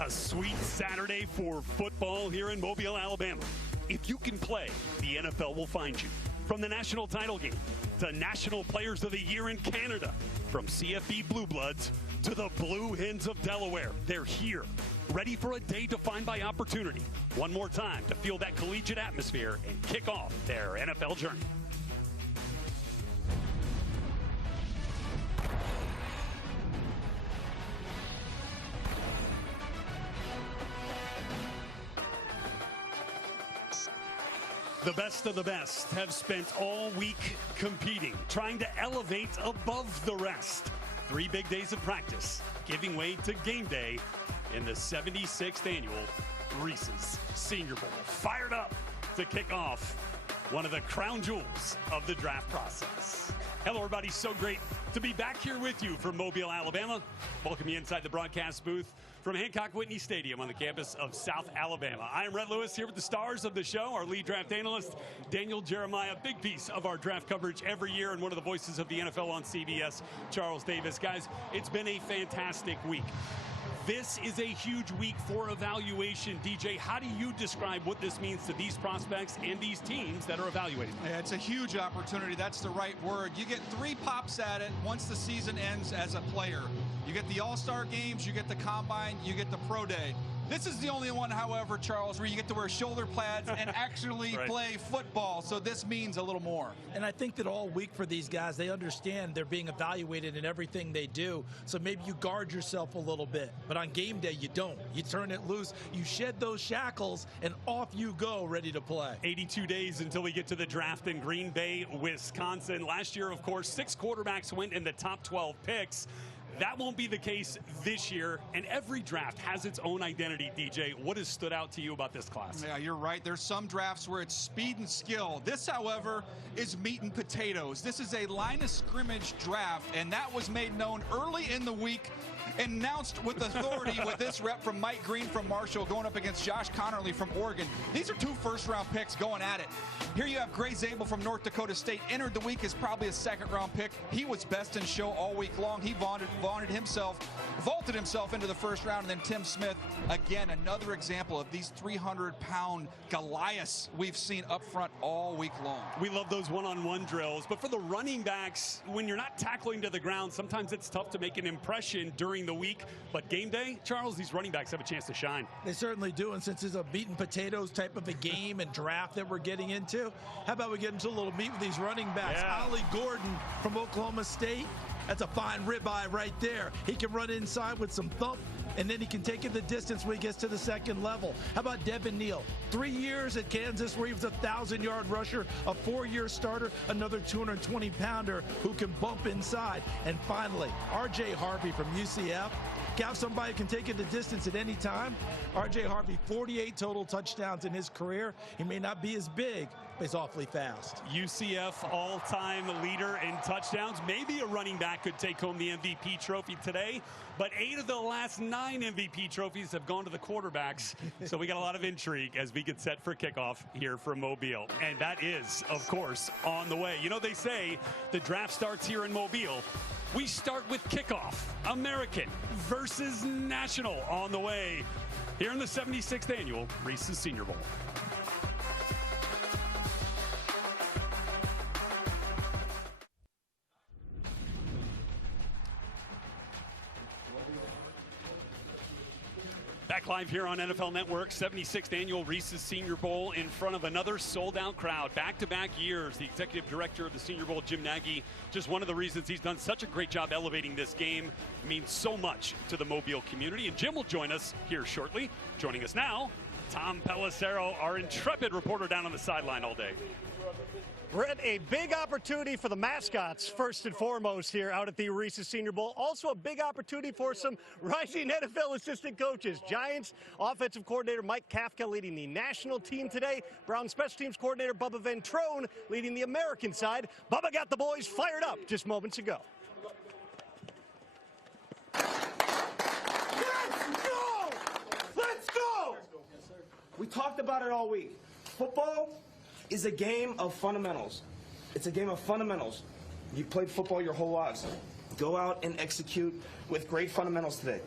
A sweet Saturday for football here in Mobile, Alabama. If you can play, the NFL will find you. From the national title game to National Players of the Year in Canada, from CFB Blue Bloods to the Blue Hens of Delaware, they're here, ready for a day defined by opportunity. One more time to feel that collegiate atmosphere and kick off their NFL journey. The best of the best have spent all week competing, trying to elevate above the rest. 3 big days of practice, giving way to game day in the 76th annual Reese's Senior Bowl. Fired up to kick off one of the crown jewels of the draft process. Hello, everybody. So great to be back here with you from Mobile, Alabama. Welcome you inside the broadcast booth from Hancock Whitney Stadium on the campus of South Alabama. I am Rhett Lewis here with the stars of the show, our lead draft analyst, Daniel Jeremiah. Big piece of our draft coverage every year, and one of the voices of the NFL on CBS, Charles Davis. Guys, it's been a fantastic week. This is a huge week for evaluation. DJ, how do you describe what this means to these prospects and these teams that are evaluating? Yeah, it's a huge opportunity. That's the right word. You get 3 pops at it once the season ends as a player. You get the All-Star games, you get the Combine, you get the Pro Day. This is the only one, however, Charles, where you get to wear shoulder pads and actually play football. So this means a little more. And I think that all week for these guys, they understand they're being evaluated in everything they do. So maybe you guard yourself a little bit. But on game day, you don't. You turn it loose, you shed those shackles, and off you go, ready to play. 82 days until we get to the draft in Green Bay, Wisconsin. Last year, of course, 6 quarterbacks went in the top 12 picks. That won't be the case this year, and every draft has its own identity, DJ. What has stood out to you about this class? Yeah, you're right. There's some drafts where it's speed and skill. This, however, is meat and potatoes. This is a line of scrimmage draft, and that was made known early in the week, announced with authority with this rep from Mike Green from Marshall going up against Josh Connerly from Oregon. These are 2 first-round picks going at it. Here you have Gray Zabel from North Dakota State. Entered the week as probably a 2nd-round pick. He was best in show all week long. He vaulted himself into the 1st round. And then Tim Smith, again, another example of these 300-pound Goliaths we've seen up front all week long. We love those one-on-one drills, but for the running backs, when you're not tackling to the ground, sometimes it's tough to make an impression during the week. But game day, Charles, these running backs have a chance to shine. They certainly do, and since it's a meat and potatoes type of a game and draft that we're getting into, how about we get into a little meat with these running backs? Yeah. Ollie Gordon from Oklahoma State. That's a fine ribeye right there. He can run inside with some thump, and then he can take it the distance when he gets to the 2nd level. How about Devin Neal? 3 years at Kansas where he was a 1,000-yard rusher, a 4-year starter, another 220-pounder who can bump inside. And finally, R.J. Harvey from UCF. Have somebody who can take it the distance at any time. R.J. Harvey, 48 total touchdowns in his career. He may not be as big, but he's awfully fast. UCF all-time leader in touchdowns. Maybe a running back could take home the MVP trophy today, but 8 of the last 9 MVP trophies have gone to the quarterbacks. So we got a lot of intrigue as we get set for kickoff here from Mobile. And that is, of course, on the way. You know, they say the draft starts here in Mobile. We start with kickoff. American versus National on the way here in the 76th annual Reese's Senior Bowl. Back live here on NFL Network, 76th annual Reese's Senior Bowl in front of another sold-out crowd. Back-to-back years, the executive director of the Senior Bowl, Jim Nagy, just one of the reasons he's done such a great job elevating this game. It means so much to the Mobile community. And Jim will join us here shortly. Joining us now, Tom Pelissero, our intrepid reporter down on the sideline all day. We're at a big opportunity for the mascots, first and foremost, here out at the Reese's Senior Bowl. Also a big opportunity for some rising NFL assistant coaches. Giants offensive coordinator Mike Kafka leading the national team today. Browns special teams coordinator Bubba Ventrone leading the American side. Bubba got the boys fired up just moments ago. Let's go! Let's go! We talked about it all week. Football is a game of fundamentals. It's a game of fundamentals. You played football your whole lives. Go out and execute with great fundamentals today.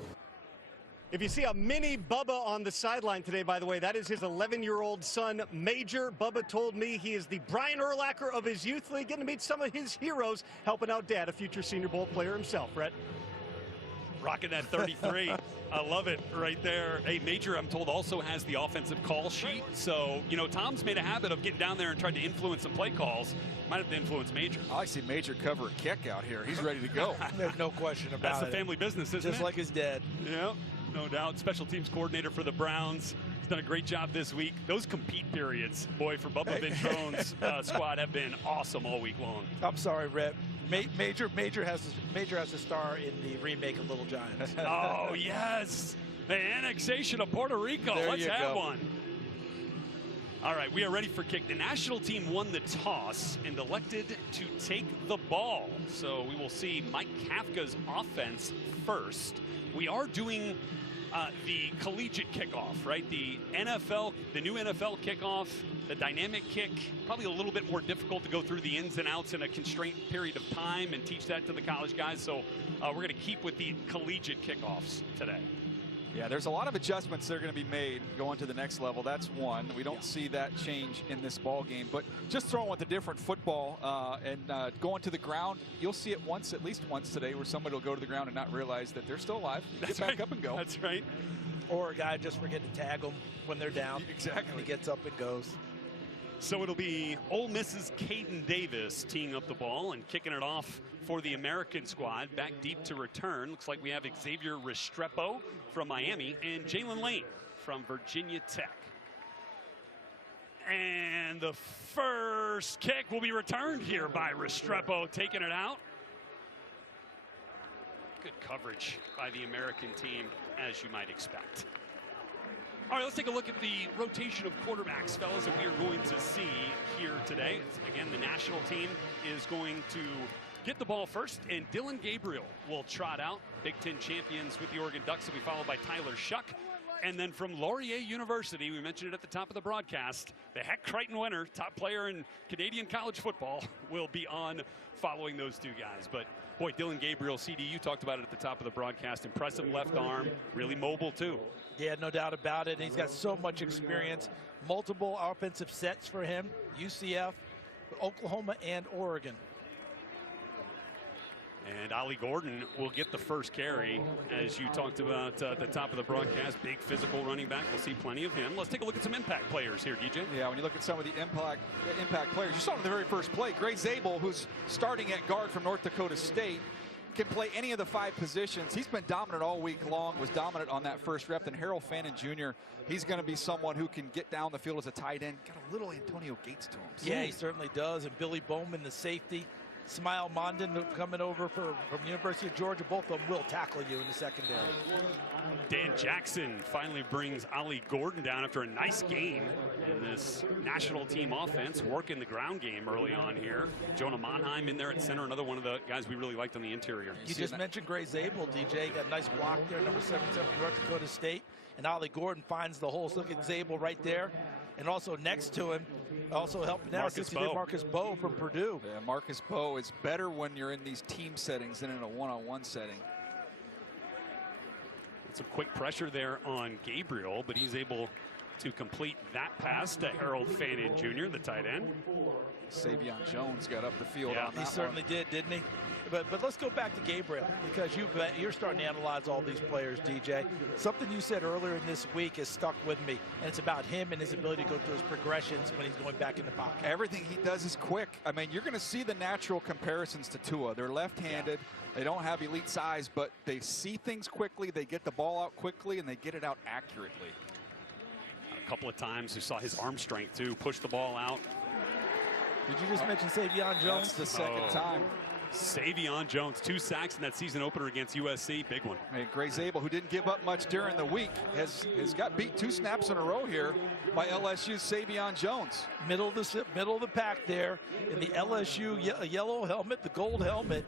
If you see a mini Bubba on the sideline today, by the way, that is his 11-year-old son, Major. Bubba told me he is the Brian Urlacher of his youth league, getting to meet some of his heroes, helping out Dad, a future Senior Bowl player himself, Brett. Rocking that 33. I love it right there. Hey, Major, I'm told, also has the offensive call sheet. So, you know, Tom's made a habit of getting down there and trying to influence some play calls. Might have to influence Major. I see Major cover a kick out here. He's ready to go. There's no question about it. That's the family business, isn't it? Just like his dad. Yeah, no doubt. Special teams coordinator for the Browns. He's done a great job this week. Those compete periods, boy, for Bubba Ventrone's squad have been awesome all week long. I'm sorry, Rhett. Major has a star in the remake of Little Giants. Oh, yes. The annexation of Puerto Rico. There Let's you have go. one. All right, we are ready for kick. The national team won the toss and elected to take the ball. So we will see Mike Kafka's offense first. We are doing the collegiate kickoff, right? The new NFL kickoff, the dynamic kick, probably a little bit more difficult to go through the ins and outs in a constrained period of time and teach that to the college guys. So we're going to keep with the collegiate kickoffs today. Yeah, there's a lot of adjustments that are going to be made going to the next level. That's one. We don't see that change in this ball game. But just throwing with a different football and going to the ground, you'll see it at least once today, where somebody will go to the ground and not realize that they're still alive. Get back up and go. That's right. Or a guy just forget to tag them when they're down. Exactly. And he gets up and goes. So it'll be Ole Miss's Caden Davis teeing up the ball and kicking it off for the American squad. Back deep to return. Looks like we have Xavier Restrepo from Miami and Jalen Lane from Virginia Tech. And the first kick will be returned here by Restrepo, taking it out. Good coverage by the American team, as you might expect. All right, let's take a look at the rotation of quarterbacks, fellas, that we are going to see here today. Again, the national team is going to get the ball first, and Dylan Gabriel will trot out. Big Ten champions with the Oregon Ducks will be followed by Tyler Shuck. And then from Laurier University, we mentioned it at the top of the broadcast, the Heck Crichton winner, top player in Canadian college football, will be on following those two guys. But boy, Dylan Gabriel, CD, you talked about it at the top of the broadcast. Impressive left arm, really mobile too. Yeah, no doubt about it. He's got so much experience. Multiple offensive sets for him. UCF, Oklahoma, and Oregon. And Ollie Gordon will get the first carry, as you talked about at the top of the broadcast. Big physical running back. We'll see plenty of him. Let's take a look at some impact players here, DJ. Yeah, when you look at some of the impact players, you saw in the very first play, Gray Zabel, who's starting at guard from North Dakota State, can play any of the 5 positions. He's been dominant all week long, was dominant on that first rep. Then Harold Fannin Jr., he's going to be someone who can get down the field as a tight end. Got a little Antonio Gates to him. Yeah, he certainly does. And Billy Bowman, the safety. Smile Mondin coming over from the University of Georgia. Both of them will tackle you in the secondary. Dan Jackson finally brings Ollie Gordon down after a nice game in this national team offense, working the ground game early on here. Jonah Monheim in there at center, another one of the guys we really liked on the interior. You just mentioned Gray Zabel, DJ. Got a nice block there, number 77 from North Dakota State. And Ollie Gordon finds the holes. Look at Zabel right there. And also next to him, also helping out, Marcus Bowe from Purdue. Yeah, Marcus Bowe is better when you're in these team settings than in a one-on-one setting. Some quick pressure there on Gabriel, but he's able to complete that pass to Harold Fannin Jr., the tight end. Savion Jones got up the field on that He certainly did, didn't he? But let's go back to Gabriel, because you're starting to analyze all these players, DJ. Something you said earlier in this week has stuck with me, and it's about him and his ability to go through his progressions when he's going back in the pocket. Everything he does is quick. I mean, you're going to see the natural comparisons to Tua. They're left-handed. Yeah. They don't have elite size, but they see things quickly. They get the ball out quickly, and they get it out accurately. A couple of times you saw his arm strength, too. Push the ball out. Did you just mention Savion Jones? That's the second time. Savion Jones, 2 sacks in that season opener against USC. Big one. Hey, Gray Zabel, who didn't give up much during the week, has got beat 2 snaps in a row here by LSU's Savion Jones. Middle of the pack there in the LSU yellow helmet, the gold helmet,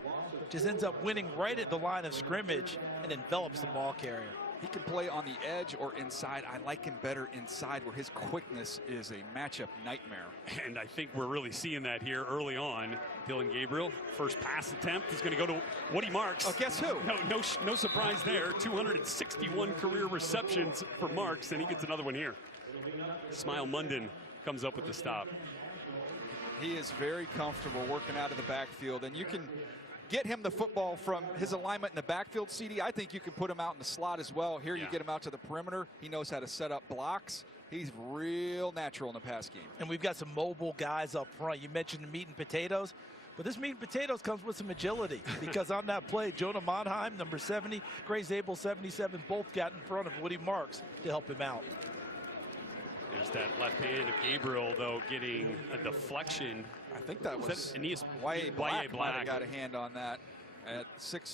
just ends up winning right at the line of scrimmage and envelops the ball carrier. He can play on the edge or inside. I like him better inside, where his quickness is a matchup nightmare. And I think we're really seeing that here early on. Dillon Gabriel, first pass attempt is going to go to Woody Marks. Oh, guess who? No surprise there. 261 career receptions for Marks, and he gets another one here. Smile Munden comes up with the stop. He is very comfortable working out of the backfield, and you can get him the football from his alignment in the backfield, CD. I think you can put him out in the slot as well. Here you get him out to the perimeter. He knows how to set up blocks. He's real natural in the pass game. And we've got some mobile guys up front. You mentioned the meat and potatoes, but this meat and potatoes comes with some agility, because on that play, Jonah Monheim, number 70, Gray Zabel, 77, both got in front of Woody Marks to help him out. There's that left hand of Gabriel, though, getting a deflection. I think that was Aeneas Y.A. Black might have Black. got a hand on that. At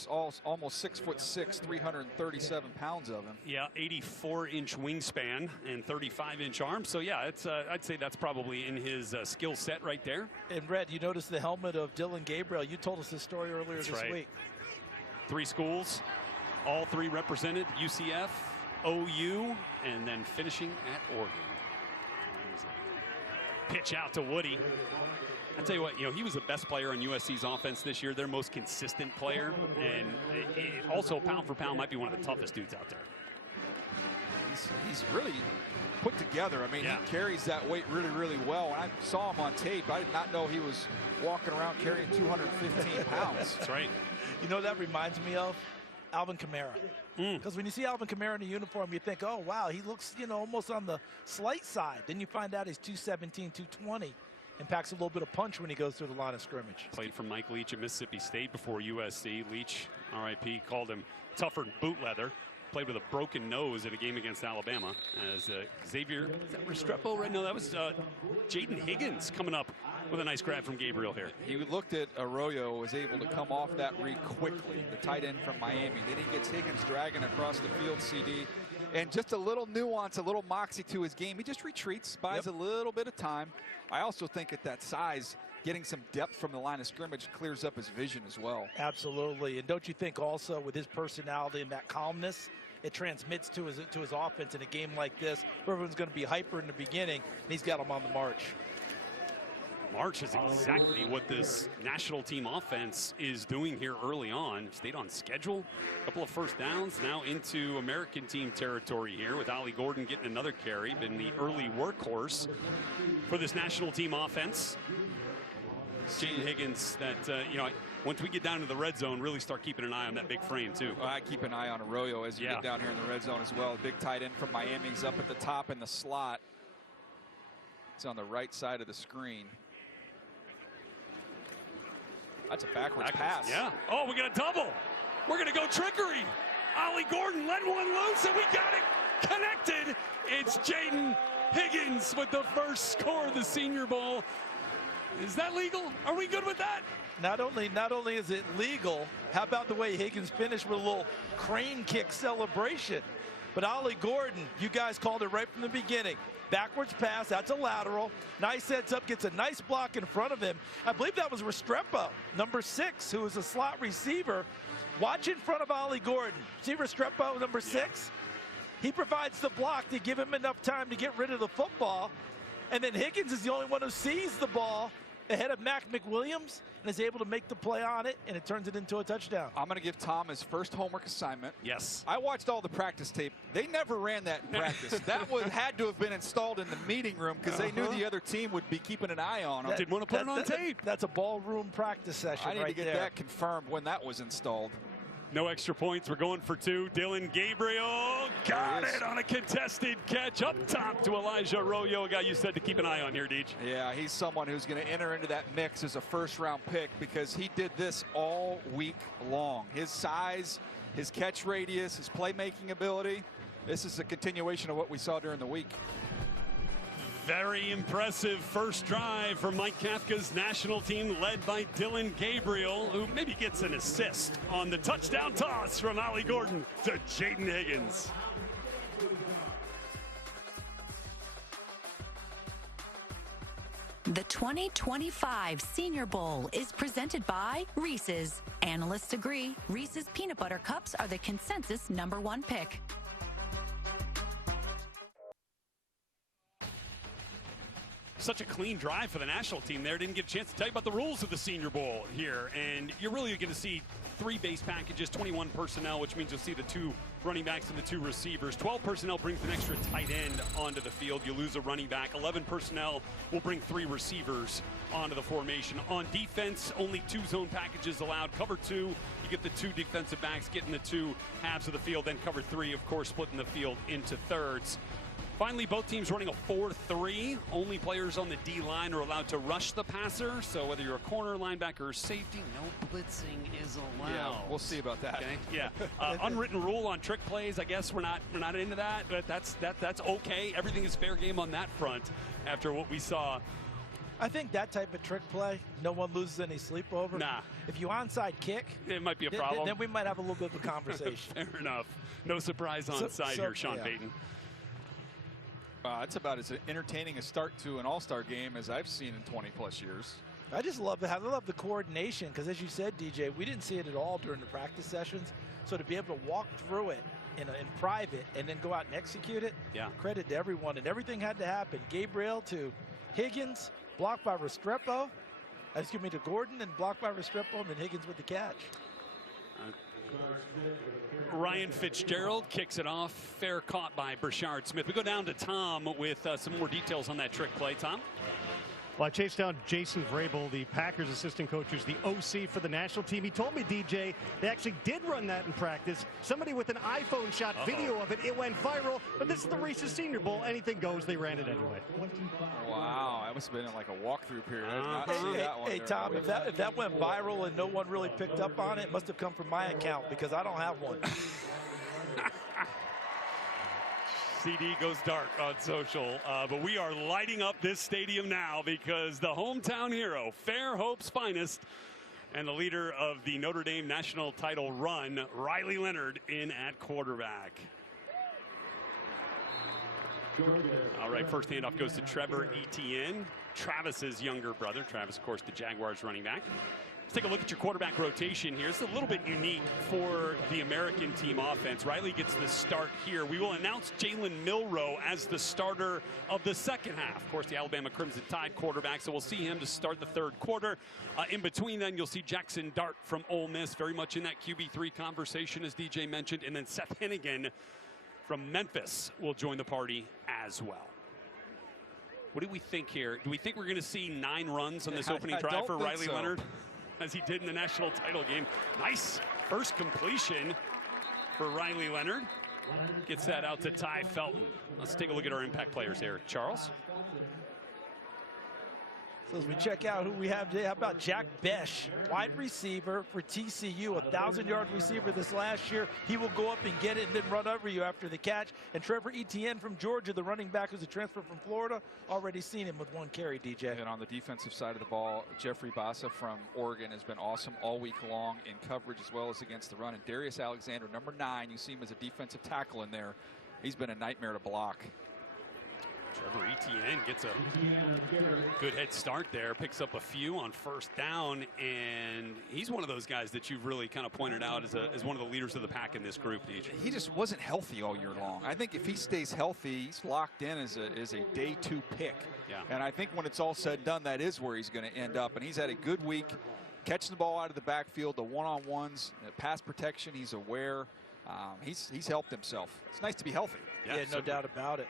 almost 6'6", 337 pounds of him. Yeah, 84-inch wingspan and 35-inch arms. So yeah, it's I'd say that's probably in his skill set right there. And Red, you noticed the helmet of Dillon Gabriel. You told us this story earlier this week. 3 schools, all 3 represented: UCF, OU, and then finishing at Oregon. Pitch out to Woody. I tell you what, he was the best player on USC's offense this year, their most consistent player, and also pound for pound might be one of the toughest dudes out there. He's really put together. I mean, he carries that weight really, really well. When I saw him on tape, I did not know he was walking around carrying 215 pounds. That's right. You know what that reminds me of? Alvin Kamara. Because when you see Alvin Kamara in a uniform, you think, oh, wow, he looks, almost on the slight side. Then you find out he's 217, 220, and packs a little bit of punch when he goes through the line of scrimmage. Played for Mike Leach at Mississippi State before USC. Leach, RIP, called him tougher boot leather. Played with a broken nose in a game against Alabama. As Xavier, is that Restrepo right now? That was Jaden Higgins coming up with a nice grab from Gabriel here. He looked at Arroyo, was able to come off that read quickly, the tight end from Miami. Then he gets Higgins dragging across the field, CD. And just a little nuance, a little moxie to his game. He just retreats, buys a little bit of time. I also think at that size, getting some depth from the line of scrimmage clears up his vision as well. Absolutely. And don't you think also with his personality and that calmness, it transmits to his offense in a game like this, where everyone's going to be hyper in the beginning, and he's got him on the march. March is exactly what this national team offense is doing here early on. Stayed on schedule, a couple of first downs, now into American team territory here with Ollie Gordon getting another carry. Been the early workhorse for this national team offense. Jaden Higgins, that, once we get down to the red zone, really start keeping an eye on that big frame, too. Well, I keep an eye on Arroyo as you get down here in the red zone as well. Big tight end from Miami is up at the top in the slot. It's on the right side of the screen. That's a backwards pass. Yeah. Oh, we got a double. We're going to go trickery. Ollie Gordon let one loose, and we got it connected. It's Jaden Higgins with the first score of the Senior Bowl. Is that legal? Are we good with that? Not only is it legal, how about the way Higgins finished with a little crane kick celebration? But Ollie Gordon, you guys called it right from the beginning. Backwards pass, that's a lateral. Nice heads up, gets a nice block in front of him. I believe that was Restrepo, number 6, who is a slot receiver. Watch in front of Ollie Gordon. See Restrepo, number 6? He provides the block to give him enough time to get rid of the football. And then Higgins is the only one who sees the ball ahead of Mac McWilliams and is able to make the play on it, and it turns it into a touchdown. I'm going to give Tom his first homework assignment. Yes. I watched all the practice tape. They never ran that in practice. That had to have been installed in the meeting room because they knew the other team would be keeping an eye on them. Didn't want to put it on tape. That's a ballroom practice session I need to get that confirmed when that was installed. No extra points. We're going for 2. Dillon Gabriel got it on a contested catch up top to Elijah Arroyo, a guy you said to keep an eye on here, Deej. Yeah, he's someone who's going to enter into that mix as a first-round pick because he did this all week long. His size, his catch radius, his playmaking ability. This is a continuation of what we saw during the week. Very impressive first drive for Mike Kafka's national team led by Dillon Gabriel, who maybe gets an assist on the touchdown toss from Ollie Gordon to Jaden Higgins. The 2025 Senior Bowl is presented by Reese's. Analysts agree Reese's Peanut Butter Cups are the consensus #1 pick. such a clean drive for the national team there. Didn't get a chance to tell you about the rules of the Senior Bowl here. And you're really going to see 3 base packages, 21 personnel, which means you'll see the 2 running backs and the 2 receivers. 12 personnel brings an extra tight end onto the field. You lose a running back. 11 personnel will bring 3 receivers onto the formation. On defense, only 2 zone packages allowed. Cover 2, you get the 2 defensive backs getting the 2 halves of the field. Then cover 3, of course, splitting the field into thirds. Finally, both teams running a 4-3. Only players on the D-line are allowed to rush the passer. So whether you're a corner, linebacker, or safety, no blitzing is allowed. Yeah, we'll see about that. Okay? Yeah. Unwritten rule on trick plays. I guess we're not into that, but that's okay. Everything is fair game on that front after what we saw. I think that type of trick play, no one loses any sleep over. Nah. If you onside kick, it might be a problem. Then we might have a little bit of a conversation. Fair enough. No surprise onside here, Sean Payton. It's about as entertaining a start to an all-star game as I've seen in 20-plus years. I just love it. I love the coordination because, as you said, DJ, we didn't see it at all during the practice sessions. So to be able to walk through it in private and then go out and execute it, yeah. Credit to everyone. And everything had to happen. Gabriel to Higgins, blocked by Restrepo. Excuse me, to Gordon, and blocked by Restrepo, and then Higgins with the catch. Ryan Fitzgerald kicks it off. Fair caught by Brashard Smith. We go down to Tom with some more details on that trick play. Tom? Well, I chased down Jason Vrabel, the Packers assistant coach, who's the OC for the national team. He told me, DJ, they actually did run that in practice. Somebody with an iPhone shot video of it. It went viral. But this is the Reese's Senior Bowl. Anything goes. They ran it anyway. Wow, that must have been like a walkthrough period. I did not see that one. Hey, Tom, if that went viral and no one really picked up on it, it must have come from my account because I don't have one. CD goes dark on social, but we are lighting up this stadium now because the hometown hero, Fair Hope's finest, and the leader of the Notre Dame national title run, Riley Leonard, in at quarterback. All right, first handoff goes to Trevor Etienne, Travis's younger brother. Travis, of course, the Jaguars running back. Let's take a look at your quarterback rotation here. It's a little bit unique for the American team offense. Riley gets the start here. We will announce Jalen Milroe as the starter of the second half. Of course, the Alabama Crimson Tide quarterback, so we'll see him to start the third quarter. In between then, you'll see Jackson Dart from Ole Miss, very much in that QB3 conversation, as DJ mentioned. And then Seth Hennigan from Memphis will join the party as well. What do we think here? Do we think we're going to see 9 runs on this opening drive for Riley Leonard, as he did in the national title game? Nice first completion for Riley Leonard. Gets that out to Ty Felton. Let's take a look at our impact players here. Charles? So as we check out who we have today, how about Jack Besh, wide receiver for TCU, a 1,000-yard receiver this last year. He will go up and get it and then run over you after the catch. And Trevor Etienne from Georgia, the running back who's a transfer from Florida, already seen him with 1 carry, DJ. And on the defensive side of the ball, Jeffrey Bassa from Oregon has been awesome all week long in coverage as well as against the run. And Darius Alexander, number 9, you see him as a defensive tackle in there. He's been a nightmare to block. Trevor Etienne gets a good head start there, picks up a few on first down, and he's one of those guys that you've really kind of pointed out as one of the leaders of the pack in this group, DJ. He just wasn't healthy all year long. I think if he stays healthy, he's locked in as a day 2 pick. Yeah. And I think when it's all said and done, that is where he's going to end up. And he's had a good week catching the ball out of the backfield, the one-on-ones, pass protection. He's aware. He's helped himself. It's nice to be healthy. Yeah, no doubt about it.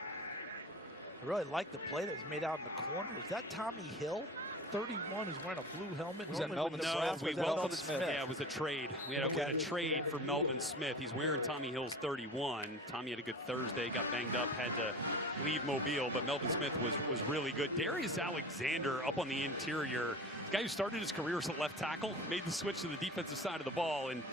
I really like the play that was made out in the corner. Is that Tommy Hill, 31, who's wearing a blue helmet? Was that Melvin Smith? No, we welcomed Smith. Yeah, it was a trade. We had a trade for Melvin Smith. He's wearing Tommy Hill's 31. Tommy had a good Thursday, got banged up, had to leave Mobile, but Melvin Smith was really good. Darius Alexander up on the interior. The guy who started his career as a left tackle, made the switch to the defensive side of the ball, and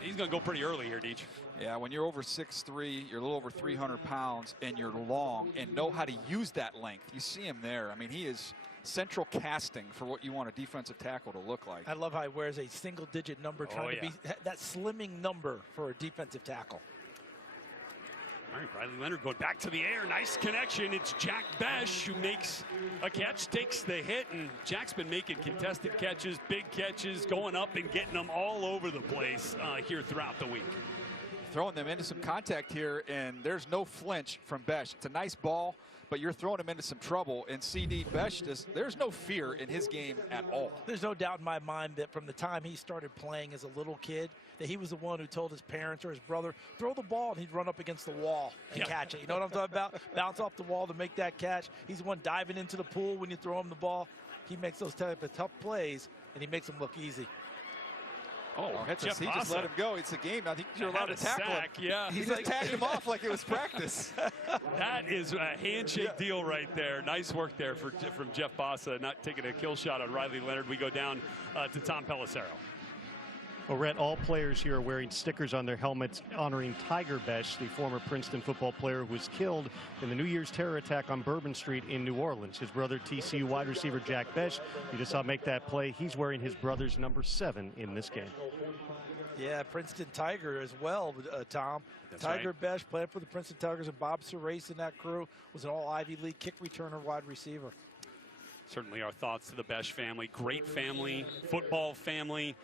he's going to go pretty early here, Deej. Yeah, when you're over 6'3", you're a little over 300 pounds, and you're long and know how to use that length. You see him there. I mean, he is central casting for what you want a defensive tackle to look like. I love how he wears a single-digit number, trying to be that slimming number for a defensive tackle. All right, Riley Leonard going back to the air. Nice connection. It's Jack Besh who makes a catch, takes the hit, and Jack's been making contested catches, big catches, going up and getting them all over the place here throughout the week. throwing them into some contact here, and there's no flinch from Besh. It's a nice ball, but you're throwing him into some trouble. And CD Besh, there's no fear in his game at all. There's no doubt in my mind that from the time he started playing as a little kid, that he was the one who told his parents or his brother, throw the ball, and he'd run up against the wall and catch it. You know what I'm talking about? Bounce off the wall to make that catch. He's the one diving into the pool when you throw him the ball. He makes those type of tough plays, and he makes them look easy. Oh, he just let him go. It's a game. I think you're allowed to tackle him. Yeah. He just tagged him off like it was practice. That is a handshake deal right there. Nice work there from Jeff Bossa, not taking a kill shot on Riley Leonard. We go down to Tom Pelissero. Well, Rhett, all players here are wearing stickers on their helmets honoring Tiger Besh, the former Princeton football player who was killed in the New Year's terror attack on Bourbon Street in New Orleans. His brother, TCU wide receiver Jack Besh, you just saw make that play. He's wearing his brother's number 7 in this game. Yeah, Princeton Tiger as well, Tom. That's Tiger right. Besh played for the Princeton Tigers, and Bob Serace in that crew was an all-Ivy League kick returner wide receiver. Certainly our thoughts to the Besh family. Great family, football family.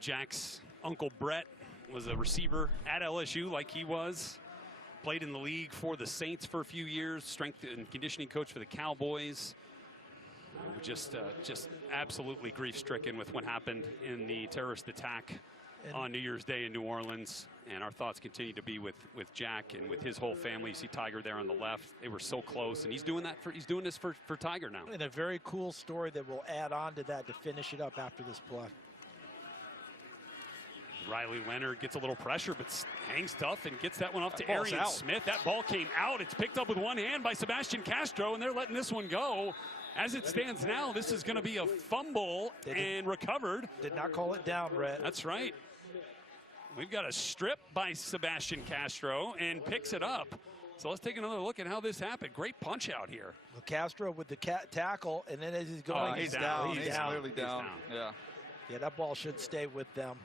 Jack's uncle Brett was a receiver at LSU like he was. Played in the league for the Saints for a few years. Strength and conditioning coach for the Cowboys. Just absolutely grief-stricken with what happened in the terrorist attack on New Year's Day in New Orleans. And our thoughts continue to be with Jack and with his whole family. You see Tiger there on the left. They were so close, and he's doing this for Tiger now. And a very cool story that we'll add on to that to finish it up after this play. Riley Leonard gets a little pressure, but hangs tough and gets that one off to Arian Smith. That ball came out. It's picked up with one hand by Sebastian Castro, and they're letting this one go. As it stands now, this is going to be a fumble and recovered. Did not call it down, Rhett. That's right. We've got a strip by Sebastian Castro and picks it up. So let's take another look at how this happened. Great punch out here. Well, Castro with the tackle, and then as he's going, he's down. He's clearly down. Yeah, that ball should stay with them.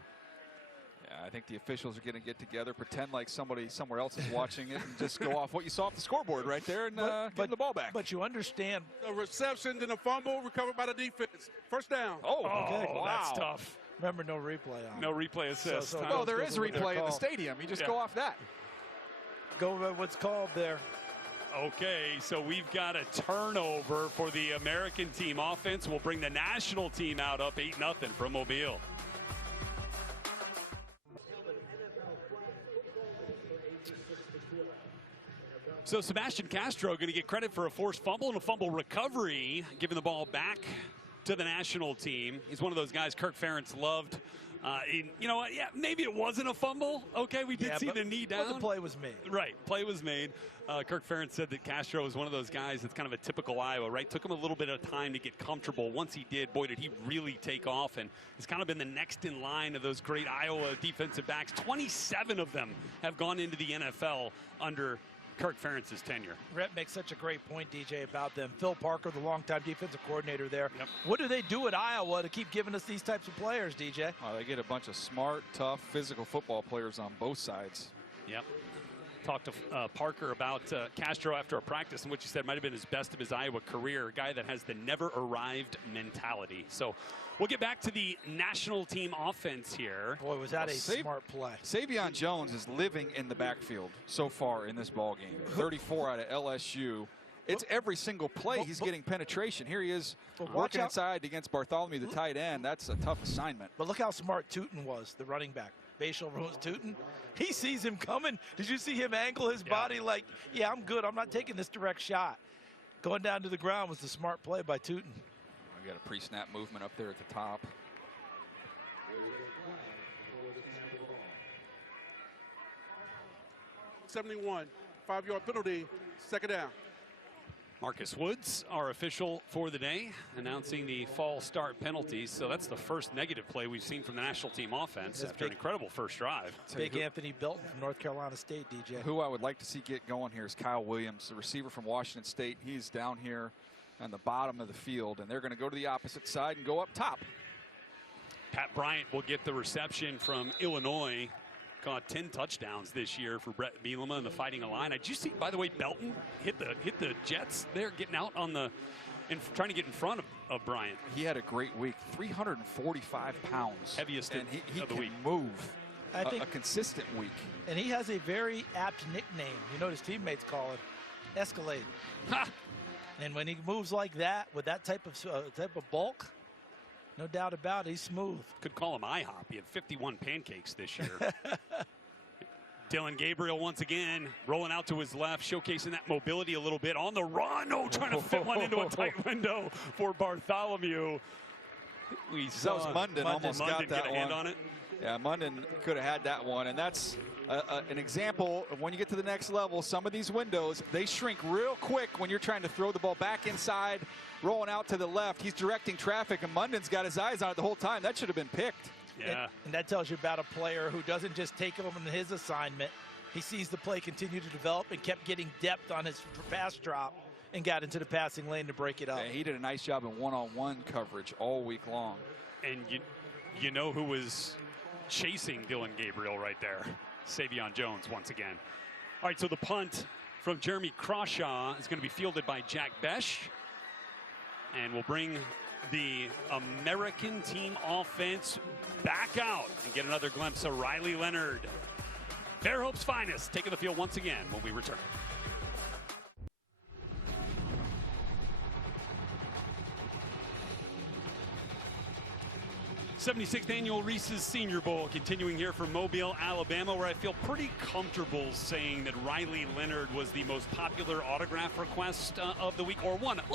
Yeah, I think the officials are going to get together, pretend like somebody somewhere else is watching it, and just go off what you saw off the scoreboard right there and get the ball back. But you understand. A reception, then a fumble, recovered by the defense. First down. Okay. Wow. That's tough. Remember, no replay on. No replay assist. Oh, there is replay in the stadium. You just go off that. Go with what's called there. Okay, so we've got a turnover for the American team offense. We'll bring the national team out up 8-0 from Mobile. So Sebastian Castro going to get credit for a forced fumble and a fumble recovery, giving the ball back to the national team. He's one of those guys Kirk Ferentz loved. You know what? Yeah, maybe it wasn't a fumble. Okay, we did see the knee down. But the play was made. Right, play was made. Kirk Ferentz said that Castro was one of those guys that's kind of a typical Iowa, right? Took him a little bit of time to get comfortable. Once he did, boy, did he really take off. And he's kind of been the next in line of those great Iowa defensive backs. 27 of them have gone into the NFL under Kirk Ferentz's tenure. Rhett makes such a great point, DJ, about them. Phil Parker, the longtime defensive coordinator there. Yep. What do they do at Iowa to keep giving us these types of players, DJ? Oh, they get a bunch of smart, tough, physical football players on both sides. Yep. Talked to Parker about Castro after a practice, and what you said might have been his best of his Iowa career. A guy that has the never arrived mentality. So we'll get back to the national team offense here. Boy, was that a smart play. Savion Jones is living in the backfield so far in this ball game. 34 out of LSU. It's every single play he's getting penetration. Here he is working inside against Bartholomew, the tight end. That's a tough assignment. But look how smart Tootin was, the running back. Bashal Rose Tootin. He sees him coming. Did you see him angle his body like, yeah, I'm good. I'm not taking this direct shot. Going down to the ground was the smart play by Tootin. We got a pre-snap movement up there at the top. '71, 5-yard penalty, second down. Marcus Woods, our official for the day, announcing the fall start penalties. So that's the first negative play we've seen from the national team offense after an incredible first drive. Big Anthony Belton from North Carolina State, DJ. Who I would like to see get going here is Kyle Williams, the receiver from Washington State. He's down here on the bottom of the field, and they're going to go to the opposite side and go up top. Pat Bryant will get the reception from Illinois. Caught 10 touchdowns this year for Brett Bielema and the Fighting Illini. Did you see, by the way, Belton hit the Jets there, getting out on the and trying to get in front of Bryant. He had a great week. 345 pounds. Heaviest and he of the can week. Move. a consistent week. And he has a very apt nickname. You know what his teammates call it? Escalade. Ha! And when he moves like that, with that type of bulk, no doubt about it, he's smooth. Could call him IHOP. He had 51 pancakes this year. Dylan Gabriel once again rolling out to his left, showcasing that mobility a little bit on the run. Oh, trying to fit one into a tight window for Bartholomew. That was Munden almost got that one. Hand on it. Yeah, Munden could have had that one, and that's an example of when you get to the next level, some of these windows, they shrink real quick when you're trying to throw the ball back inside, rolling out to the left. He's directing traffic, and Munden's got his eyes on it the whole time. That should have been picked. Yeah. And that tells you about a player who doesn't just take him in his assignment. He sees the play continue to develop and kept getting depth on his pass drop and got into the passing lane to break it up. Yeah, he did a nice job in one-on-one coverage all week long. And you know who was chasing Dylan Gabriel right there? Savion Jones once again. All right, so the punt from Jeremy Crawshaw is going to be fielded by Jack Besh. And we'll bring the American team offense back out and get another glimpse of Riley Leonard. Fairhope's finest taking the field once again when we return. 76th annual Reese's Senior Bowl continuing here from Mobile, Alabama, where I feel pretty comfortable saying that Riley Leonard was the most popular autograph request of the week, or one of.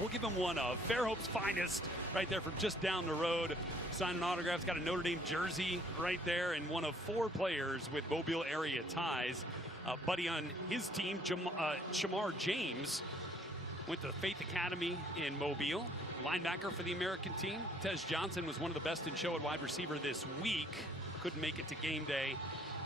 We'll give him one of. Fairhope's finest right there from just down the road. Signing autographs, got a Notre Dame jersey right there, and one of 4 players with Mobile area ties. Buddy on his team, Shamar James, went to Faith Academy in Mobile. Linebacker for the American team. Tez Johnson was one of the best in show at wide receiver this week. Couldn't make it to game day.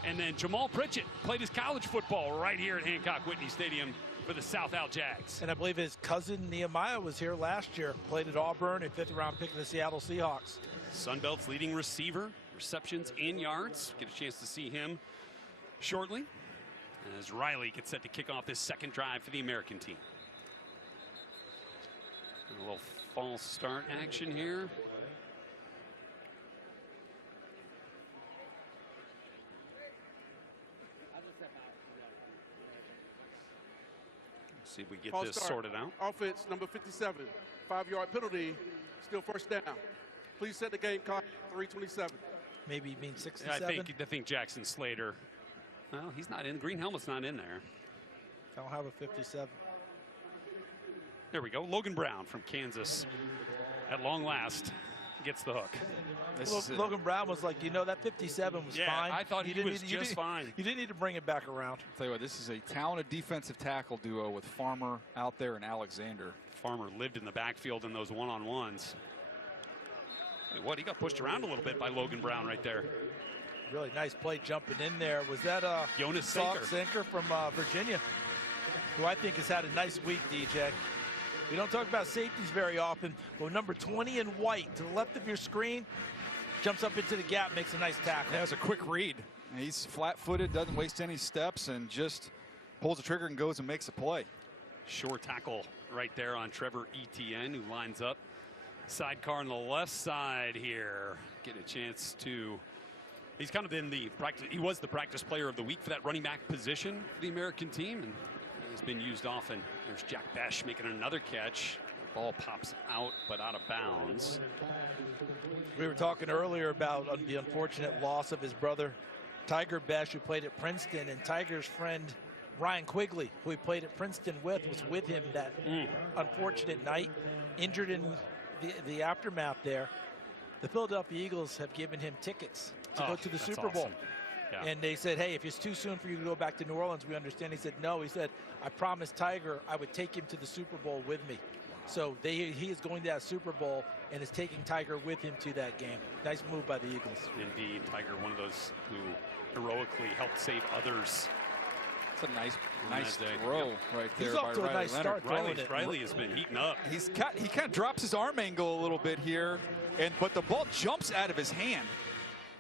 And then Jamal Pritchett played his college football right here at Hancock Whitney Stadium for the South Al Jags. And I believe his cousin Nehemiah was here last year. Played at Auburn, a 5th round pick of the Seattle Seahawks. Sunbelt's leading receiver, receptions and yards. Get a chance to see him shortly as Riley gets set to kick off this second drive for the American team. A little false start action here. Let's see if we get False this start. sorted out. Offense number 57, 5-yard penalty, still first down. Please set the game clock 3:27. Maybe you mean 67? I think Jackson Slater. Well, he's not in. Green helmet's not in there. I don't have a 57. There we go. Logan Brown from Kansas, at long last, gets the hook. Logan Brown was like, that 57 was fine. I thought he was just fine. You didn't need to bring it back around. I'll tell you what, this is a talented defensive tackle duo with Farmer out there and Alexander. Farmer lived in the backfield in those one-on-ones. He got pushed around a little bit by Logan Brown right there. Really nice play jumping in there. Was that Jonas Sinker from Virginia, who I think has had a nice week, DJ. We don't talk about safeties very often, but number 20 in white to the left of your screen, jumps up into the gap, makes a nice tackle. That was a quick read. He's flat-footed, doesn't waste any steps, and just pulls the trigger and goes and makes a play. Short tackle right there on Trevor Etienne, who lines up. Sidecar on the left side here. Get a chance to... He's kind of in the practice. He was the practice player of the week for that running back position for the American team, and has been used often. There's Jack Besh making another catch. The ball pops out, but out of bounds. We were talking earlier about the unfortunate loss of his brother, Tiger Besh, who played at Princeton, and Tiger's friend, Ryan Quigley, who he played at Princeton with, was with him that unfortunate night, injured in the aftermath there. The Philadelphia Eagles have given him tickets to go to the Super Bowl. Awesome. Yeah. And they said, hey, if it's too soon for you to go back to New Orleans, we understand. He said, no. He said, I promised Tiger I would take him to the Super Bowl with me. So he is going to that Super Bowl and is taking Tiger with him to that game. Nice move by the Eagles. Indeed, Tiger, one of those who heroically helped save others. It's a nice throw right there. He's off to a nice start throwing it. Riley has been heating up. He kind of drops his arm angle a little bit here, but the ball jumps out of his hand.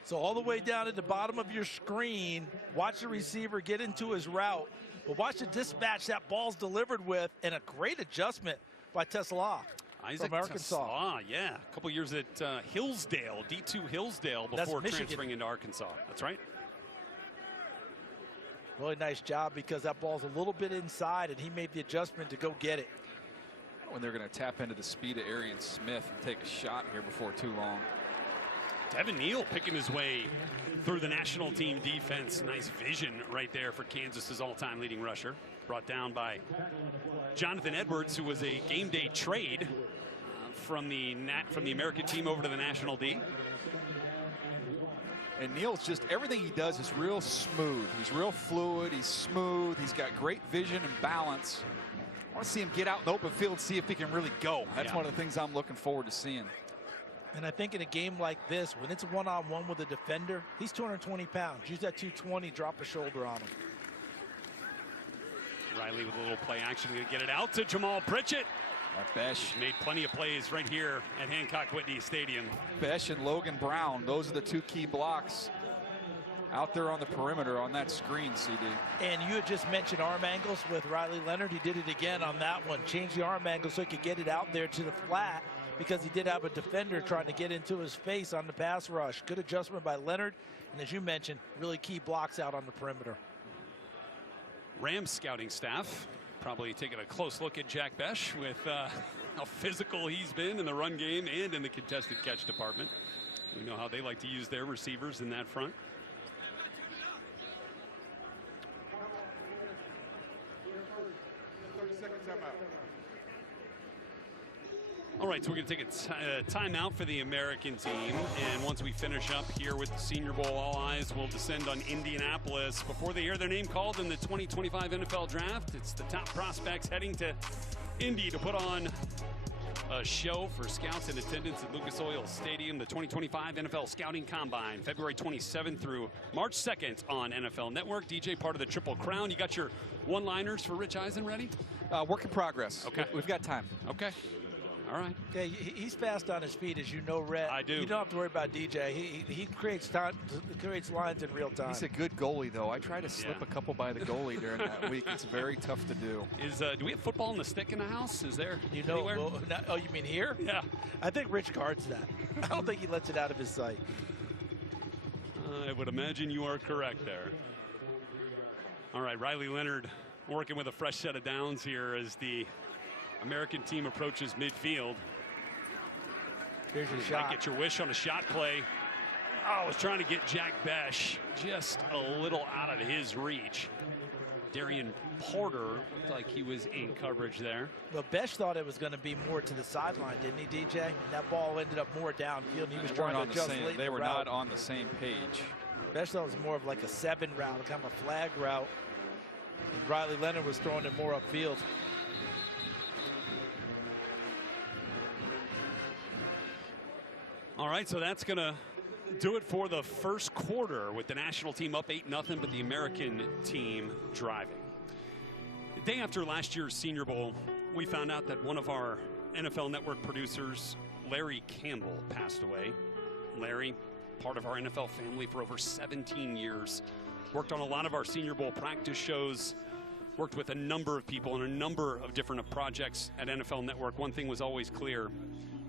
So all the way down at the bottom of your screen, watch the receiver get into his route. But watch the dispatch that ball's delivered with, and a great adjustment by Tesla. Isaac from Arkansas. Yeah, a couple years at Hillsdale, D2 Hillsdale, before transferring into Arkansas. That's right. Really nice job, because that ball's a little bit inside, and he made the adjustment to go get it. When they're going to tap into the speed of Arian Smith and take a shot here before too long. Devin Neal picking his way through the national team defense. Nice vision right there for Kansas's all-time leading rusher. Brought down by Jonathan Edwards, who was a game day trade from the American team over to the national D. And Neal's just, everything he does is real smooth. He's real fluid. He's smooth. He's got great vision and balance. I want to see him get out in the open field, see if he can really go. That's one of the things I'm looking forward to seeing. And I think in a game like this, when it's one-on-one with a defender, he's 220 pounds. Use that 220, drop a shoulder on him. Riley with a little play action, going to get it out to Jamal Pritchett. Besh made plenty of plays right here at Hancock Whitney Stadium. Besh and Logan Brown, those are the two key blocks out there on the perimeter on that screen, CD. And you had just mentioned arm angles with Riley Leonard. He did it again on that one. Changed the arm angle so he could get it out there to the flat, because he did have a defender trying to get into his face on the pass rush. Good adjustment by Leonard. And as you mentioned, really key blocks out on the perimeter. Rams scouting staff probably taking a close look at Jack Besh with how physical he's been in the run game and in the contested catch department. We know how they like to use their receivers in that front. All right, so we're going to take a timeout for the American team. And once we finish up here with the Senior Bowl, all eyes will descend on Indianapolis before they hear their name called in the 2025 NFL Draft. It's the top prospects heading to Indy to put on a show for scouts in attendance at Lucas Oil Stadium. The 2025 NFL Scouting Combine, February 27th through March 2nd on NFL Network. DJ, part of the Triple Crown. You got your one-liners for Rich Eisen ready? Work in progress. Okay. We've got time. Okay. All right. Okay, he's fast on his feet, as you know, Rhett. I do. You don't have to worry about DJ. He creates time, creates lines in real time. He's a good goalie, though. I try to slip a couple by the goalie during that week. It's very tough to do. Do we have football on the stick in the house? Is there anywhere? Well, oh, you mean here? Yeah. I think Rich guards that. I don't think he lets it out of his sight. I would imagine you are correct there. All right, Riley Leonard working with a fresh set of downs here as the American team approaches midfield. Here's your shot. Might get your wish on a shot play. Oh, I was trying to get Jack Besh just a little out of his reach. Darian Porter looked like he was in coverage there. Well, Besh thought it was going to be more to the sideline, didn't he, DJ? And that ball ended up more downfield, and he was trying to adjust late. They were not on the same page. Besh thought it was more of like a 7 route, kind of a flag route. And Riley Leonard was throwing it more upfield. All right, so that's going to do it for the first quarter with the national team up 8-0, but the American team driving. The day after last year's Senior Bowl, we found out that one of our NFL Network producers, Larry Campbell, passed away. Larry, part of our NFL family for over 17 years, worked on a lot of our Senior Bowl practice shows, worked with a number of people on a number of different projects at NFL Network. One thing was always clear.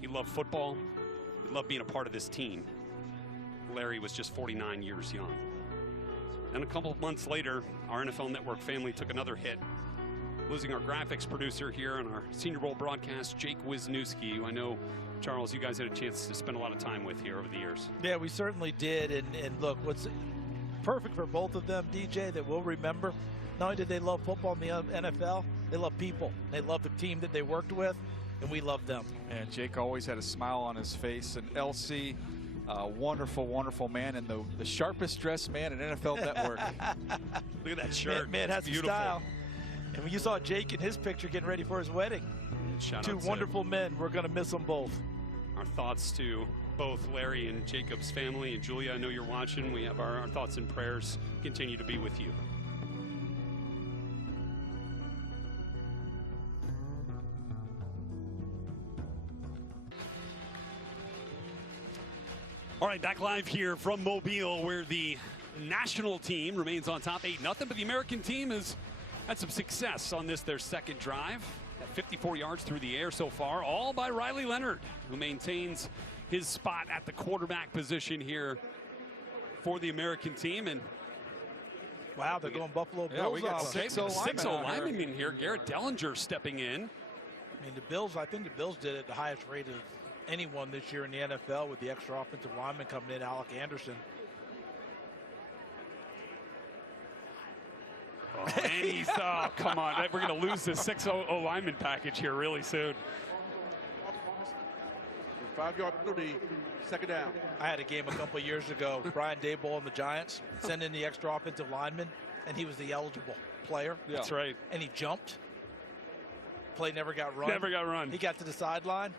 He loved football. He loved being a part of this team. Larry was just 49 years young. And a couple of months later, our NFL Network family took another hit, losing our graphics producer here on our Senior Bowl broadcast, Jake Wisniewski, who I know, Charles, you guys had a chance to spend a lot of time with here over the years. Yeah, we certainly did. And look, what's perfect for both of them, DJ, that we'll remember, not only did they love football in the NFL, they love people. They love the team that they worked with, and we love them. And Jake always had a smile on his face. And LC, wonderful, wonderful man, and the sharpest dressed man in NFL Network. Look at that shirt. Man has some style. And when you saw Jake in his picture getting ready for his wedding, two wonderful men. We're going to miss them both. Our thoughts to both Larry and Jacob's family. And Julia, I know you're watching. We have our thoughts and prayers continue to be with you. All right, back live here from Mobile, where the national team remains on top 8-0, but the American team has had some success on their second drive. That 54 yards through the air so far, all by Riley Leonard, who maintains his spot at the quarterback position here for the American team. And wow, they're going Buffalo Bills. Yeah, we got okay, 6 linemen in here. Garrett Dellinger stepping in. I mean, the Bills, I think the Bills did it the highest rate of anyone this year in the NFL with the extra offensive lineman coming in, Alec Anderson. Oh, and he's, oh, come on. We're going to lose this 6-0 lineman package here really soon. 5-yard penalty, second down. I had a game a couple years ago, Brian Daboll and the Giants sent in the extra offensive lineman, and he was the eligible player. Yeah. That's right. And he jumped. Play never got run. Never got run. He got to the sideline.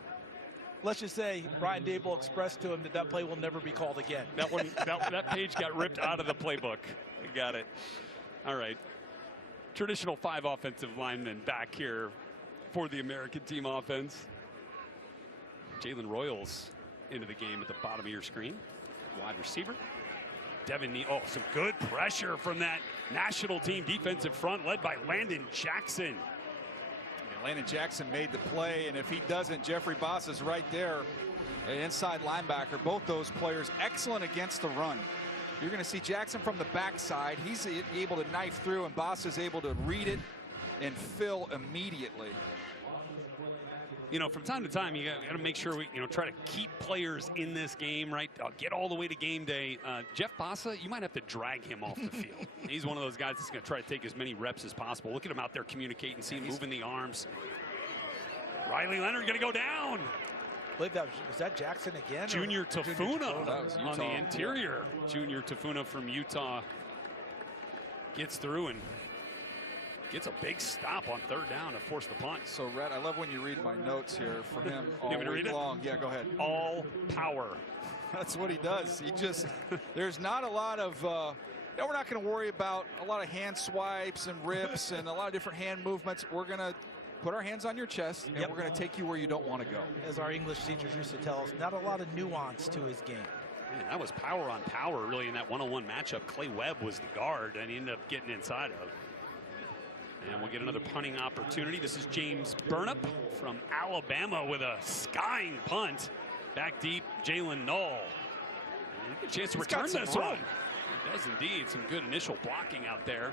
Let's just say Brian Daboll expressed to him that that play will never be called again. That one, that page got ripped out of the playbook. You got it. All right. Traditional 5 offensive linemen back here for the American team offense. Jalen Royals into the game at the bottom of your screen. Wide receiver. Devin Neal. Oh, some good pressure from that national team defensive front led by Landon Jackson. Landon Jackson made the play, and if he doesn't, Jeffrey Boss is right there, an inside linebacker. Both those players excellent against the run. You're going to see Jackson from the backside. He's able to knife through, and Boss is able to read it and fill immediately. You know, from time to time, you got to make sure we, try to keep players in this game, right? Get all the way to game day. Jeff Bassa, you might have to drag him off the field. He's one of those guys that's going to try to take as many reps as possible. Look at him out there communicating, see him moving the arms. Riley Leonard going to go down. I believe was that Jackson again? Junior Tafuna on the interior. Junior Tafuna from Utah gets through and gets a big stop on 3rd down to force the punt. So, Rhett, I love when you read my notes here from him all week long. Yeah, go ahead. All power. That's what he does. He just, there's not a lot of, we're not going to worry about a lot of hand swipes and rips and a lot of different hand movements. We're going to put our hands on your chest, and we're going to take you where you don't want to go. As our English teachers used to tell us, not a lot of nuance to his game. Man, that was power on power, really, in that one-on-one matchup. Clay Webb was the guard, and he ended up getting inside of. And we'll get another punting opportunity. This is James Burnap from Alabama with a skying punt. Back deep, Jalen Null. A chance to return this one. He does indeed. Some good initial blocking out there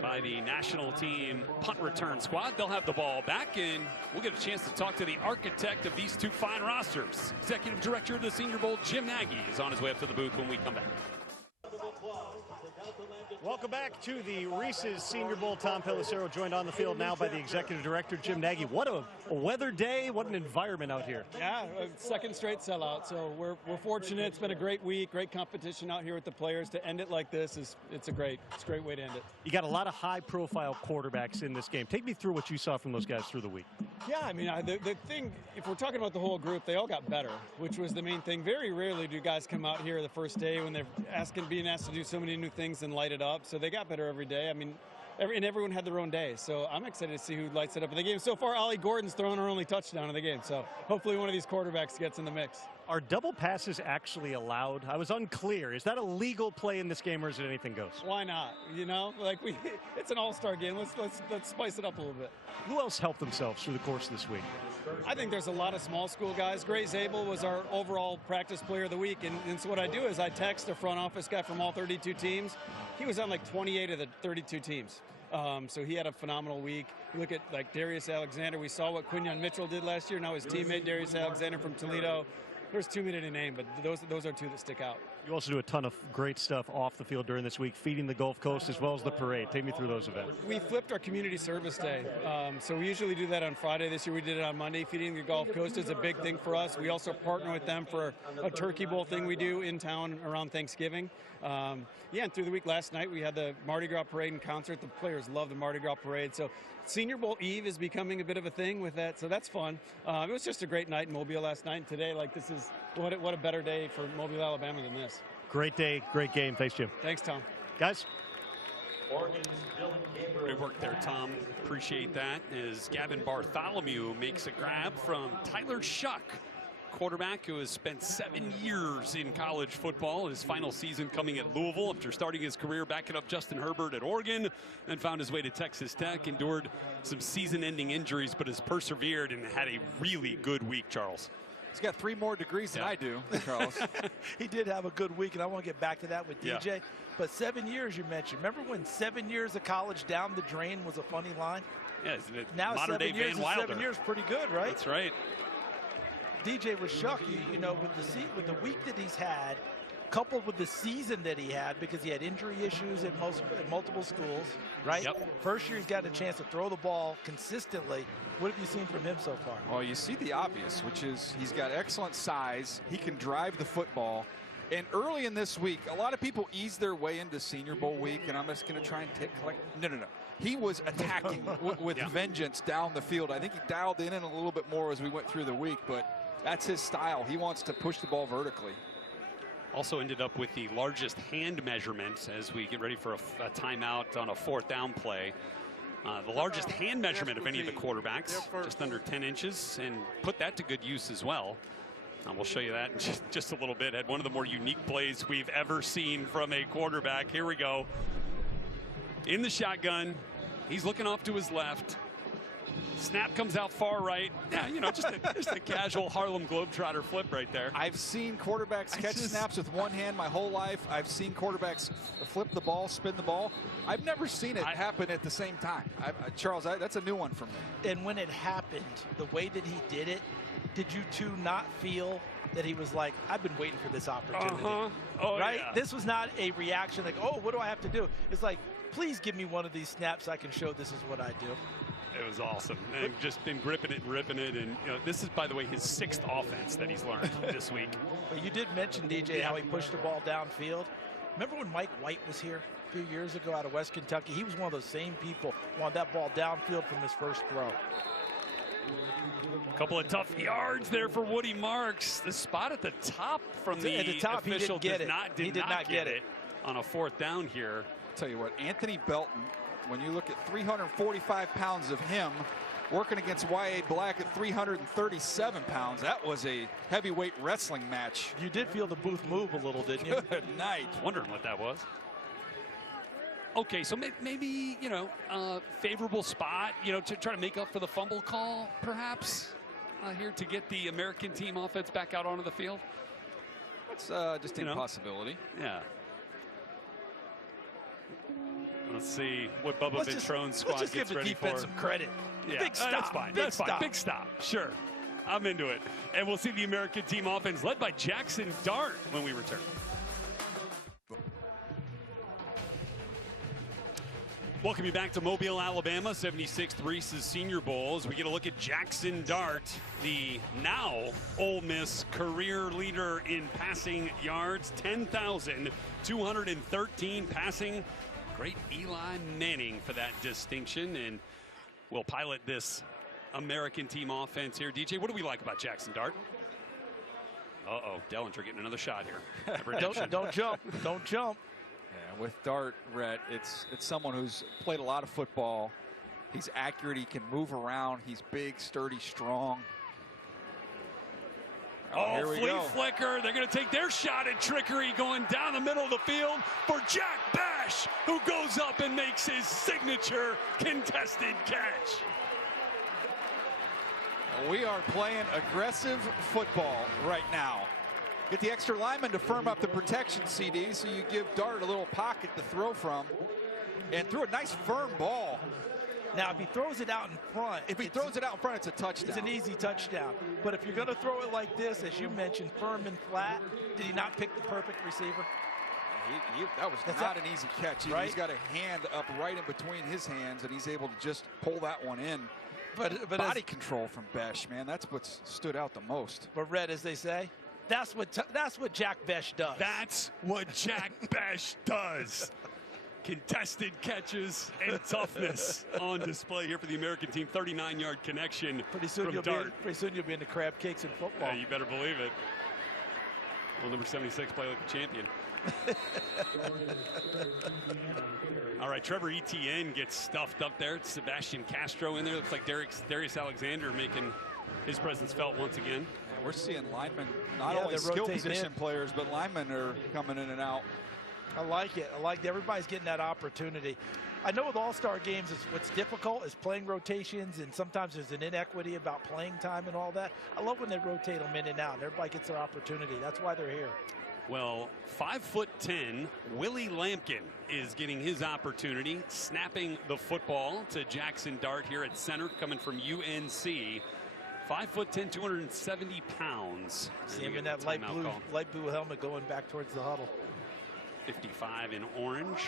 by the national team punt return squad. They'll have the ball back, and we'll get a chance to talk to the architect of these 2 fine rosters. Executive Director of the Senior Bowl, Jim Nagy, is on his way up to the booth when we come back. Welcome back to the Reese's Senior Bowl. Tom Pelissero joined on the field now by the Executive Director, Jim Nagy. What a weather day. What an environment out here. Yeah, second straight sellout. So we're fortunate. It's been a great week, great competition out here with the players. To end it like this it's a great way to end it. You got a lot of high-profile quarterbacks in this game. Take me through what you saw from those guys through the week. Yeah, I mean, the thing, if we're talking about the whole group, they all got better, which was the main thing. Very rarely do guys come out here the first day when they're being asked to do so many new things and light it up. So they got better every day. I mean, everyone had their own day. So I'm excited to see who lights it up in the game. So far, Ollie Gordon's thrown her only touchdown of the game. So hopefully one of these quarterbacks gets in the mix. Are double passes actually allowed? I was unclear. Is that a legal play in this game, or is it anything goes? Why not? It's an all-star game. Let's spice it up a little bit. Who else helped themselves through the course of this week? I think there's a lot of small school guys. Gray Zabel was our overall practice player of the week, and so what I do is I text a front office guy from all 32 teams. He was on like 28 of the 32 teams. So he had a phenomenal week. You look at like Darius Alexander. We saw what Quinyon Mitchell did last year. Now his teammate Darius Alexander from Toledo. There's too many to name, but those are 2 that stick out. You also do a ton of great stuff off the field during this week, feeding the Gulf Coast as well as the parade. Take me through those events. We flipped our community service day. So we usually do that on Friday. This year we did it on Monday. Feeding the Gulf Coast is a big thing for us. We also partner with them for a turkey bowl thing we do in town around Thanksgiving. And through the week last night we had the Mardi Gras parade and concert. The players love the Mardi Gras parade. So Senior Bowl Eve is becoming a bit of a thing with that, so that's fun. It was just a great night in Mobile last night, and today, this is what a better day for Mobile, Alabama than this. Great day, great game. Thanks, Jim. Thanks, Tom. Guys. Great work there, Tom. Appreciate that. As Gavin Bartholomew makes a grab from Tyler Shuck quarterback who has spent 7 years in college football. His final season coming at Louisville after starting his career backing up Justin Herbert at Oregon, then found his way to Texas Tech, endured some season-ending injuries, but has persevered and had a really good week, Charles. He's got 3 more degrees than I do, Charles. He did have a good week, and I want to get back to that with DJ. Yeah. But 7 years you mentioned. Remember when 7 years of college down the drain was a funny line? Yeah, now modern 7 day years Van Wilder. 7 years pretty good, right? That's right. DJ was shocked, you know, with the week that he's had, coupled with the season that he had, because he had injury issues at multiple schools, right? Yep. First year he's got a chance to throw the ball consistently. What have you seen from him so far? Well, you see the obvious, which is he's got excellent size. He can drive the football. And early in this week, a lot of people ease their way into Senior Bowl week, and I'm just going to try and collect. No. He was attacking with vengeance down the field. I think he dialed in a little bit more as we went through the week, but that's his style. He wants to push the ball vertically. Also ended up with the largest hand measurement as we get ready for a timeout on a 4th down play. The largest hand measurement of any of the quarterbacks, just under 10 inches, and put that to good use as well. We'll show you that in just a little bit. Had one of the more unique plays we've ever seen from a quarterback. Here we go. In the shotgun, he's looking off to his left. Snap comes out far right. Yeah, you know, just a casual Harlem Globetrotter flip right there. I've seen quarterbacks catch snaps with one hand my whole life. I've seen quarterbacks flip the ball, spin the ball. I've never seen it happen at the same time. Charles, that's a new one for me. And when it happened, the way that he did it, did you two not feel that he was like, I've been waiting for this opportunity? Oh, right? Yeah. This was not a reaction like, oh, what do I have to do? It's like, please give me one of these snaps so I can show this is what I do. It was awesome. And just been gripping it and ripping it. And you know, this is, by the way, his 6th offense that he's learned this week. Well, you did mention, DJ, how he pushed the ball downfield. Remember when Mike White was here a few years ago out of West Kentucky? He was one of those same people who wanted that ball downfield from his first throw. A couple of tough yards there for Woody Marks. The spot at the top from the official did not get it on a 4th down here. I'll tell you what, Anthony Belton, when you look at 345 pounds of him working against Y.A. Black at 337 pounds, that was a heavyweight wrestling match. You did feel the booth move a little, didn't you? Good night. Wondering what that was. Okay, so maybe, you know, favorable spot, you know, to try to make up for the fumble call, perhaps, here to get the American team offense back out onto the field. That's just a possibility. Yeah. Let's see what Bubba Ventrone's squad gets ready for. Let's just give the defense some credit. Yeah, big stop. That's fine. That's fine. Big stop. Sure. I'm into it. And we'll see the American team offense led by Jackson Dart when we return. Welcome you back to Mobile, Alabama, 76th Reese's Senior Bowl, as we get a look at Jackson Dart, the now Ole Miss career leader in passing yards, 10,213 passing. Great Eli Manning for that distinction, and we'll pilot this American team offense here. DJ, what do we like about Jackson Dart? Uh-oh, Dellinger getting another shot here. Don't jump. Don't jump. Yeah, with Dart, Rhett, it's someone who's played a lot of football. He's accurate. He can move around. He's big, sturdy, strong. Oh, flea flicker. They're going to take their shot at trickery going down the middle of the field for Jack Bash, who goes up and makes his signature contested catch. We are playing aggressive football right now. Get the extra lineman to firm up the protection, CD, so you give Dart a little pocket to throw from. And threw a nice firm ball. Now, if he throws it out in front, it's a touchdown. It's an easy touchdown. But if you're going to throw it like this, as you mentioned, firm and flat, did he not pick the perfect receiver? That was not an easy catch. Right? He's got a hand up right in between his hands, and he's able to just pull that one in. But body control from Besh, man, that's what's stood out the most. But Red, as they say, that's what Jack Besh does. That's what Jack Besh does. Contested catches and toughness on display here for the American team. 39-yard connection pretty soon from Dart. Pretty soon you'll be in the crab cakes in football. Yeah, you better believe it. Well, number 76 play like a champion. All right, Trevor Etienne gets stuffed up there. It's Sebastian Castro in there. Looks like Darius Alexander making his presence felt once again. we're seeing linemen, not only skill position players, but linemen are coming in and out. I like it. I like that everybody's getting that opportunity. I know with all-star games, what's difficult is playing rotations, and sometimes there's an inequity about playing time and all that. I love when they rotate them in and out, and everybody gets their opportunity. That's why they're here. Well, 5'10", Willie Lampkin is getting his opportunity, snapping the football to Jackson Dart here at center, coming from UNC. 5'10", 270 pounds. See him in that light blue helmet going back towards the huddle. 55 in orange.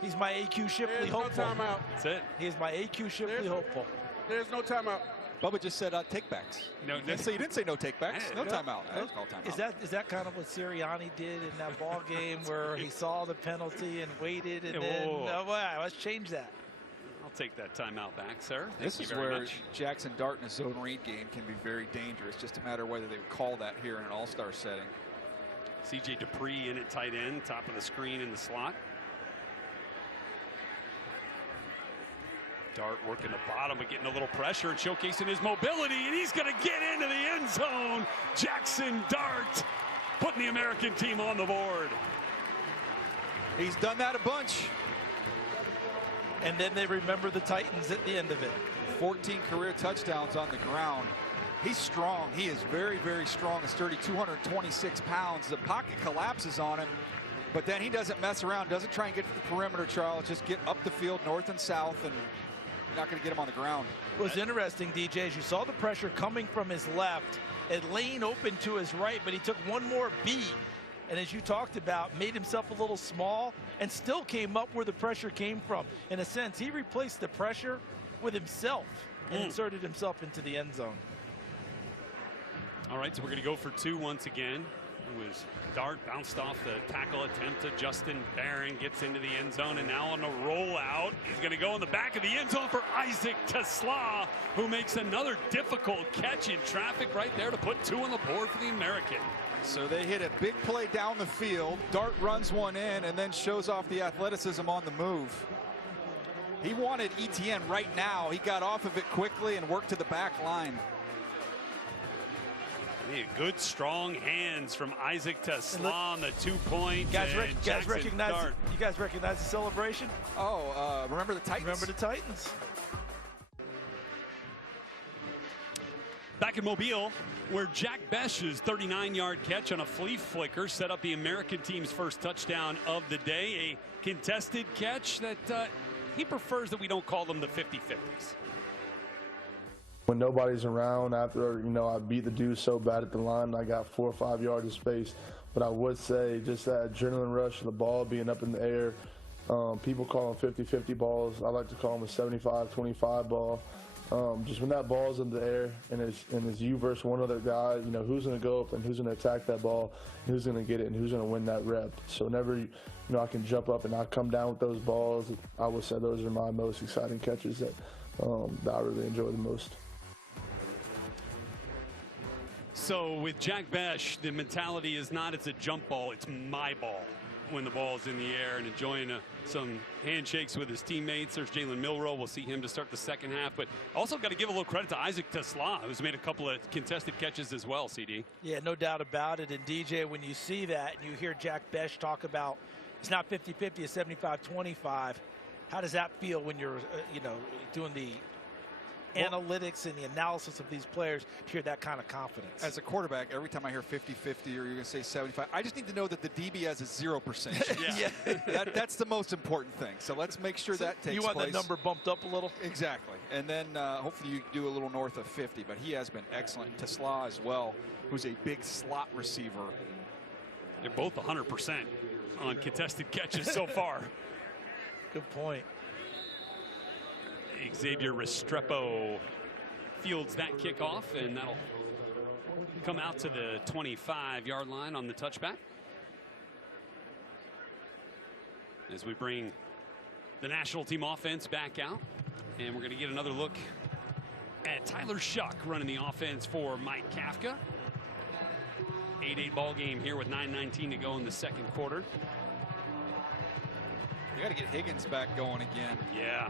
He's my AQ Shipley hopeful. No timeout. That's it. He is my AQ Shipley hopeful. There's no timeout. Bubba just said takebacks. No, you didn't say no takebacks. No timeout. No timeout. Is that kind of what Sirianni did in that ball game where he saw the penalty and waited and then let's change that. I'll take that timeout back, sir. This is where Jackson Dart in a zone read game can be very dangerous. Just a matter of whether they would call that here in an all-star setting. C.J. Dupree in at tight end, top of the screen in the slot. Dart working the bottom, but getting a little pressure and showcasing his mobility, and he's going to get into the end zone. Jackson Dart putting the American team on the board. He's done that a bunch. And then they remember the Titans at the end of it. 14 career touchdowns on the ground. He's strong. He is very, very strong and sturdy, 226 pounds. The pocket collapses on him, but then he doesn't mess around, doesn't try and get to the perimeter, Charles. Just get up the field, north and south, and you're not going to get him on the ground. It was interesting, DJ, as you saw the pressure coming from his left, and lane open to his right, but he took one more beat. And as you talked about, made himself a little small and still came up where the pressure came from. In a sense, he replaced the pressure with himself and inserted himself into the end zone. All right, so we're going to go for two once again. It was Dart, bounced off the tackle attempt to Justin Barron, gets into the end zone, and now on the rollout, he's going to go in the back of the end zone for Isaac Tesla, who makes another difficult catch in traffic right there to put two on the board for the American. So they hit a big play down the field. Dart runs one in and then shows off the athleticism on the move. He wanted ETN right now. He got off of it quickly and worked to the back line. Good strong hands from Isaac Tesla on the 2 point. You guys recognize the celebration? Oh, remember the Titans? Remember the Titans? Back in Mobile, where Jack Besh's 39-yard catch on a flea flicker set up the American team's first touchdown of the day. A contested catch that he prefers that we don't call them the 50-50s. When nobody's around after, I beat the dude so bad at the line, I got 4 or 5 yards of space. But I would say just that adrenaline rush of the ball being up in the air. People call them 50-50 balls. I like to call them a 75-25 ball. Just when that ball's in the air and it's you versus one other guy, who's going to go up and who's going to attack that ball, and who's going to get it, and who's going to win that rep. So whenever, I can jump up and I come down with those balls, I would say those are my most exciting catches that I really enjoy the most. So with Jack Besh, the mentality is not it's a jump ball, it's my ball when the ball's in the air, and enjoying some handshakes with his teammates. There's Jalen Milroe. We'll see him to start the second half. But also got to give a little credit to Isaac Tesla, who's made a couple of contested catches as well, CD. Yeah, no doubt about it. And DJ, when you see that and you hear Jack Besh talk about it's not 50-50, it's 75-25, how does that feel when you're, doing the analytics and the analysis of these players to hear that kind of confidence? As a quarterback, every time I hear 50-50 or you're going to say 75, I just need to know that the DB has a 0%. That's the most important thing. So let's make sure that takes place. You want that number bumped up a little? Exactly. And then hopefully you do a little north of 50. But he has been excellent. Tesla as well, who's a big slot receiver. They're both 100% on contested catches so far. Good point. Xavier Restrepo fields that kickoff, and that'll come out to the 25-yard line on the touchback. As we bring the national team offense back out, and we're going to get another look at Tyler Shuck running the offense for Mike Kafka. 8-8 ball game here with 9:19 to go in the second quarter. You got to get Higgins back going again. Yeah.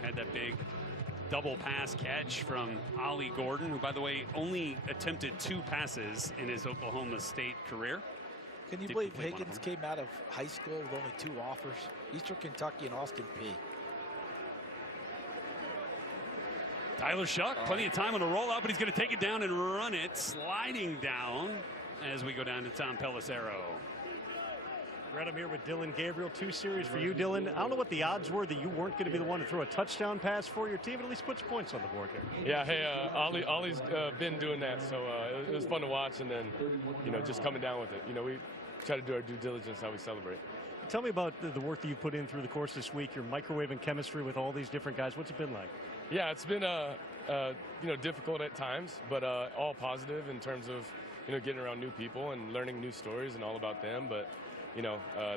Had that big double pass catch from Ollie Gordon, who, by the way, only attempted 2 passes in his Oklahoma State career. Can you believe Higgins came out of high school with only 2 offers? Eastern Kentucky and Austin P. Tyler Shuck, plenty of time on the rollout, but he's going to take it down and run it, sliding down as we go down to Tom Pelissero. Brett, I'm here with Dylan Gabriel. 2 series for you, Dylan. I don't know what the odds were that you weren't going to be the one to throw a touchdown pass for your team, but at least put some points on the board here. Yeah, hey, Ollie's been doing that, so it was fun to watch, and then, just coming down with it. We try to do our due diligence how we celebrate. Tell me about the work that you put in through the course this week, your microwaving chemistry with all these different guys. What's it been like? Yeah, it's been difficult at times, but all positive in terms of getting around new people and learning new stories and all about them. But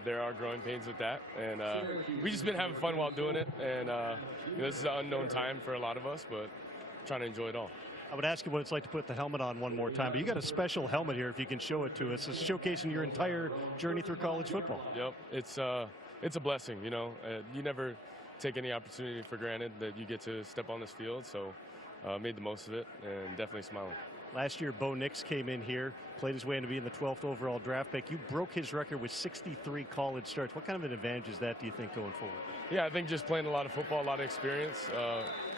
there are growing pains with that, and we just been having fun while doing it. And this is an unknown time for a lot of us, but trying to enjoy it all. I would ask you what it's like to put the helmet on one more time, but you got a special helmet here if you can show it to us. It's showcasing your entire journey through college football. Yep, it's a blessing. You never take any opportunity for granted that you get to step on this field, so made the most of it and definitely smiling. Last year, Bo Nix came in here, played his way into being the 12th overall draft pick. You broke his record with 63 college starts. What kind of an advantage is that, do you think, going forward? Yeah, I think just playing a lot of football, a lot of experience,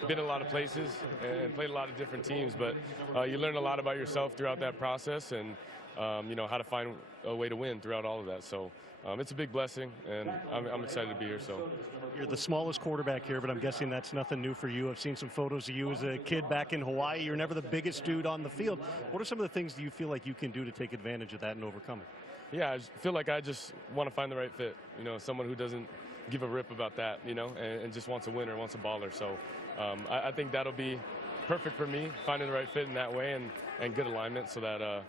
been in a lot of places and played a lot of different teams. But you learn a lot about yourself throughout that process and, how to find a way to win throughout all of that. So it's a big blessing, and I'm excited to be here. So you're the smallest quarterback here, but I'm guessing that's nothing new for you. I've seen some photos of you as a kid back in Hawaii. You're never the biggest dude on the field. What are some of the things that you feel like you can do to take advantage of that and overcome it? Yeah, I feel like I just want to find the right fit. Someone who doesn't give a rip about that, and just wants a winner, wants a baller. So I think that'll be perfect for me, finding the right fit in that way and good alignment so that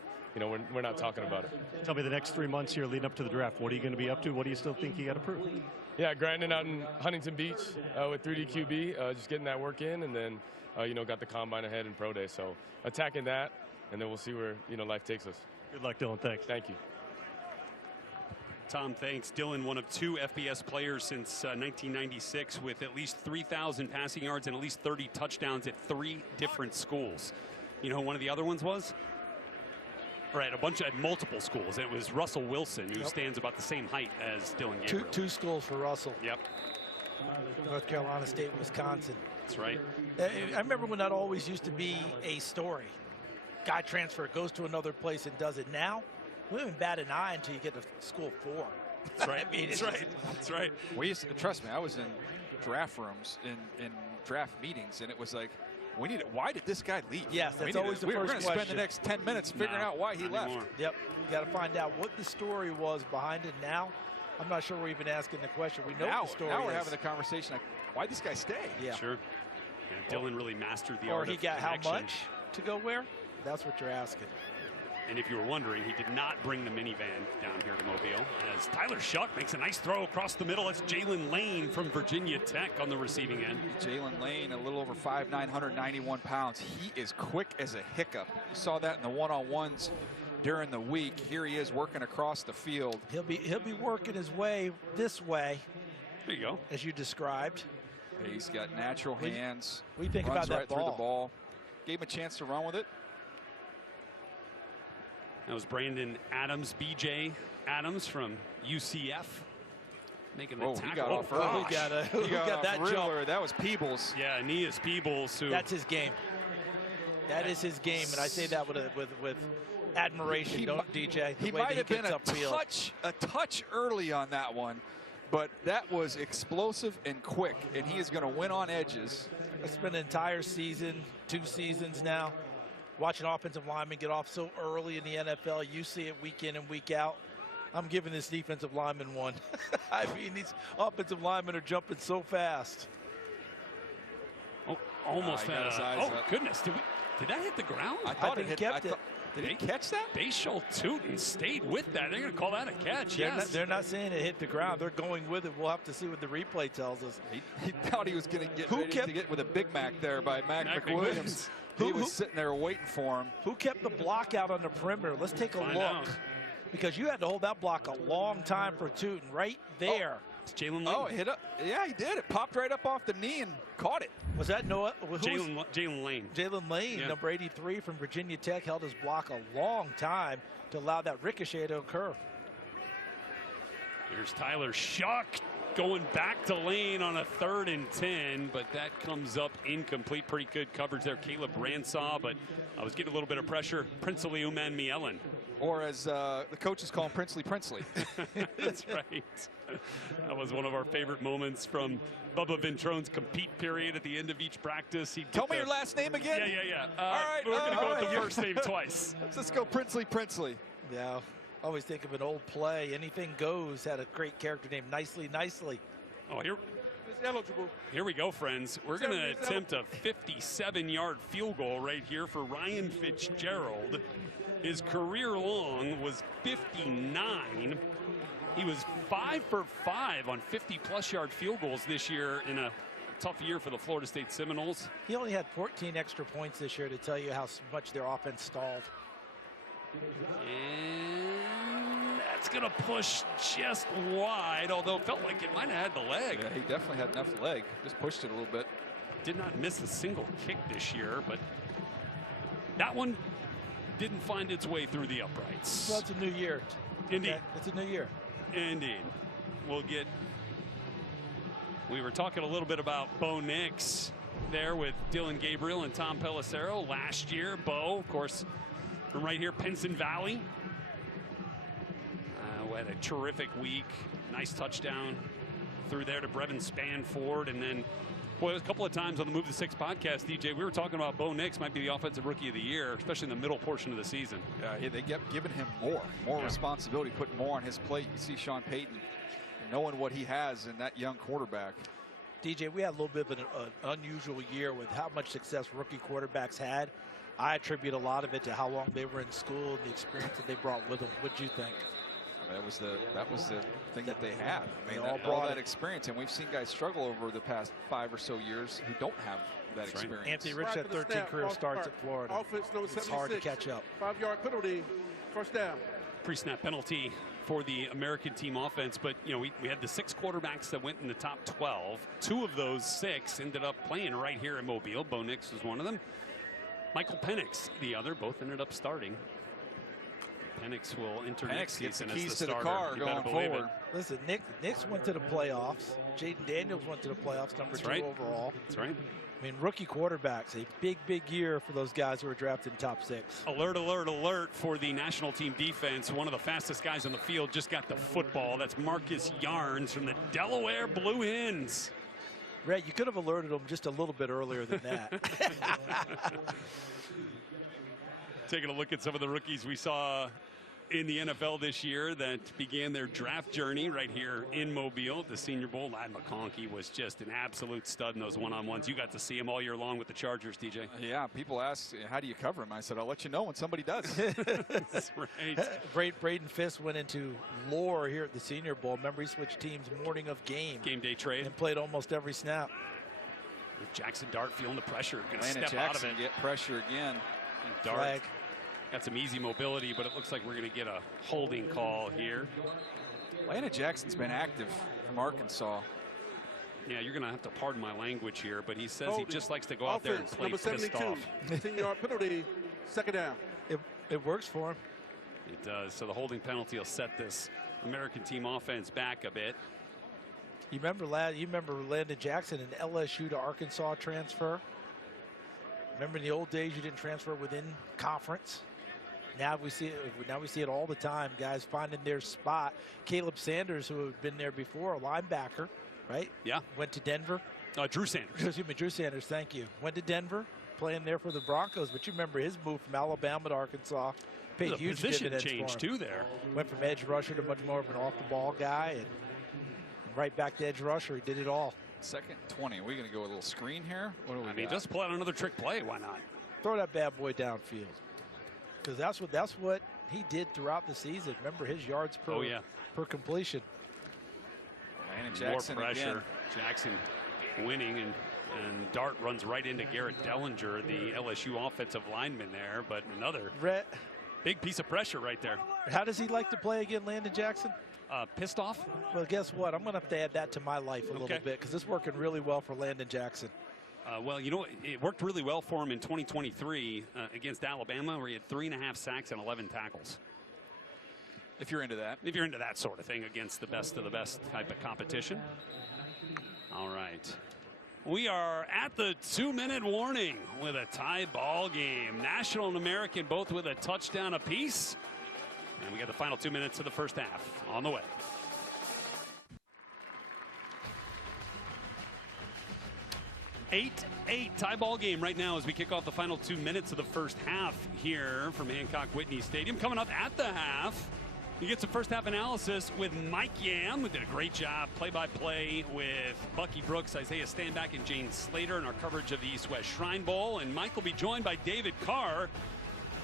we're not talking about it. Tell me the next 3 months here leading up to the draft. What are you going to be up to? What do you still think you got to prove? Yeah, grinding out in Huntington Beach with 3D QB, just getting that work in, and then got the combine ahead in pro day. So attacking that, and then we'll see where life takes us. Good luck, Dylan. Thanks. Thank you. Tom, thanks. Dylan, one of 2 FBS players since 1996 with at least 3,000 passing yards and at least 30 touchdowns at 3 different schools. You know who one of the other ones was? Right, at multiple schools. It was Russell Wilson, who stands about the same height as Dylan Gabriel. Two schools for Russell. Yep. North Carolina State, Wisconsin. That's right. I remember when that always used to be a story. Guy transfer, goes to another place and does it. Now, we don't even bat an eye until you get to school 4. That's right. That's right. That's right. We used to, trust me, I was in draft rooms in draft meetings, and it was like, why did this guy leave? Yes, that's always the first question. We're going to spend the next 10 minutes figuring out why he left. Yep, you got to find out what the story was behind it. Now, I'm not sure we're even asking the question. We know what the story is. Now we're having the conversation like, why did this guy stay? Yeah. Sure. Yeah, Dylan really mastered the art of connection. Or he got connection. how much to go where? That's what you're asking. And if you were wondering, he did not bring the minivan down here to Mobile, as Tyler Shuck makes a nice throw across the middle. That's Jalen Lane from Virginia Tech on the receiving end. Jalen Lane, a little over 5'9", 191 pounds. He is quick as a hiccup. You saw that in the one-on-ones during the week. Here he is working across the field. He'll be working his way this way. There you go. As you described. He's got natural hands. What do you think about that right through the ball? Gave him a chance to run with it. That was Brandon Adams, B.J. Adams from UCF, making the tackle. He got off early. He got that jump. That was Peebles. Yeah, Aeneas Peebles. That's his game. That is his game, and I say that with admiration. Don't DJ. He might have been a touch early on that one, but that was explosive and quick, and he is going to win on edges. It's been an entire season, 2 seasons now. Watching offensive linemen get off so early in the NFL, you see it week in and week out. I'm giving this defensive lineman one. I mean, these offensive linemen are jumping so fast. Oh, almost. Goodness. Did that hit the ground? I thought it kept it. Did he catch that? Bayshall Tootin stayed with that. They're going to call that a catch. They're not saying it hit the ground. They're going with it. We'll have to see what the replay tells us. He thought he was going to get with a Big Mac there by Mac McWilliams. He was sitting there waiting for him. Who kept the block out on the perimeter? Let's take a look. Because you had to hold that block a long time for Tootin right there. Jalen Lane. Oh, it hit up. Yeah, he did. It popped right up off the knee and caught it. Was that Noah? Jalen Lane. Jalen Lane, Yeah. number 83 from Virginia Tech, held his block a long time to allow that ricochet to occur. Here's Tyler Shuck going back to Lane on a 3rd and 10, but that comes up incomplete. Pretty good coverage there. Caleb Ransaw, but I was getting a little bit of pressure. Princely Uman Mielen. Or as the coaches call him, Princely. That's right. That was one of our favorite moments from Bubba Ventrone's compete period at the end of each practice. Tell me your last name again. Yeah. All right. We're going to go with the first name twice. Let's go Princely. Yeah. Always think of an old play. Anything Goes had a great character named Nicely. Oh, here we go, friends. We're going to attempt a 57-yard field goal right here for Ryan Fitzgerald. His career long was 59. He was 5 for 5 on 50-plus yard field goals this year in a tough year for the Florida State Seminoles. He only had 14 extra points this year to tell you how much their offense stalled. And that's going to push just wide, although it felt like it might have had the leg. Yeah, he definitely had enough leg. Just pushed it a little bit. Did not miss a single kick this year, but that one didn't find its way through the uprights. Well, it's a new year. Indeed. Okay? It's a new year. Indeed. We were talking a little bit about Bo Nix there with Dylan Gabriel and Tom Pelissero last year. Bo, of course, from right here, Pinson Valley. Had a terrific week. Nice touchdown through there to Brevin Spanford. And then, boy, a couple of times on the Move the Six podcast, DJ, we were talking about Bo Nix might be the offensive rookie of the year, especially in the middle portion of the season. Yeah, they kept giving him more responsibility, putting more on his plate. You see Sean Payton knowing what he has in that young quarterback. DJ, we had a little bit of an unusual year with how much success rookie quarterbacks had. I attribute a lot of it to how long they were in school and the experience that they brought with them. What do you think? That was the thing that they had. I mean, all that experience, and we've seen guys struggle over the past 5 or so years who don't have that experience. Anthony Rich had 13 career starts at Florida. Offense number 76. It's hard to catch up. 5-yard penalty, first down. Pre-snap penalty for the American team offense, but you know we had the 6 quarterbacks that went in the top 12. 2 of those 6 ended up playing right here in Mobile. Bo Nix was one of them. Michael Penix, the other. Both ended up starting. Penix will enter next season as the starter. The car going forward. Listen, Nix went to the playoffs. Jaden Daniels went to the playoffs, number 2 overall. That's right. I mean, rookie quarterbacks, a big year for those guys who were drafted in top 6. Alert, alert, alert for the national team defense. One of the fastest guys on the field just got the football. That's Marcus Yarns from the Delaware Blue Hens. Ray, you could have alerted them just a little bit earlier than that. Taking a look at some of the rookies we saw in the NFL this year that began their draft journey right here in Mobile at the Senior Bowl. Ladd McConkey was just an absolute stud in those one-on-ones. You got to see him all year long with the Chargers, DJ. Yeah, people ask, how do you cover him? I said, I'll let you know when somebody does. That's right. Braden Fisk went into lore here at the Senior Bowl. Remember, he switched teams morning of game day trade. And played almost every snap. With Jackson Dart feeling the pressure, going to step Jackson out of it. Get pressure again. And Dart Flag. got some easy mobility, but it looks like we're going to get a holding call here. Atlanta Jackson's been active from Arkansas. Yeah, you're going to have to pardon my language here, but he says Holding. he just likes to go out there and play number pissed 72. off. 10-yard penalty, second down. It works for him. It does. So the holding penalty will set this American team offense back a bit. You remember Landon Jackson, an LSU to Arkansas transfer? Remember in the old days you didn't transfer within conference? Now we see it all the time. Guys finding their spot. Caleb Sanders, who had been there before, a linebacker, right? Yeah. Went to Denver. Drew Sanders. Excuse me, Drew Sanders. Thank you. Went to Denver, playing there for the Broncos. But you remember his move from Alabama to Arkansas. Paid huge position dividends change for him. too there. Went from edge rusher to much more of an off-the-ball guy, and right back to edge rusher. He did it all. Second 20. Are we going to go a little screen here? What do we got? Just pull out another trick play. Why not? Throw that bad boy downfield. Because that's what he did throughout the season. Remember his yards per completion. And Jackson more pressure. Again. Jackson winning, and Dart runs right into Garrett Dellinger, the LSU offensive lineman there. But another big piece of pressure right there. How does he like to play again, Landon Jackson? pissed off? Well, guess what? I'm going to have to add that to my life a little bit because it's working really well for Landon Jackson. Well, you know, it worked really well for him in 2023 against Alabama, where he had 3.5 sacks and 11 tackles. If you're into that. If you're into that sort of thing against the best of the best type of competition. All right. We are at the 2-minute warning with a tie ball game. National and American both with a touchdown apiece. And we got the final 2 minutes of the first half on the way. Eight tie ball game right now as we kick off the final 2 minutes of the first half here from Hancock Whitney Stadium. Coming up at the half, you get some first half analysis with Mike Yam, who did a great job play-by-play with Bucky Brooks, Isaiah Stanback, and Jane Slater in our coverage of the East-West Shrine Bowl. And Mike will be joined by David Carr,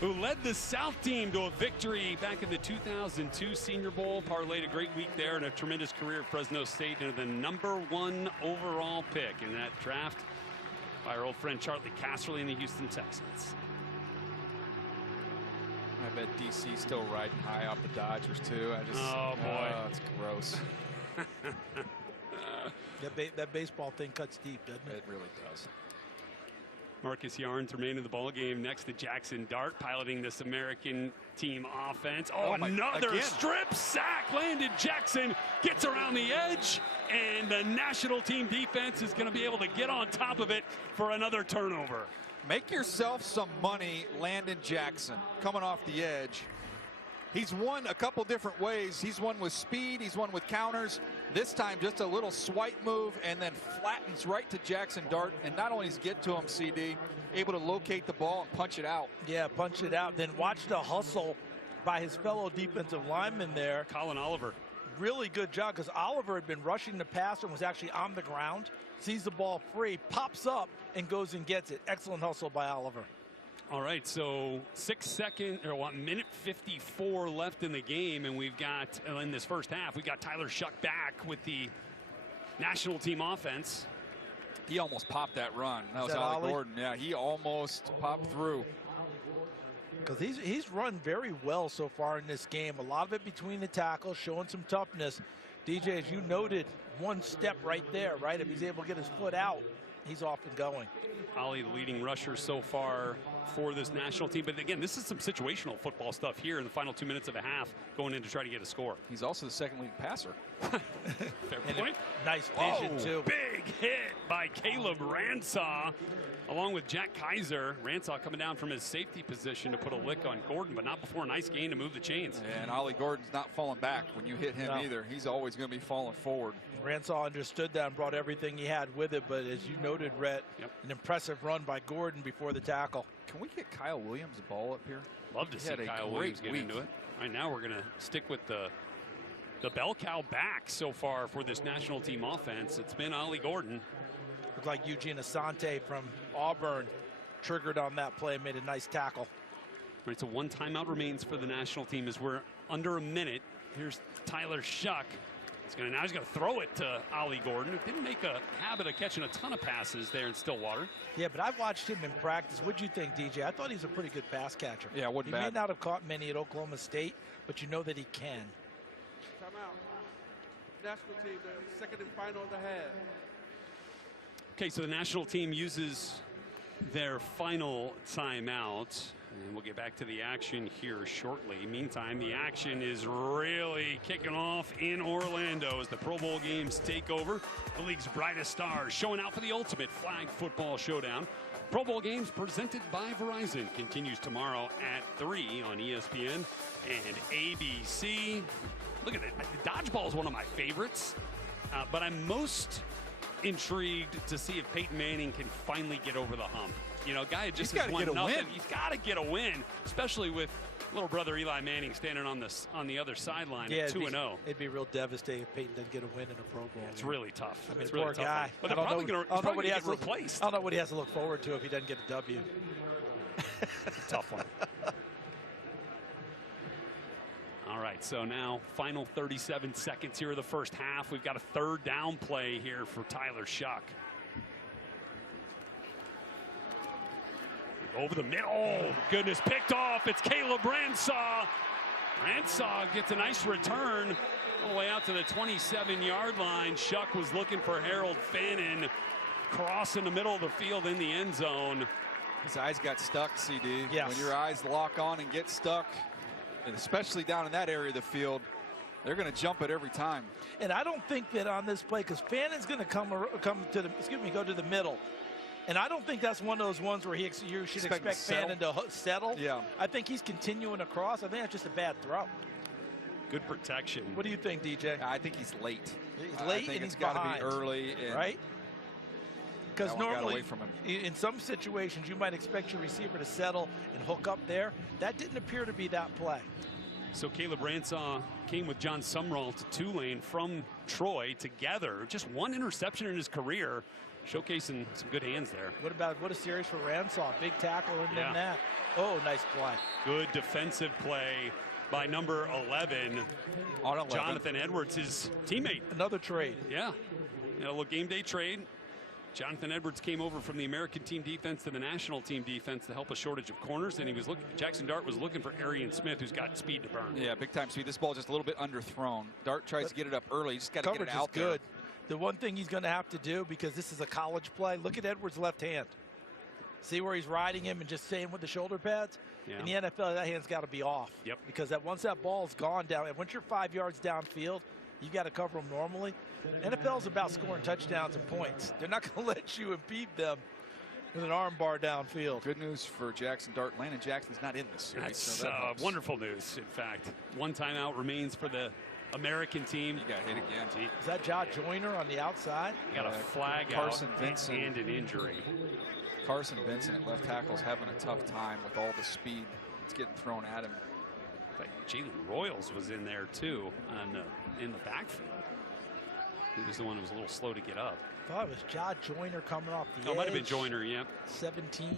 who led the South team to a victory back in the 2002 Senior Bowl, parlayed a great week there and a tremendous career at Fresno State, and the #1 overall pick in that draft by our old friend Charlie Casserly and the Houston Texans. I bet DC's still riding high off the Dodgers, too. Oh, boy. It's gross. That baseball thing cuts deep, doesn't it? It really does. Marcus Yarns remain in the ball game next to Jackson Dart, piloting this American team offense. Another strip sack. Landon Jackson gets around the edge, and the national team defense is going to be able to get on top of it for another turnover. Make yourself some money, Landon Jackson, coming off the edge. He's won a couple different ways. He's won with speed. He's won with counters. This time just a little swipe move and then flattens right to Jackson Dart. And not only does he get to him, CD, able to locate the ball and punch it out. Yeah, punch it out. Then watch the hustle by his fellow defensive lineman there. Colin Oliver. Really good job because Oliver had been rushing the passer and was actually on the ground. Sees the ball free, pops up, and goes and gets it. Excellent hustle by Oliver. All right, so 1 minute 54 left in the game, and we've got, in this first half, we got Tyler Shuck back with the national team offense. He almost popped that run. That was Ollie Gordon. Yeah, he almost popped through. Because he's run very well so far in this game. A lot of it between the tackles, showing some toughness. DJ, as you noted, one step right there, right? If he's able to get his foot out, he's off and going. Ollie, the leading rusher so far for this national team. But again, this is some situational football stuff here in the final 2 minutes of a half, going in to try to get a score. He's also the second leading passer. Fair point. Nice vision, too. Big hit by Caleb Ransaw, along with Jack Kaiser. Ransaw coming down from his safety position to put a lick on Gordon, but not before a nice gain to move the chains. And Ollie Gordon's not falling back when you hit him either. He's always going to be falling forward. Ransaw understood that and brought everything he had with it, but as you noted, Rhett, an impressive run by Gordon before the tackle. Can we get Kyle Williams' ball up here? Love to see Kyle Williams get into it. Right now we're going to stick with the bell cow back so far for this national team offense. It's been Ollie Gordon. Looked like Eugene Asante from Auburn triggered on that play, made a nice tackle. Right, so one timeout remains for the national team as we're under a minute. Here's Tyler Shuck. Now he's going to throw it to Ollie Gordon, who didn't make a habit of catching a ton of passes there in Stillwater. Yeah, but I've watched him in practice. What'd you think, DJ? I thought he's a pretty good pass catcher. Yeah, he may not have caught many at Oklahoma State, but you know that he can. Timeout. National team, the second and final of the half. Okay, so the national team uses their final timeout. And we'll get back to the action here shortly. Meantime, the action is really kicking off in Orlando as the Pro Bowl games take over. The league's brightest stars showing out for the ultimate flag football showdown. Pro Bowl games presented by Verizon continues tomorrow at 3 on ESPN and ABC. Look at it. Dodgeball is one of my favorites, but I'm most intrigued to see if Peyton Manning can finally get over the hump. You know, guy just has won nothing. He's got to get a win, especially with little brother Eli Manning standing on the other sideline at 2-0. It'd be real devastating if Peyton doesn't get a win in a Pro Bowl. Yeah, it's really tough. I mean, it's poor really guy. But they're probably going to get replaced. I don't know what he has to look forward to if he doesn't get a W. Tough one. All right, so now final 37 seconds here of the first half. We've got a third down play here for Tyler Shuck. Over the middle. Oh, goodness. Picked off. It's Caleb Ransaw. Ransaw gets a nice return all the way out to the 27-yard line. Shuck was looking for Harold Fannin. Cross in the middle of the field in the end zone. His eyes got stuck, CD. Yes. When your eyes lock on and get stuck, and especially down in that area of the field, they're going to jump it every time. And I don't think that on this play, because Fannin's going to go to the middle. And I don't think that's one of those ones where you should expect Fannin to settle. Yeah. I think he's continuing across. I think that's just a bad throw. Good protection. What do you think, DJ? I think he's late. He's late, I think and it's he's got to behind. be early. And right? Because normally, away from him. in some situations, you might expect your receiver to settle and hook up there. That didn't appear to be that play. So Caleb Ransaw came with John Sumrall to Tulane from Troy together. Just one interception in his career, showcasing some good hands there. What a series for Ransaw. Big tackle and then that. Oh, nice play. Good defensive play by number 11. Jonathan Edwards, his teammate. Another trade. Yeah. A little game day trade. Jonathan Edwards came over from the American team defense to the national team defense to help a shortage of corners, and Jackson Dart was looking for Arian Smith, who's got speed to burn. Yeah, big time speed. This ball just a little bit underthrown. Dart tries to get it up early. Just got to get it out there. Good. The one thing he's going to have to do, because this is a college play, look at Edwards' left hand. See where he's riding him and just staying with the shoulder pads? Yeah. In the NFL, that hand's got to be off. Yep. Because once that ball's gone down, and once you're 5 yards downfield, you've got to cover them normally. NFL's about scoring touchdowns and points. They're not going to let you impede them with an arm bar downfield. Good news for Jackson Dart. Landon Jackson's not in this series. That's so that wonderful news, in fact. One timeout remains for the American team. He got hit again. Is that Josh Joyner on the outside? Got a flag Carson out Vincent. and an injury. Carson Vincent at left tackle is having a tough time with all the speed that's getting thrown at him. But Jalen Royals was in there too, in the backfield. He was the one who was a little slow to get up. I thought it was Josh Joyner coming off the edge. It might have been Joyner, yep. 17,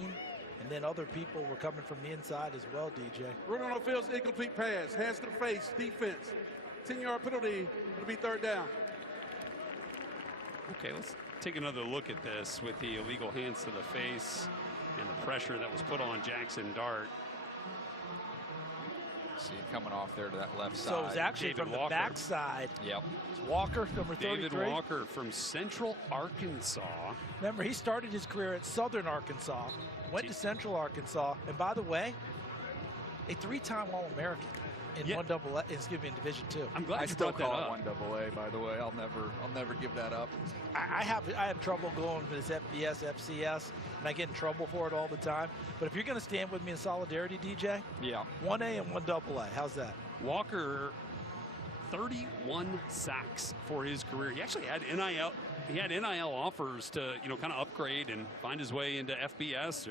and then other people were coming from the inside as well, DJ. Running on the field's incomplete pass. Hands to the face. Defense. 10-yard penalty. It'll be third down. Okay, let's take another look at this with the illegal hands to the face and the pressure that was put on Jackson Dart. See it coming off there to that left side. So it was actually David from the Walker. backside. Yep. It's Walker, number 33. David Walker from Central Arkansas. Remember, he started his career at Southern Arkansas, went to Central Arkansas, and by the way, a 3-time All-American in in Division II. I'm glad you still brought that call up. it 1AA, by the way. I'll never give that up. I have trouble going to this FBS, FCS, and I get in trouble for it all the time. But if you're going to stand with me in solidarity, DJ, yeah, 1A and 1AA. How's that? Walker, 31 sacks for his career. He actually had NIL. He had NIL offers to kind of upgrade and find his way into FBS,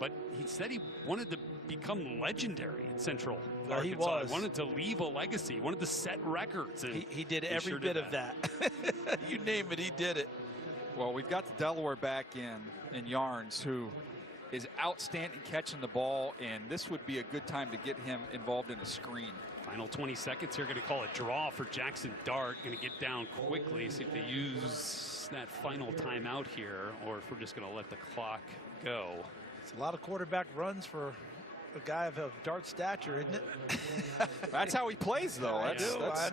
but he said he wanted to become legendary at Central Arkansas. He was. He wanted to leave a legacy. He wanted to set records. And he did every bit of that. You name it, he did it. Well, we've got the Delaware back in Yarns, who is outstanding catching the ball, and this would be a good time to get him involved in a screen. Final 20 seconds here. Going to call a draw for Jackson Dart. Going to get down quickly. See if they use that final timeout here, or if we're just going to let the clock go. It's a lot of quarterback runs for a guy of Dart's stature, isn't it? That's how he plays, though.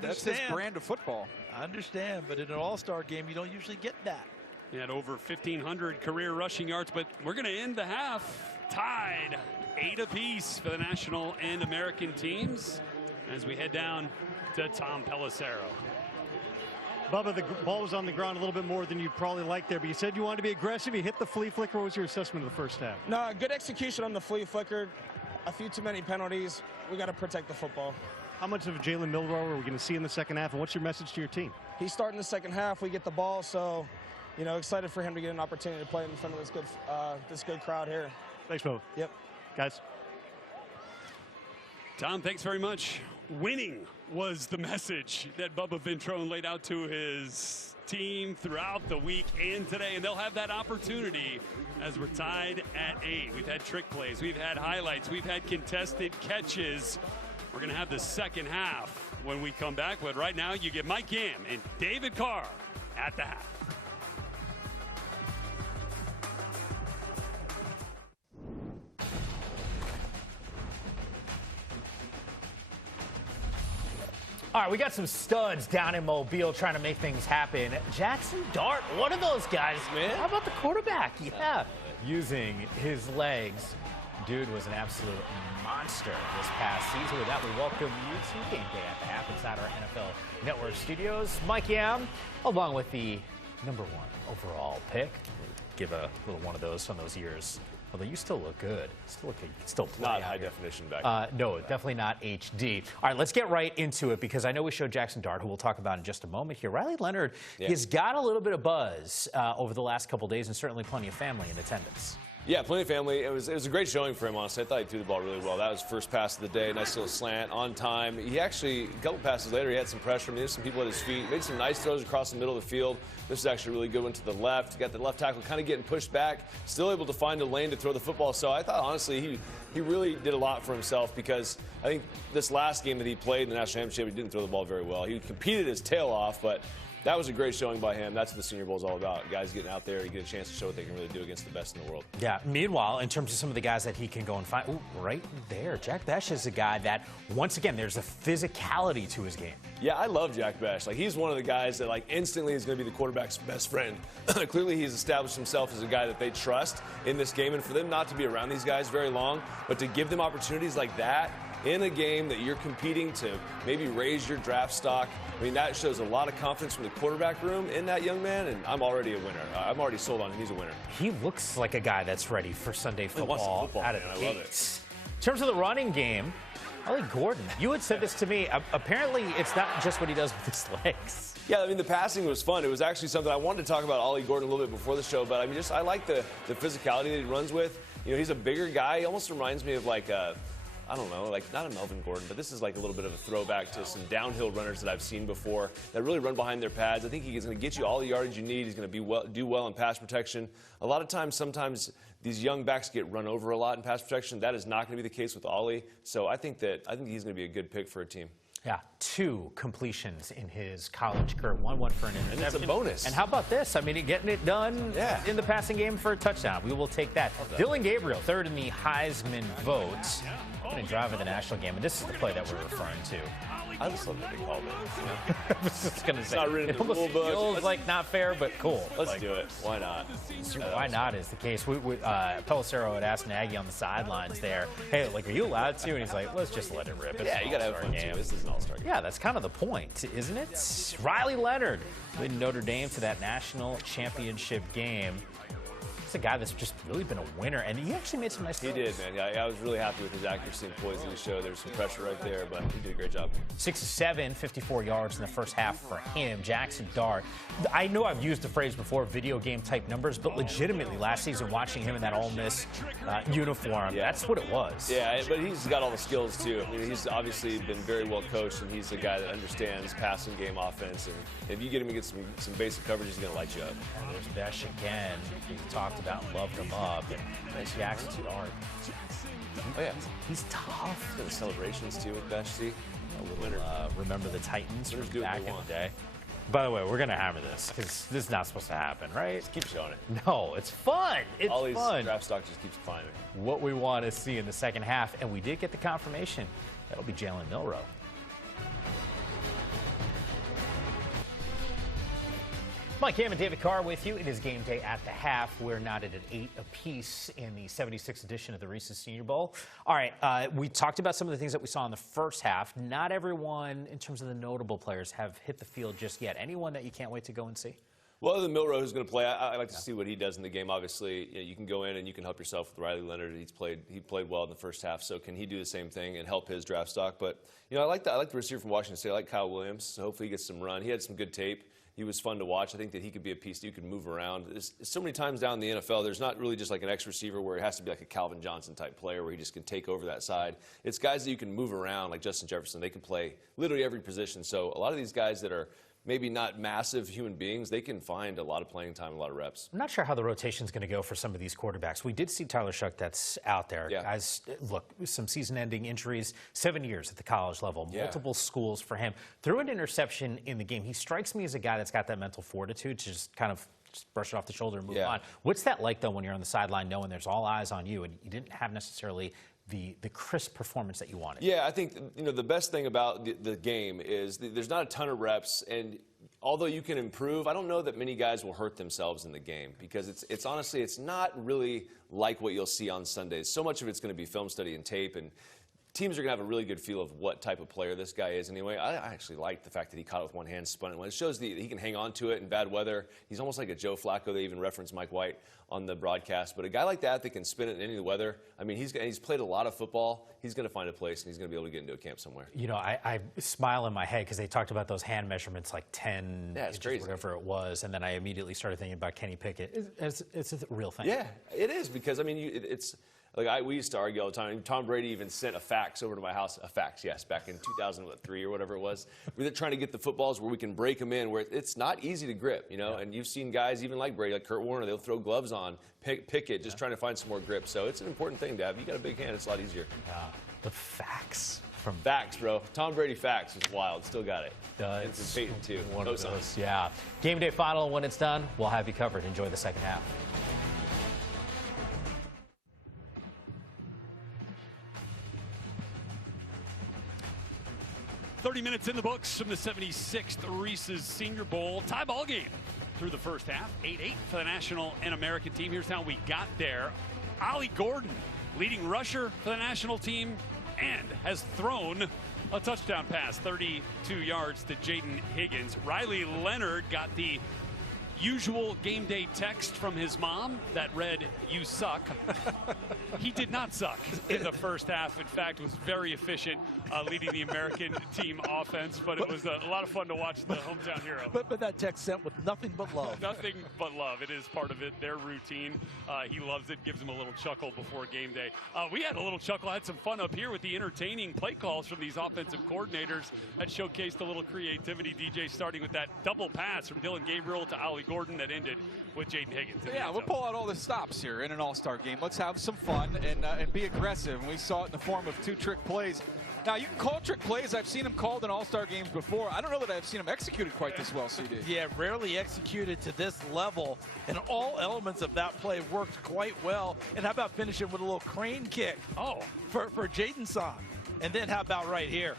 That's his brand of football. I understand, but in an all-star game, you don't usually get that. He had over 1,500 career rushing yards, but we're going to end the half tied 8 apiece for the national and American teams as we head down to Tom Pelissero. Bubba, the ball was on the ground a little bit more than you'd probably like there, but you said you wanted to be aggressive. You hit the flea flicker. What was your assessment of the first half? No, good execution on the flea flicker. A few too many penalties. We got to protect the football. How much of Jalen Milroe are we going to see in the second half, and what's your message to your team? He's starting the second half. We get the ball, so excited for him to get an opportunity to play in front of this good crowd here. Thanks, Bubba. Yep. Guys. Tom, thanks very much. Winning was the message that Bubba Ventrone laid out to his team throughout the week and today, and they'll have that opportunity as we're tied at 8. We've had trick plays, we've had highlights, we've had contested catches. We're going to have the second half when we come back, but right now you get Mike Gam and David Carr at the half. All right, we got some studs down in Mobile trying to make things happen. Jackson Dart, one of those guys, man. How about the quarterback? Yeah, using his legs. Dude was an absolute monster this past season. With that, we welcome you to Game Day at the Half inside our NFL Network studios. Mike Yam, along with the #1 overall pick. Give a little one of those from those years. Although you still look good. Still play. Not high definition back no, definitely not HD. All right, let's get right into it because I know we showed Jackson Dart, who we'll talk about in just a moment here. Riley Leonard has got a little bit of buzz over the last couple days and certainly plenty of family in attendance. Yeah, plenty of family. It was a great showing for him, honestly. I thought he threw the ball really well. That was first pass of the day. Nice little slant on time. He actually, a couple passes later, he had some pressure. I mean, there's some people at his feet. Made some nice throws across the middle of the field. This is actually a really good one to the left. He got the left tackle kind of getting pushed back. Still able to find a lane to throw the football. So I thought, honestly, he really did a lot for himself because I think this last game that he played in the national championship, he didn't throw the ball very well. He competed his tail off, but that was a great showing by him. That's what the Senior Bowl is all about. Guys getting out there to get a chance to show what they can really do against the best in the world. Yeah. Meanwhile, in terms of some of the guys that he can go and find, right there, Jack Bech is a guy that, once again, there's a physicality to his game. Yeah, I love Jack Bech. Like, he's one of the guys that, like, instantly is going to be the quarterback's best friend. Clearly, he's established himself as a guy that they trust in this game. And for them not to be around these guys very long, but to give them opportunities like that in a game that you're competing to maybe raise your draft stock, I mean, that shows a lot of confidence from the quarterback room in that young man, and I'm already a winner. I'm already sold on him. He's a winner. He looks like a guy that's ready for Sunday football out of the I love gates. In terms of the running game, Ollie Gordon, you had said this to me. Apparently, it's not just what he does with his legs. Yeah, I mean, the passing was fun. It was actually something I wanted to talk about Ollie Gordon a little bit before the show, but I mean, I like the physicality that he runs with. You know, he's a bigger guy. He almost reminds me of like I don't know, like not a Melvin Gordon, but this is like a little bit of a throwback to some downhill runners that I've seen before that really run behind their pads. I think he's going to get you all the yardage you need. He's going to do well in pass protection. A lot of times, sometimes these young backs get run over a lot in pass protection. That is not going to be the case with Ollie. So I think he's going to be a good pick for a team. Yeah, 2 completions in his college career. One for an interception. And it's a bonus. And how about this? I mean, getting it done in the passing game for a touchdown. We will take that. Dylan Gabriel, 3rd in the Heisman vote. Going to drive in the national game. And this is the play that we're referring to. I just love that they called it. I was just going to say, not written in the rule book. Feels like not fair, but cool. Let's do it. Why not? Why not is the case. Pelissero had asked Nagy on the sidelines there, hey, like, are you allowed to? And he's like, let's just let it rip. It's you got to have fun, too. This is an all-star game. Yeah, that's kind of the point, isn't it? Riley Leonard leading Notre Dame to that national championship game. He's a guy that's just really been a winner, and he actually made some nice throws. He did, man. Yeah, I was really happy with his accuracy and poise in the show. There was some pressure right there, but he did a great job. 6 of 7, 54 yards in the first half for him. Jackson Dart. I know I've used the phrase before, video game type numbers, but legitimately last season watching him in that Ole Miss uniform, that's what it was. Yeah, but he's got all the skills too. I mean, he's obviously been very well coached, and he's a guy that understands passing game offense. And if you get him to get some basic coverage, he's going to light you up. And there's Bech again. We talked about and loved him up. Nice Jackson Dart. Oh yeah, he's tough. He's got the celebrations too with Bech. See, remember the Titans from do back in the day. By the way, we're gonna hammer this because this is not supposed to happen, right? Just keep showing it. No, it's fun. It's all these fun. Draft stock just keeps climbing. What we want to see in the second half, and we did get the confirmation. That'll be Jalen Milroe. Mike Ham and David Carr with you. It is game day at the half. We're knotted at 8 apiece in the 76th edition of the Reese's Senior Bowl. All right, we talked about some of the things that we saw in the first half. Not everyone, in terms of the notable players, have hit the field just yet. Anyone that you can't wait to go and see? Well, other than Milroe, who's going to play, I like to see what he does in the game. Obviously, you can go in and you can help yourself with Riley Leonard. He played well in the first half, so can he do the same thing and help his draft stock? But I like the receiver from Washington State. I like Kyle Williams. So hopefully he gets some run. He had some good tape. He was fun to watch. I think that he could be a piece that you could move around. There's so many times down in the NFL, there's not really just like an X receiver where it has to be like a Calvin Johnson type player where he just can take over that side. It's guys that you can move around like Justin Jefferson. They can play literally every position. So a lot of these guys that are maybe not massive human beings, they can find a lot of playing time, a lot of reps. I'm not sure how the rotation's going to go for some of these quarterbacks. We did see Tyler Shuck that's out there. Yeah. Guys, look, some season-ending injuries, 7 years at the college level, multiple schools for him. Threw an interception in the game. He strikes me as a guy that's got that mental fortitude to just kind of brush it off the shoulder and move on. What's that like, though, when you're on the sideline knowing there's all eyes on you and you didn't have necessarily the crisp performance that you wanted. Yeah, I think the best thing about the game is there's not a ton of reps, and although you can improve, I don't know that many guys will hurt themselves in the game because it's honestly, it's not really like what you'll see on Sundays. So much of it's going to be film study and tape, and teams are going to have a really good feel of what type of player this guy is anyway. I actually like the fact that he caught it with one hand, spun it. It shows that he can hang on to it in bad weather. He's almost like a Joe Flacco. They even reference Mike White on the broadcast. But a guy like that can spin it in any of the weather, I mean, he's played a lot of football. He's going to find a place, and he's going to be able to get into a camp somewhere. You know, I smile in my head because they talked about those hand measurements, like 10 it's inches, crazy. Whatever it was, and then I immediately started thinking about Kenny Pickett. It's a real thing. Yeah, it is because, I mean, it's – we used to argue all the time. Tom Brady even sent a fax over to my house. A fax, yes, back in 2003 or whatever it was. We were trying to get the footballs where we can break them in, where it's not easy to grip, you know. Yeah. And you've seen guys even like Brady, like Kurt Warner, they'll throw gloves on, pick it, just trying to find some more grip. So it's an important thing to have. You got a big hand, it's a lot easier. The fax from fax, bro. Tom Brady fax was wild. Still got it. It's Peyton too. One of those. Yeah. Game day final. When it's done, we'll have you covered. Enjoy the second half. .30 minutes in the books from the 76th Reese's Senior Bowl. Tie ball game through the first half. 8-8 for the national and American team. Here's how we got there. Ollie Gordon, leading rusher for the national team, and has thrown a touchdown pass, 32 yards to Jaden Higgins. Riley Leonard got the usual game day text from his mom that read, "You suck." He did not suck in the first half. In fact, was very efficient leading the American team offense, but it was a lot of fun to watch the hometown hero. But that text sent with nothing but love. Nothing but love. It is part of it, their routine. He loves it, gives him a little chuckle before game day. We had a little chuckle, had some fun up here with the entertaining play calls from these offensive coordinators that showcased a little creativity. DJ starting with that double pass from Dylan Gabriel to Ollie Gordon that ended with Jaden Higgins. Yeah, we'll pull out all the stops here in an all-star game. Let's have some fun and be aggressive. And we saw it in the form of 2 trick plays. Now, you can call trick plays. I've seen them called in all-star games before. I don't know that I've seen them executed quite this well, CD. Yeah, rarely executed to this level. And all elements of that play worked quite well. And how about finishing with a little crane kick? For Jaden Son. And then how about right here?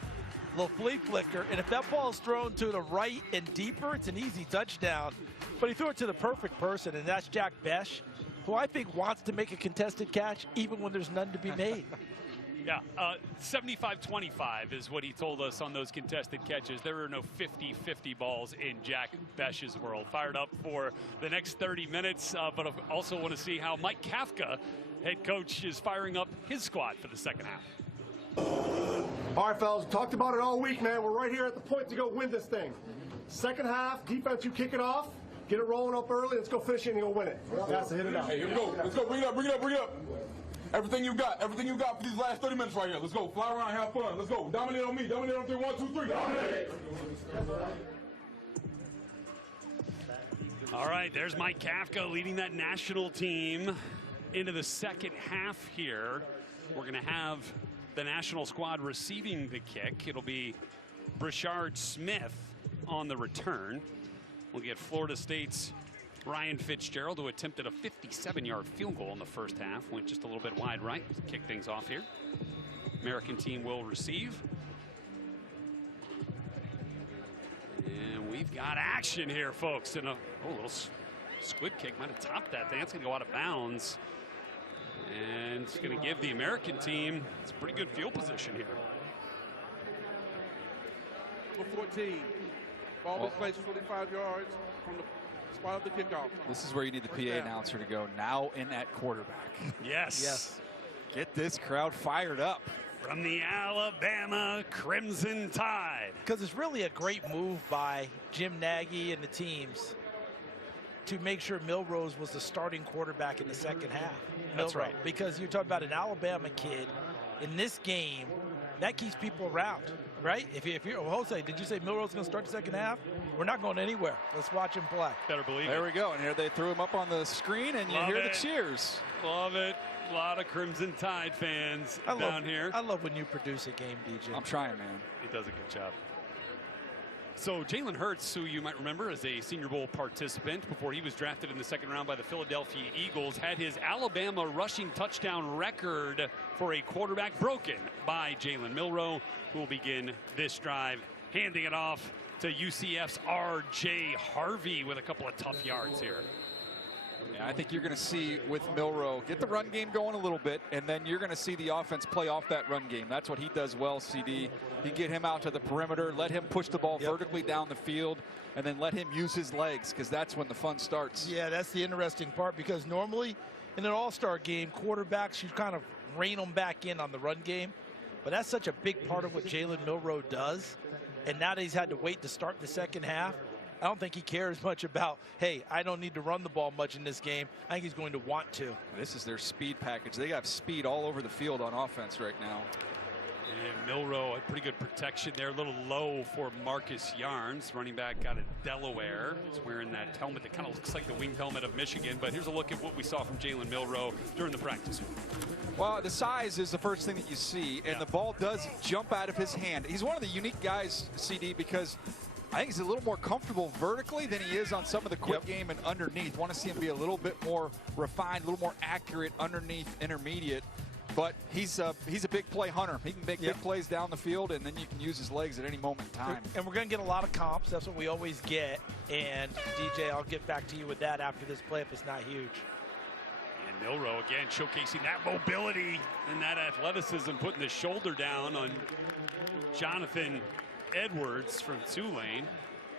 Little flea flicker, and if that ball is thrown to the right and deeper, it's an easy touchdown. But he threw it to the perfect person, and that's Jack Besh, who I think wants to make a contested catch even when there's none to be made. Yeah, 75-25 is what he told us on those contested catches. There are no 50-50 balls in Jack Besh's world. Fired up for the next 30 minutes, but I also want to see how Mike Kafka, head coach, is firing up his squad for the second half. All right, fellas, talked about it all week, man. We're right here at the point to go win this thing. Second half, defense, you kick it off, get it rolling up early, let's go finish it and go win it. That's to hit it out. Hey, here we go. Let's go. Bring it up, bring it up, bring it up. Everything you got for these last 30 minutes right here. Let's go. Fly around, have fun. Let's go. Dominate on me. Dominate on 3. 1, 2, 3. Dominate. All right, there's Mike Kafka leading that national team into the second half here. We're going to have the national squad receiving the kick. It'll be Brashard Smith on the return. We'll get Florida State's Ryan Fitzgerald, who attempted a 57-yard field goal in the first half. Went just a little bit wide right to kick things off here. American team will receive. And we've got action here, folks. And a little squid kick might have topped that thing. That's going to go out of bounds. And it's going to give the American team it's a pretty good field position here. 14. Ball is placed 45 yards from the spot of the kickoff. This is where you need the PA announcer to go, now in at quarterback. Yes. Yes. Get this crowd fired up. From the Alabama Crimson Tide. Because it's really a great move by Jim Nagy and the teams to make sure Milrose was the starting quarterback in the second half. That's right. Because you're talking about an Alabama kid in this game, that keeps people around, right? If you're Jose, did you say Milrose is going to start the second half? We're not going anywhere. Let's watch him play. Better believe There it. we go. And here they threw him up on the screen, and you hear the cheers. Love it. A lot of Crimson Tide fans down here. I love when you produce a game, DJ. I'm trying, man. He does a good job. So Jalen Hurts, who you might remember as a Senior Bowl participant before he was drafted in the second round by the Philadelphia Eagles, had his Alabama rushing touchdown record for a quarterback broken by Jalen Milroe, who will begin this drive, handing it off to UCF's R.J. Harvey with a couple of tough yards here. Yeah, I think you're going to see with Milroe get the run game going a little bit, and then you're going to see the offense play off that run game. That's what he does well, CD. You get him out to the perimeter, let him push the ball vertically down the field, and then let him use his legs, because that's when the fun starts. Yeah, that's the interesting part, because normally in an all-star game, quarterbacks, you kind of rein them back in on the run game. But that's such a big part of what Jalen Milroe does. And now that he's had to wait to start the second half, I don't think he cares much about, hey, I don't need to run the ball much in this game. I think he's going to want to. This is their speed package. They have speed all over the field on offense right now. And Milroe had pretty good protection there. A little low for Marcus Yarns, running back out of Delaware. He's wearing that helmet that kind of looks like the winged helmet of Michigan. But here's a look at what we saw from Jalen Milroe during the practice. Well, the size is the first thing that you see, and the ball does jump out of his hand. He's one of the unique guys, CD, because I think he's a little more comfortable vertically than he is on some of the quick game and underneath. Want to see him be a little bit more refined, a little more accurate underneath intermediate. But he's a big play hunter. He can make big plays down the field, and then you can use his legs at any moment in time. And we're going to get a lot of comps. That's what we always get. And, DJ, I'll get back to you with that after this play if it's not huge. And Milroe, again, showcasing that mobility and that athleticism, putting the shoulder down on Jonathan Edwards from Tulane.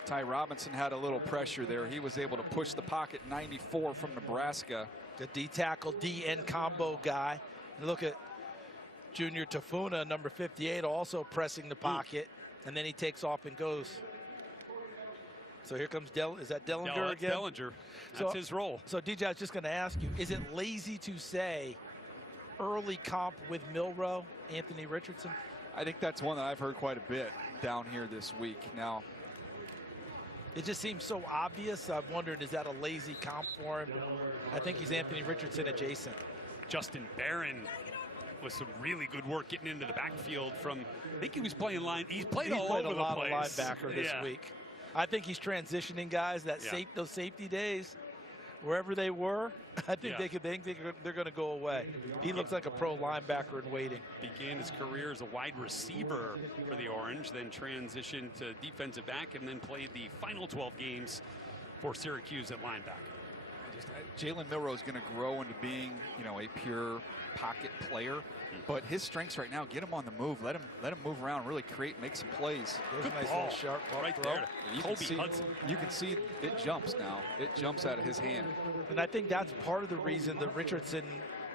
Ty Robinson had a little pressure there. He was able to push the pocket. 94 from Nebraska. The D-tackle, D-end combo guy. And look at Junior Tafuna, number 58, also pressing the pocket. And then he takes off and goes. So here comes is that Dellinger again? Dellinger. That's his role. So, DJ, I was just going to ask you, is it lazy to say early comp with Milroe, Anthony Richardson? I think that's one that I've heard quite a bit down here this week. Now, it just seems so obvious. I've wondered, is that a lazy comp for him? I think he's Anthony Richardson adjacent. Justin Barron with some really good work getting into the backfield from, I think he was playing line. He's played all over the place. A lot of linebacker this week. I think he's transitioning guys. Those safety days, wherever they were, I think they're going to go away. He looks like a pro linebacker in waiting. Began his career as a wide receiver for the Orange, then transitioned to defensive back, and then played the final 12 games for Syracuse at linebacker. Jalen Milroe is going to grow into being, a pure pocket player. But his strengths right now, get him on the move. Let him move around, really make some plays. Good nice ball. Little sharp ball right throw. there. You can see it jumps now. It jumps out of his hand. And I think that's part of the reason that Richardson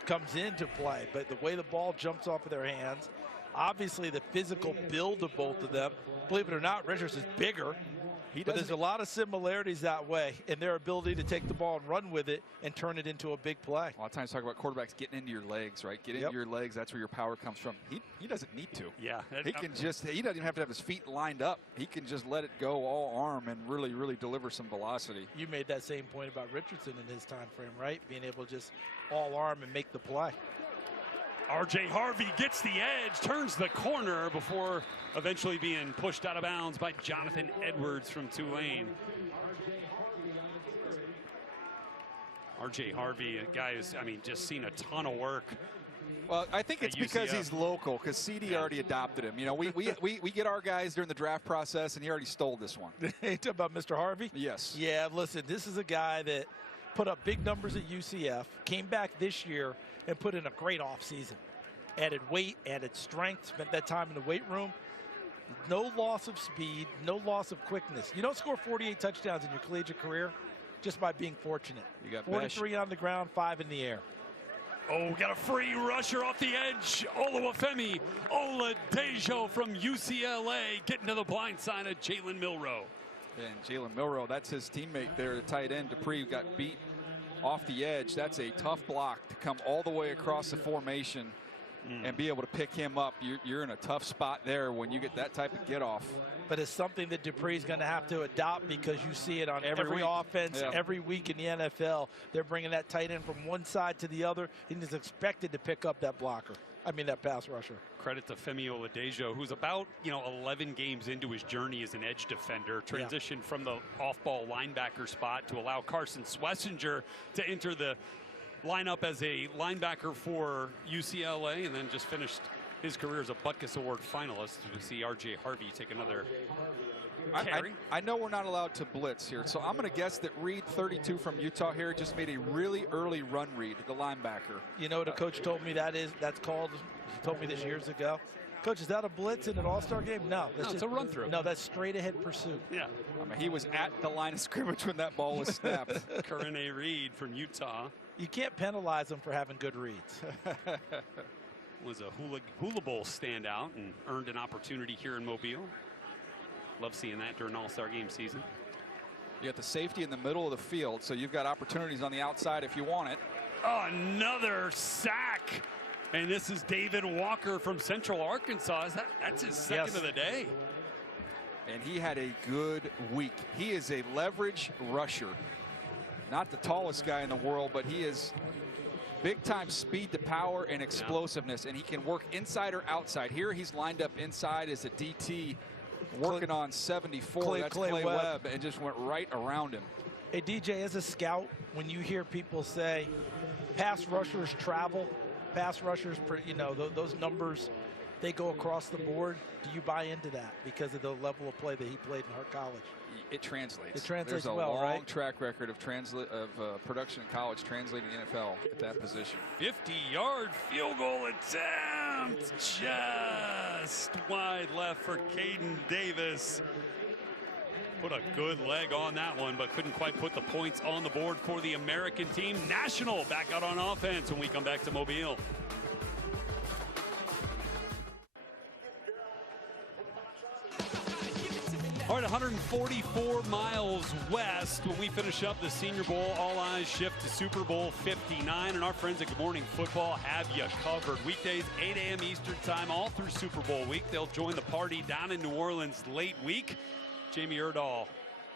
comes into play. But the way the ball jumps off of their hands, obviously the physical build of both of them. Believe it or not, Richardson's bigger. But there's a lot of similarities that way in their ability to take the ball and run with it and turn it into a big play. A lot of times talk about quarterbacks getting into your legs, right? Get into your legs. That's where your power comes from. He doesn't need to. Yeah. He doesn't even have to have his feet lined up. He can just let it go all arm and really, really deliver some velocity. You made that same point about Richardson in his time frame, right? Being able to just all arm and make the play. R.J. Harvey gets the edge, turns the corner before eventually being pushed out of bounds by Jonathan Edwards from Tulane. R.J. Harvey, a guy who's, just seen a ton of work. Well, I think it's because he's local, because CD already adopted him. We get our guys during the draft process, and he already stole this one. You talking about Mr. Harvey? Yes. Yeah, listen, this is a guy that put up big numbers at UCF, came back this year, and put in a great offseason. Added weight, added strength, spent that time in the weight room. No loss of speed, no loss of quickness. You don't score 48 touchdowns in your collegiate career just by being fortunate. You got 43 on the ground, 5 in the air. Oh, got a free rusher off the edge. Oluwafemi Oladejo from UCLA getting to the blind side of Jalen Milroe. And Jalen Milroe, that's his teammate there, the tight end. Dupree got beat off the edge. That's a tough block to come all the way across the formation and be able to pick him up. You're in a tough spot there when you get that type of get off. But it's something that Dupree's going to have to adopt, because you see it on every offense, every week in the NFL. They're bringing that tight end from one side to the other, and he's expected to pick up that blocker. that pass rusher. Credit to Femi Oladejo, who's about 11 games into his journey as an edge defender. Transitioned from the off-ball linebacker spot to allow Carson Swessinger to enter the lineup as a linebacker for UCLA, and then just finished his career as a Butkus Award finalist. We see R.J. Harvey take another carry. I know we're not allowed to blitz here, so I'm going to guess that Reed, 32 from Utah here, just made a really early run read, the linebacker. You know what a coach told me that's called? He told me this years ago. Coach, is that a blitz in an all-star game? No. It's a run-through. No, that's straight-ahead pursuit. Yeah. I mean, he was at the line of scrimmage when that ball was snapped. Corinne Reed from Utah. You can't penalize them for having good reads. Was a Hula Bowl standout and earned an opportunity here in Mobile. Love seeing that during All-Star game season. You got the safety in the middle of the field, so you've got opportunities on the outside if you want it. Oh, another sack. And this is David Walker from Central Arkansas. That's his second of the day. And he had a good week. He is a leverage rusher. Not the tallest guy in the world, but he is big-time speed to power and explosiveness, and he can work inside or outside. Here he's lined up inside as a DT, working on 74. That's Clay Webb, and just went right around him. Hey, DJ, as a scout, when you hear people say pass rushers travel, pass rushers, those numbers, they go across the board, do you buy into that because of the level of play that he played in college? It translates. It translates well, right? There's a long track record of production in college translating the NFL at that position. 50-yard field goal attempt, just wide left for Caden Davis. Put a good leg on that one, but couldn't quite put the points on the board for the American team. National back out on offense when we come back to Mobile. All right, 144 miles west when we finish up the Senior Bowl. All eyes shift to Super Bowl 59, and our friends at Good Morning Football have you covered. Weekdays, 8 a.m. Eastern time, all through Super Bowl week. They'll join the party down in New Orleans late week. Jamie Erdahl,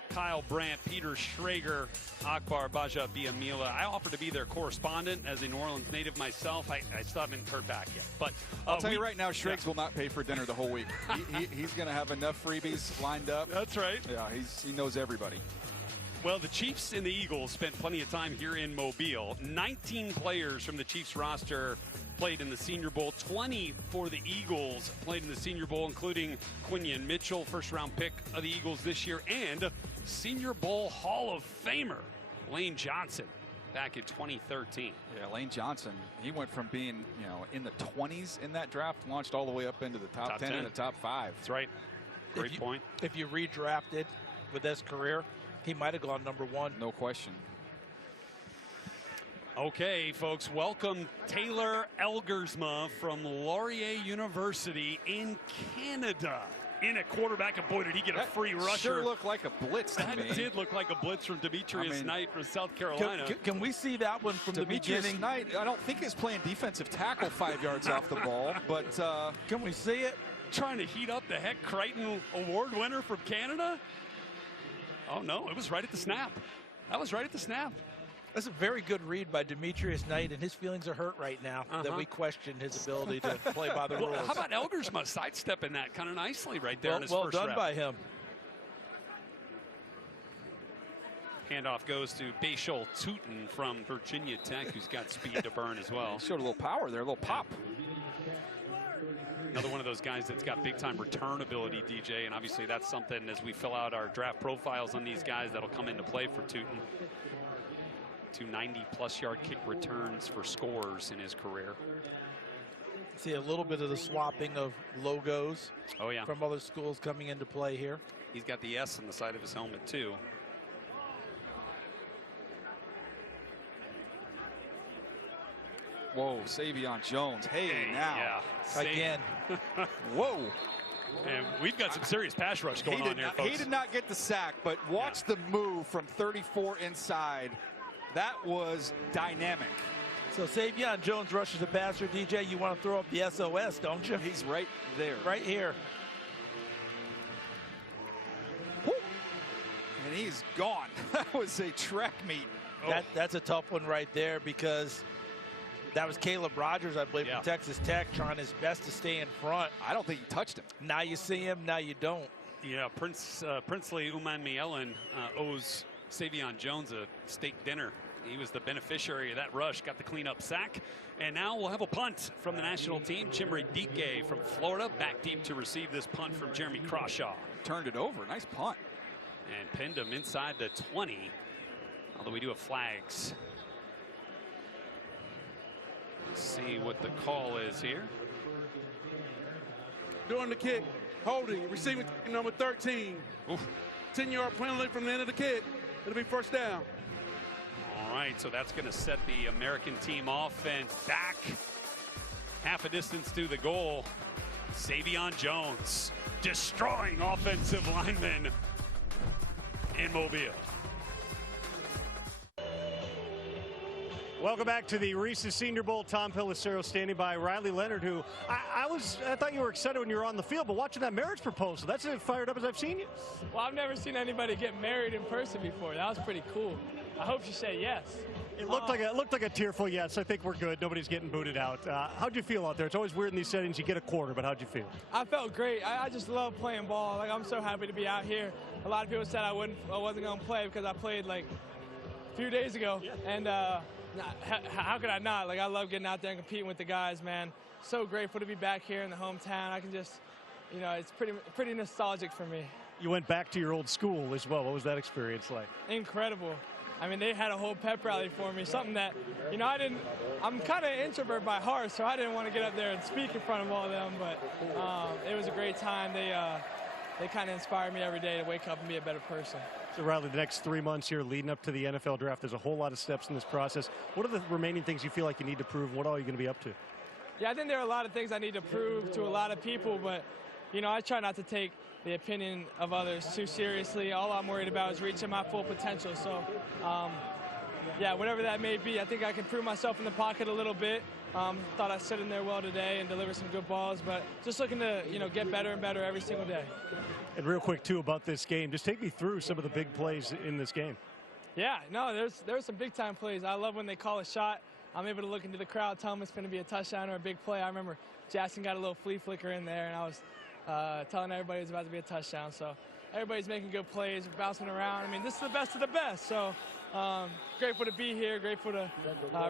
Kyle Brandt, Peter Schrager, Akbar Baja Biamila. I offered to be their correspondent as a New Orleans native myself. I still haven't heard back yet. But I'll tell you right now, Schrags will not pay for dinner the whole week. He's going to have enough freebies lined up. That's right. Yeah, he knows everybody. Well, the Chiefs and the Eagles spent plenty of time here in Mobile. 19 players from the Chiefs roster played in the Senior Bowl. 20 for the Eagles played in the Senior Bowl, including Quinion Mitchell, first-round pick of the Eagles this year, and Senior Bowl Hall of Famer Lane Johnson back in 2013. Yeah, Lane Johnson, he went from being, in the 20s in that draft, launched all the way up into the top 10 and the top 5. That's right. Great point. If you redrafted with his career, he might have gone number 1. No question. Okay, folks, welcome Taylor Elgersma from Laurier University in Canada. In at quarterback, and boy, did he get a free rusher. Sure looked like a blitz to me. That did look like a blitz from Demetrius Knight from South Carolina. Can we see that one from the beginning? Knight, I don't think he's playing defensive tackle 5 yards off the ball, but can we see it? Trying to heat up the Heck Crichton Award winner from Canada? Oh, no, it was right at the snap. That was right at the snap. That's a very good read by Demetrius Knight, and his feelings are hurt right now that we question his ability to play by the rules. How about Elgersma sidestepping that kind of nicely right there in his first done rep. by him. Handoff goes to Bashal Tootin from Virginia Tech, who's got speed to burn as well. Showed a little power there, a little pop. Another one of those guys that's got big-time return ability, DJ, and obviously that's something as we fill out our draft profiles on these guys that'll come into play for Tootin. 290-plus yard kick returns for scores in his career. See a little bit of the swapping of logos from other schools coming into play here. He's got the S on the side of his helmet, too. Whoa, Savion Jones. Hey, now. Yeah. Again. Whoa. And we've got some serious pass rush going on here, folks. He did not get the sack, but watch the move from 34 inside. That was dynamic. So Savion Jones rushes the passer. DJ, you want to throw up the SOS, don't you? He's right there. Right here. Woo. And he's gone. That was a track meet. That's a tough one right there because That was Caleb Rogers, I believe, from Texas Tech, trying his best to stay in front. I don't think he touched him. Now you see him, now you don't. Yeah, Princely Umanmielen owes Savion Jones a steak dinner. He was the beneficiary of that rush, got the cleanup sack. And now we'll have a punt from the national team. Chimere Dike from Florida back deep to receive this punt from Jeremy Crawshaw. Turned it over. Nice punt. And pinned him inside the 20. Although we do have flags. Let's see what the call is here. During the kick, holding, receiving number 13. 10-yard penalty from the end of the kick. It'll be first down. All right, so that's going to set the American team offense back half a distance to the goal. Savion Jones destroying offensive linemen in Mobile. Welcome back to the Reese's Senior Bowl. Tom Pelissero standing by. Riley Leonard, who I thought you were excited when you were on the field, but watching that marriage proposal, that's as fired up as I've seen you. Well, I've never seen anybody get married in person before. That was pretty cool. I hope she said yes. It looked like a tearful yes. I think we're good. Nobody's getting booted out. How'd you feel out there? It's always weird in these settings. You get a quarter, but how'd you feel? I felt great. I just love playing ball. Like, I'm so happy to be out here. A lot of people said I wasn't going to play because I played like a few days ago, and how could I not? Like, I love getting out there and competing with the guys, man. So grateful to be back here in the hometown. I can just, it's pretty nostalgic for me. You went back to your old school as well. What was that experience like? Incredible. I mean, they had a whole pep rally for me, something that, I'm kind of an introvert by heart, so I didn't want to get up there and speak in front of all of them, but it was a great time. They kind of inspire me every day to wake up and be a better person. So, Riley, the next 3 months here leading up to the NFL draft, there's a whole lot of steps in this process. What are the remaining things you feel like you need to prove? What all are you going to be up to? Yeah, I think there are a lot of things I need to prove to a lot of people, but, I try not to take the opinion of others too seriously. All I'm worried about is reaching my full potential. So, yeah, whatever that may be, I think I can prove myself in the pocket a little bit. Thought I stood in there well today and delivered some good balls, but just looking to, get better and better every single day. And real quick, too, about this game, just take me through some of the big plays in this game. Yeah, no, there's some big-time plays. I love when they call a shot. I'm able to look into the crowd, tell them it's going to be a touchdown or a big play. I remember Jackson got a little flea flicker in there, and I was telling everybody it was about to be a touchdown. So everybody's making good plays, bouncing around. I mean, this is the best of the best. So grateful to be here, grateful to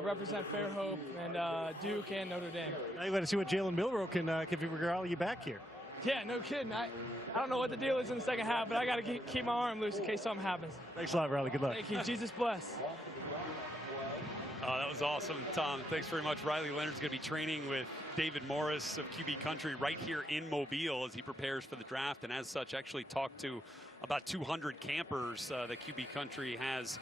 represent Fairhope and Duke and Notre Dame. Now you got to see what Jalen Milroe can rally you back here. Yeah, no kidding. I don't know what the deal is in the second half, but I got to keep my arm loose in case something happens. Thanks a lot, Riley. Good luck. Thank you. Jesus bless. That was awesome, Tom. Thanks very much. Riley Leonard's going to be training with David Morris of QB Country right here in Mobile as he prepares for the draft, and as such actually talked to about 200 campers that QB Country has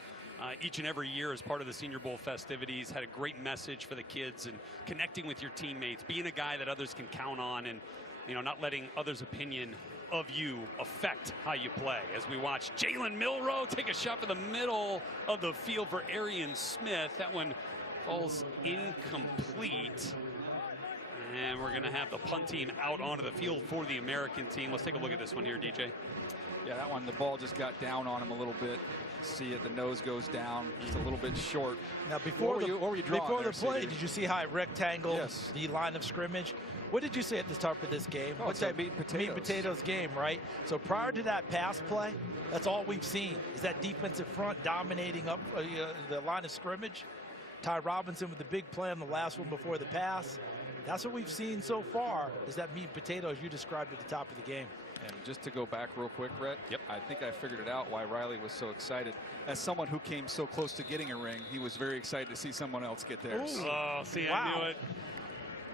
each and every year as part of the Senior Bowl festivities. Had a great message for the kids and connecting with your teammates, being a guy that others can count on, and not letting others' opinion of you affect how you play. As we watch Jalen Milroe take a shot for the middle of the field for Arian Smith. That one falls incomplete. And we're going to have the punt team out onto the field for the American team. Let's take a look at this one here, DJ. Yeah, that one, the ball just got down on him a little bit. See it, the nose goes down just a little bit short. Now, before the play, CD? did you see how I rectangled the line of scrimmage? What did you say at the start of this game? What's that meat and potatoes? Meat and potatoes game, right? So prior to that pass play, that's all we've seen is that defensive front dominating up the line of scrimmage. Ty Robinson with the big play on the last one before the pass. That's what we've seen so far is that meat and potatoes you described at the top of the game. And just to go back real quick, Rhett, I think I figured it out why Riley was so excited. As someone who came so close to getting a ring, he was very excited to see someone else get theirs. Oh, see, I knew it.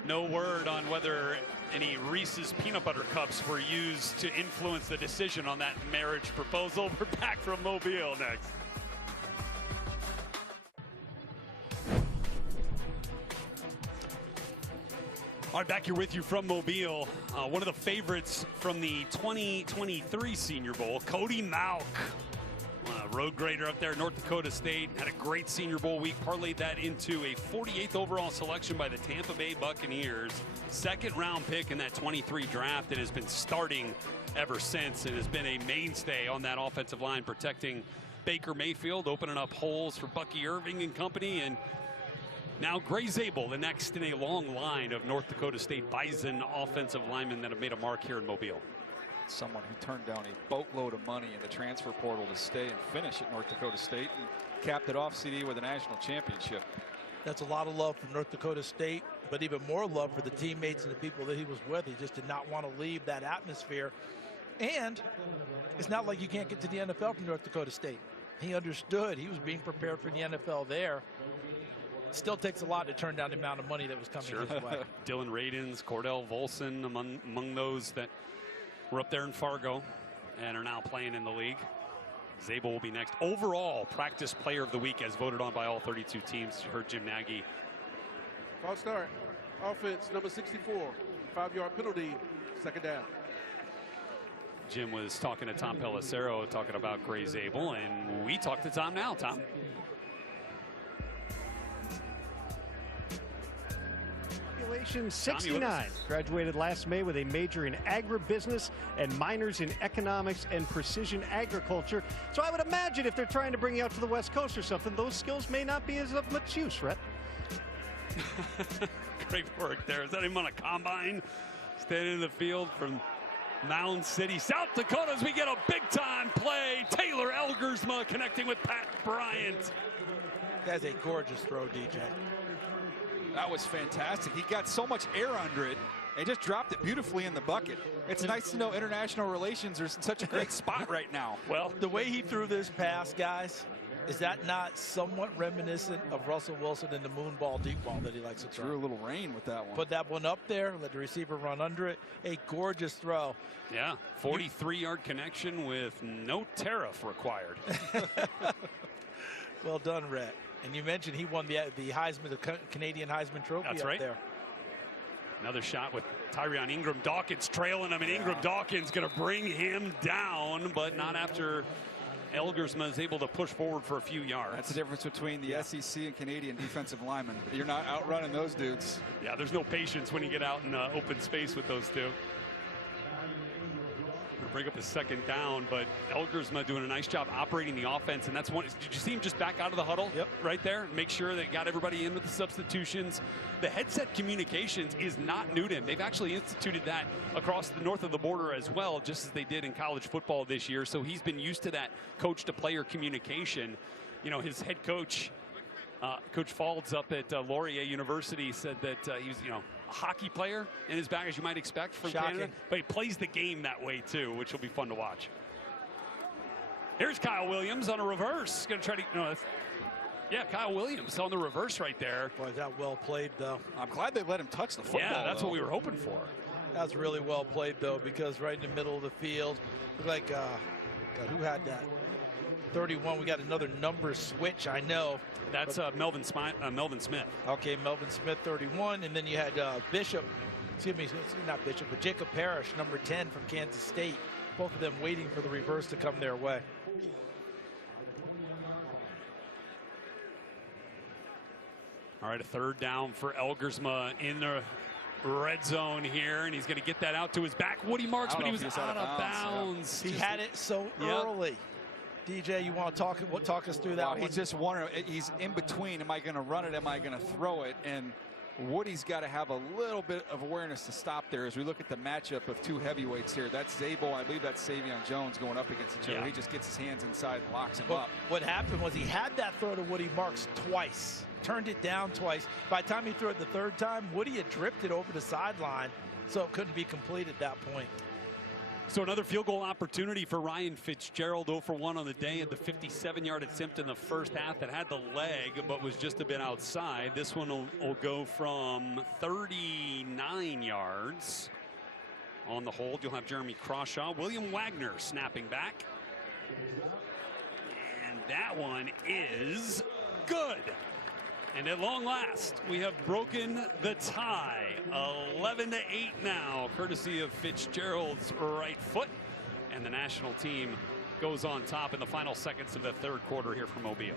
No word on whether any Reese's peanut butter cups were used to influence the decision on that marriage proposal. We're back from Mobile next. All right, back here with you from Mobile. One of the favorites from the 2023 Senior Bowl, Cody Mauch. Road grader up there at North Dakota State. Had a great Senior Bowl week. Parlayed that into a 48th overall selection by the Tampa Bay Buccaneers. Second round pick in that 23 draft, and has been starting ever since, and has been a mainstay on that offensive line, protecting Baker Mayfield, opening up holes for Bucky Irving and company. And Now Gray Zabel, the next in a long line of North Dakota State Bison offensive linemen that have made a mark here in Mobile. Someone who turned down a boatload of money in the transfer portal to stay and finish at North Dakota State and capped it off, CD, with a national championship. That's a lot of love from North Dakota State, but even more love for the teammates and the people that he was with. He just did not want to leave that atmosphere. And it's not like you can't get to the NFL from North Dakota State. He understood. He was being prepared for the NFL there. It still takes a lot to turn down the amount of money that was coming his way. Dylan Radins, Cordell Volson among those that were up there in Fargo and are now playing in the league. Zabel will be next. Overall practice player of the week as voted on by all 32 teams. You heard Jim Nagy. False start. Offense number 64. 5-yard penalty. Second down. Jim was talking to Tom Pelissero, talking about Gray Zabel, and we talked to Tom now. Tom. Population 69. Graduated last May with a major in agribusiness and minors in economics and precision agriculture. So I would imagine if they're trying to bring you out to the West Coast or something, those skills may not be as of much use, Rhett. Great work there. Is that him on a combine? Standing in the field from Mound City, South Dakota, as we get a big-time play. Taylor Elgersma connecting with Pat Bryant. That's a gorgeous throw, DJ. That was fantastic. He got so much air under it and just dropped it beautifully in the bucket. It's nice to know international relations are in such a great spot right now. Well, the way he threw this pass, guys, is that not somewhat reminiscent of Russell Wilson in the moon ball, deep ball that he likes to throw? Drew a little rain with that one. Put that one up there, let the receiver run under it. A gorgeous throw. Yeah, 43-yard connection with no tariff required. Well done, Rhett. And you mentioned he won the Heisman, the Canadian Heisman Trophy. That's up right. There. Another shot with Tyrion Ingram Dawkins trailing him, and Ingram Dawkins going to bring him down, but not after Elgersma is able to push forward for a few yards. That's the difference between the SEC and Canadian defensive linemen. You're not outrunning those dudes. Yeah, there's no patience when you get out in open space with those two. Bring up a second down, but Elgersma doing a nice job operating the offense, and that's one. Did you see him just back out of the huddle? Yep. Right there? Make sure they got everybody in with the substitutions. The headset communications is not new to him. They've actually instituted that across the north of the border as well, just as they did in college football this year. So he's been used to that coach-to-player communication. You know, his head coach, Coach Faulds up at Laurier University, said that he was, a hockey player in his bag, as you might expect from Canada, but he plays the game that way too, which will be fun to watch. Here's Kyle Williams on a reverse. Going to try to, yeah, Kyle Williams on the reverse right there. Boy, is that well played, though. I'm glad they let him touch the football. Yeah, that's what we were hoping for. That's really well played, though, because right in the middle of the field, looked like, God, who had that? 31. We got another number switch, I know. That's Melvin Smith. Okay, Melvin Smith, 31. And then you had Bishop, excuse me, not Bishop, but Jacob Parrish, number 10 from Kansas State. Both of them waiting for the reverse to come their way. All right, a third down for Elgersma in the red zone here, and he's going to get that out to his back. Woody Marks, but he was out of bounds. He had it so early. DJ, you want to talk us through that one? He's just wondering, he's in between. Am I going to run it? Am I going to throw it? And Woody's got to have a little bit of awareness to stop there as we look at the matchup of two heavyweights here. That's Zabel. I believe that's Savion Jones going up against each other. Yeah. He just gets his hands inside and locks him But up. what happened was he had that throw to Woody Marks twice, turned it down twice. By the time he threw it the third time, Woody had dripped it over the sideline, so it couldn't be complete at that point. So another field goal opportunity for Ryan Fitzgerald, 0 for 1 on the day, at the 57-yard attempt in the first half that had the leg but was just a bit outside. This one will go from 39 yards. On the hold, you'll have Jeremy Crawshaw. William Wagner snapping back. And that one is good. And at long last, we have broken the tie. 11-8 now, courtesy of Fitzgerald's right foot. And the national team goes on top in the final seconds of the third quarter here for Mobile.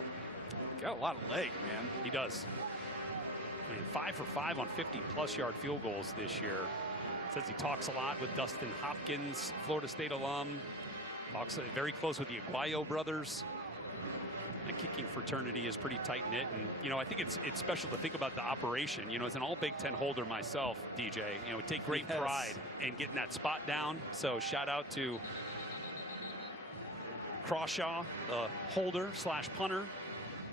Got a lot of leg, man. He does. I mean, 5 for 5 on 50-plus yard field goals this year. Says he talks a lot with Dustin Hopkins, Florida State alum. Talks very close with the Aguayo brothers. The kicking fraternity is pretty tight-knit, and you know, I think it's special to think about the operation. You know, as an all Big Ten holder myself, DJ, you know, take great pride in getting that spot down. So shout out to Crawshaw, holder / punter,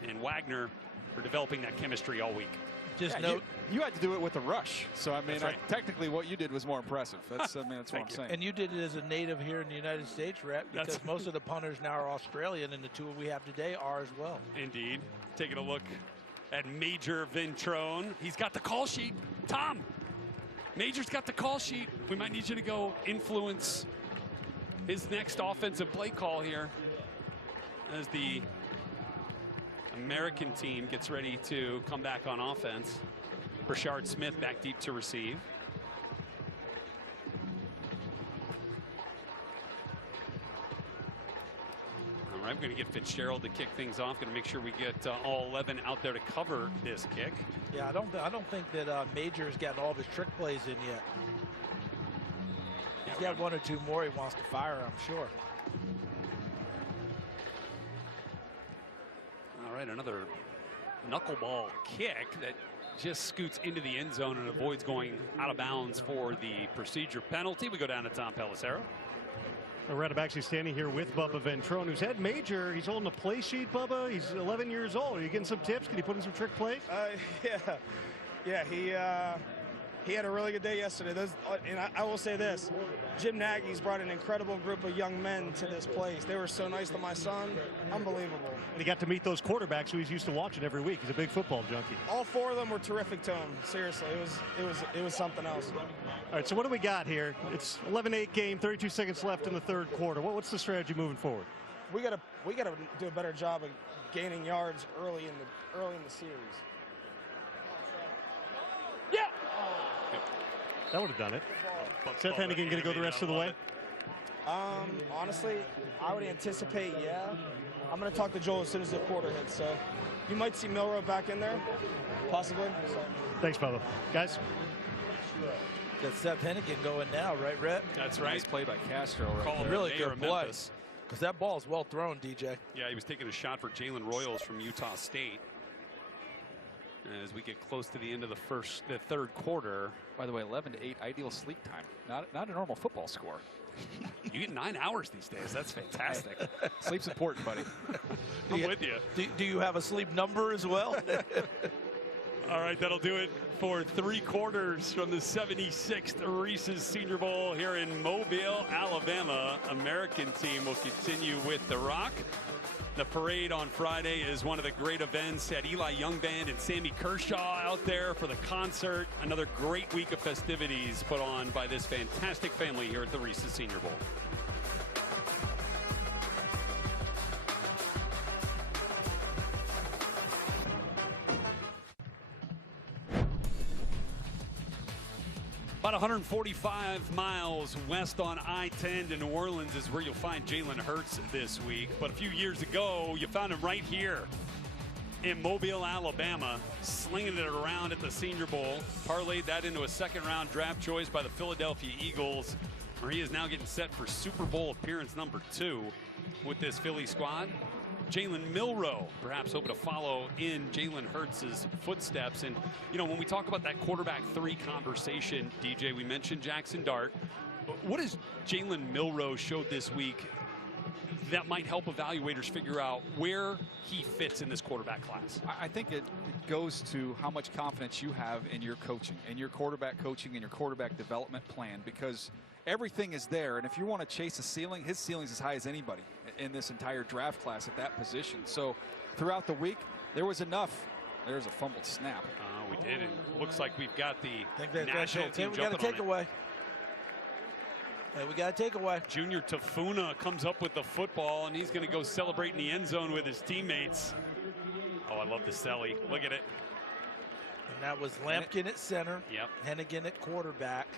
and Wagner for developing that chemistry all week. Just note, you had to do it with a rush. So I mean, right. technically, what you did was more impressive. That's what I'm saying. And you did it as a native here in the United States, Rhett, because most of the punters now are Australian, and the two we have today are as well. Indeed. Taking a look at Major Ventrone. He's got the call sheet. Tom, Major's got the call sheet. We might need you to go influence his next offensive play call here as the American team gets ready to come back on offense. Brashard Smith back deep to receive. All right, we're going to get Fitzgerald to kick things off. Going to make sure we get all 11 out there to cover this kick. Yeah, I don't think that Major has gotten all of his trick plays in yet. He's got one or two more he wants to fire, I'm sure. All right, another knuckleball kick that just scoots into the end zone and avoids going out of bounds for the procedure penalty. We go down to Tom Pelissero. Red, I'm actually standing here with Bubba Ventrone, who's had Major. He's holding a play sheet, Bubba. He's 11 years old. Are you getting some tips? Can you put in some trick plays? Yeah. He had a really good day yesterday. And I will say this, Jim Nagy's brought an incredible group of young men to this place. They were so nice to my son. Unbelievable. And he got to meet those quarterbacks who he's used to watching every week. He's a big football junkie. All four of them were terrific to him. Seriously, it was something else. All right, so what do we got here? It's 11-8 game, 32 seconds left in the third quarter. What's the strategy moving forward? We gotta do a better job of gaining yards early in the series. Yeah. That would have done it. Seth Hennigan going to go the rest of the way? Honestly, I would anticipate, yeah. I'm going to talk to Joel as soon as the quarter hits, so you might see Milrow back in there, possibly. So. Thanks, Bubba. Guys? Got Seth Hennigan going now, right, Rhett? That's right. Nice play by Castro. Right. Really good play. Because that ball is well thrown, DJ. Yeah, he was taking a shot for Jalen Royals from Utah State. As we get close to the end of the third quarter. By the way, 11-8 ideal sleep time. Not a normal football score. You get 9 hours these days. That's fantastic. Sleep's important, buddy. I'm with you. Do you have a sleep number as well? All right, that'll do it for 3 quarters from the 76th Reese's Senior Bowl here in Mobile, Alabama. American team will continue with the rock. The parade on Friday is one of the great events. Had Eli Young Band and Sammy Kershaw out there for the concert. Another great week of festivities put on by this fantastic family here at the Reese's Senior Bowl. About 145 miles west on I-10 to New Orleans is where you'll find Jalen Hurts this week. But a few years ago, you found him right here in Mobile, Alabama, slinging it around at the Senior Bowl. Parlayed that into a second-round draft choice by the Philadelphia Eagles, where he is now getting set for Super Bowl appearance number 2 with this Philly squad. Jalen Milrow, perhaps hoping to follow in Jalen Hurts' footsteps. And, you know, when we talk about that quarterback 3 conversation, DJ, we mentioned Jackson Dart. What has Jalen Milrow showed this week that might help evaluators figure out where he fits in this quarterback class? I think it goes to how much confidence you have in your coaching, in your quarterback coaching, and your quarterback development plan, because everything is there. And if you want to chase a ceiling, his ceiling's as high as anybody in this entire draft class at that position. So throughout the week, there was enough. There's a fumbled snap. We did. And looks like we've got the national team jumping on it. We got to take away. Hey, we got to take away. Junior Tafuna comes up with the football, and he's going to go celebrate in the end zone with his teammates. Oh, I love the celly. Look at it. And that was Lampkin at center. Yep. Hennigan at quarterback.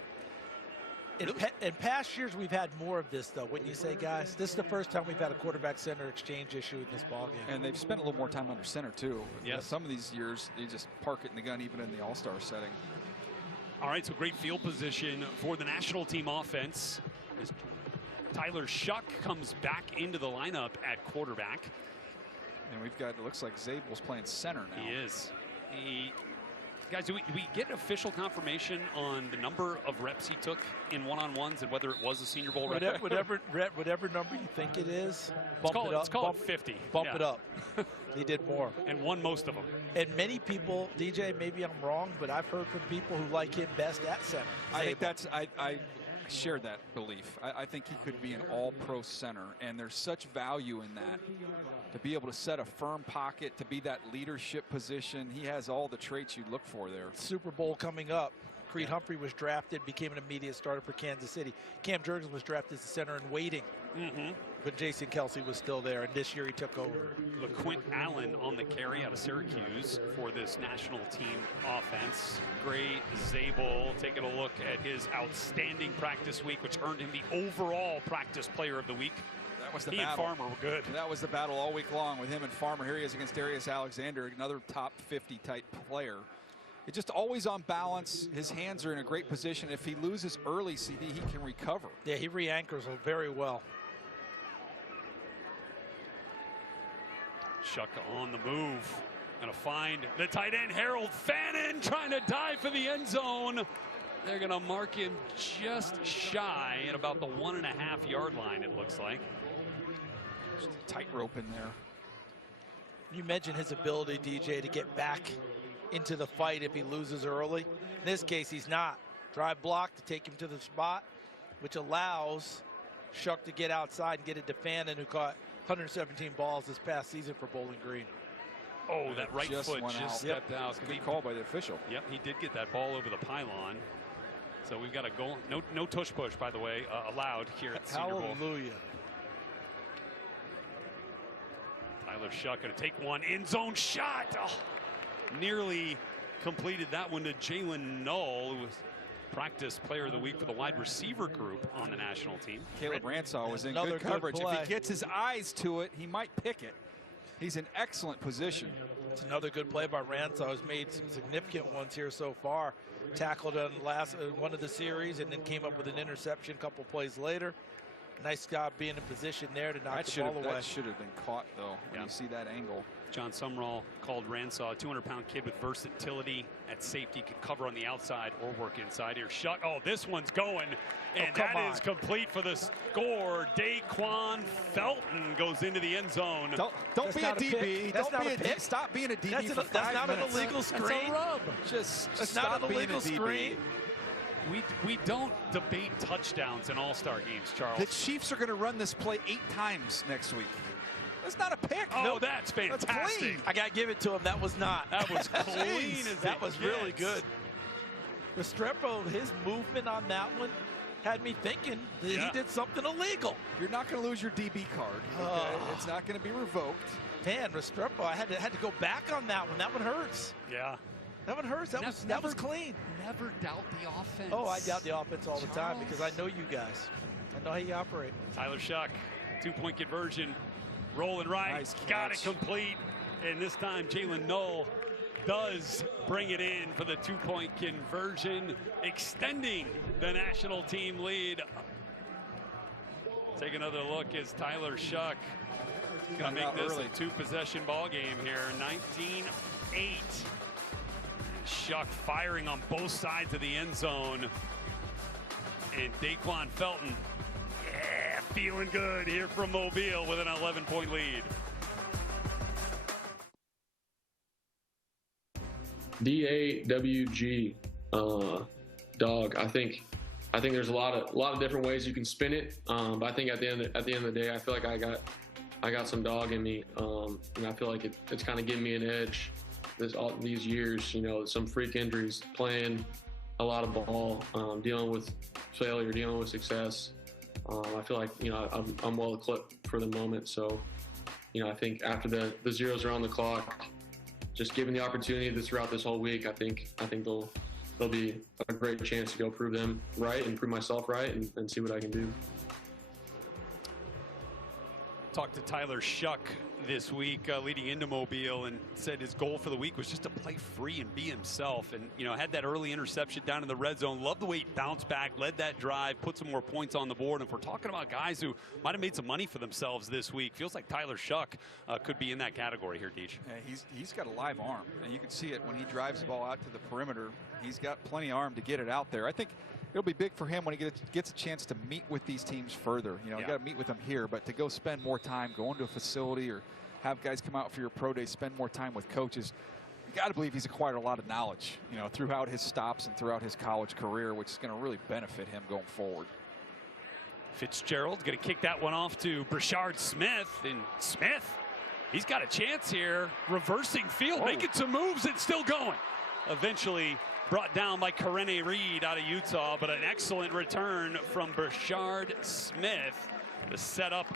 In past years, we've had more of this, though, wouldn't you say, guys? This is the first time we've had a quarterback-center exchange issue in this ballgame. And they've spent a little more time under center, too. Yes. Some of these years, they just park it in the gun, even in the all-star setting. All right, so great field position for the national team offense as Tyler Shuck comes back into the lineup at quarterback. And we've got, it looks like Zabel's playing center now. He is. Guys, do we get official confirmation on the number of reps he took in one-on-ones and whether it was a Senior Bowl record? Whatever number you think it is, bump it up. Let's call it 50. Bump it up. He did more. And won most of them. And many people, DJ, maybe I'm wrong, but I've heard from people who like him best at center. I think that's, I share that belief. I think he could be an all-pro center, and there's such value in that. To be able to set a firm pocket, to be that leadership position, he has all the traits you'd look for there. Super Bowl coming up. Creed Humphrey was drafted, became an immediate starter for Kansas City. Cam Jurgens was drafted as a center in waiting. But Jason Kelsey was still there, and this year he took over. LaQuint Allen on the carry out of Syracuse for this national team offense. Gray Zabel taking a look at his outstanding practice week, which earned him the overall practice player of the week. That was the he battle. and Farmer were good. That was the battle all week long with him and Farmer. Here he is against Darius Alexander, another top 50 type player. It's just always on balance. His hands are in a great position. If he loses early, CD, he can recover. Yeah, he re-anchors very well. Shuck on the move. Gonna find the tight end, Harold Fannin, trying to dive for the end zone. They're gonna mark him just shy at about the 1.5-yard line, it looks like. Just a tightrope in there. You mentioned his ability, DJ, to get back into the fight if he loses early. In this case, he's not. Drive block to take him to the spot, which allows Shuck to get outside and get it to Fannin, who caught 117 balls this past season for Bowling Green. Oh, that right foot just stepped out. Good call by the official. Yep, he did get that ball over the pylon. So we've got a goal. No tush push, by the way, allowed here at the Senior Bowl. Hallelujah. Tyler Shuck going to take one end zone shot. Oh, nearly completed that one to Jalen Null, who was practice player of the week for the wide receiver group on the national team. Caleb Ransaw was in good coverage. If he gets his eyes to it, he might pick it. He's in excellent position. It's another good play by Ransaw, who's made some significant ones here so far. Tackled on one of the series and then came up with an interception a couple plays later. Nice job being in position there to knock the ball away. That should have been caught, though, when you see that angle. John Sumrall called Ransaw a 200-pound kid with versatility at safety, could cover on the outside or work inside here. Shuck, oh, this one's going, and that is complete for the score. Daquan Felton goes into the end zone. Don't be a DB. Stop being a DB for 5 minutes. That's not an illegal screen. That's a rub. That's not an illegal screen. We don't debate touchdowns in all-star games, Charles. The Chiefs are going to run this play 8 times next week. That's not a pick. Oh, no, that's fantastic. That's clean. I got to give it to him. That was not. That was clean as that was really good. Restrepo, his movement on that one had me thinking that he did something illegal. You're not going to lose your DB card. Okay? It's not going to be revoked. Man, Restrepo, I had to go back on that one. That one hurts. Yeah. That one hurts. That was clean. Never doubt the offense. Oh, I doubt the offense all the time because I know you guys. I know how you operate. Tyler Shuck, 2-point conversion. Rolling right, nice got it complete. And this time Jalen Null does bring it in for the 2-point conversion, extending the national team lead. Take another look as Tyler Shuck gonna make this a 2-possession ball game here. 19-8. Shuck firing on both sides of the end zone. And Daquan Felton, feeling good here from Mobile with an 11-point lead. DAWG, dog. I think there's a lot of different ways you can spin it. But I think at the end of the day, I feel like I got some dog in me, and I feel like it's kind of giving me an edge these years. You know, some freak injuries, playing a lot of ball, dealing with failure, dealing with success. I feel like, you know, I'm well equipped for the moment. So, you know, I think after the zeros are on the clock, just given the opportunity throughout this whole week, I think there'll be a great chance to go prove them right and prove myself right and see what I can do. Talked to Tyler Shuck this week leading into Mobile, and said his goal for the week was just to play free and be himself. And, you know, had that early interception down in the red zone. Loved the way he bounced back, led that drive, put some more points on the board. And if we're talking about guys who might have made some money for themselves this week, feels like Tyler Shuck could be in that category here, Deej. Yeah, he's got a live arm, and you can see it when he drives the ball out to the perimeter. He's got plenty of arm to get it out there. I think it'll be big for him when he gets a chance to meet with these teams further. You know, you got to meet with them here, but to go spend more time, go into a facility, or have guys come out for your pro day, spend more time with coaches. You got to believe he's acquired a lot of knowledge, you know, throughout his stops and throughout his college career, which is going to really benefit him going forward. Fitzgerald going to kick that one off to Brashard Smith, and Smith, he's got a chance here, reversing field, making some moves, and still going. Eventually brought down by Karene Reed out of Utah, but an excellent return from Brashard Smith to set up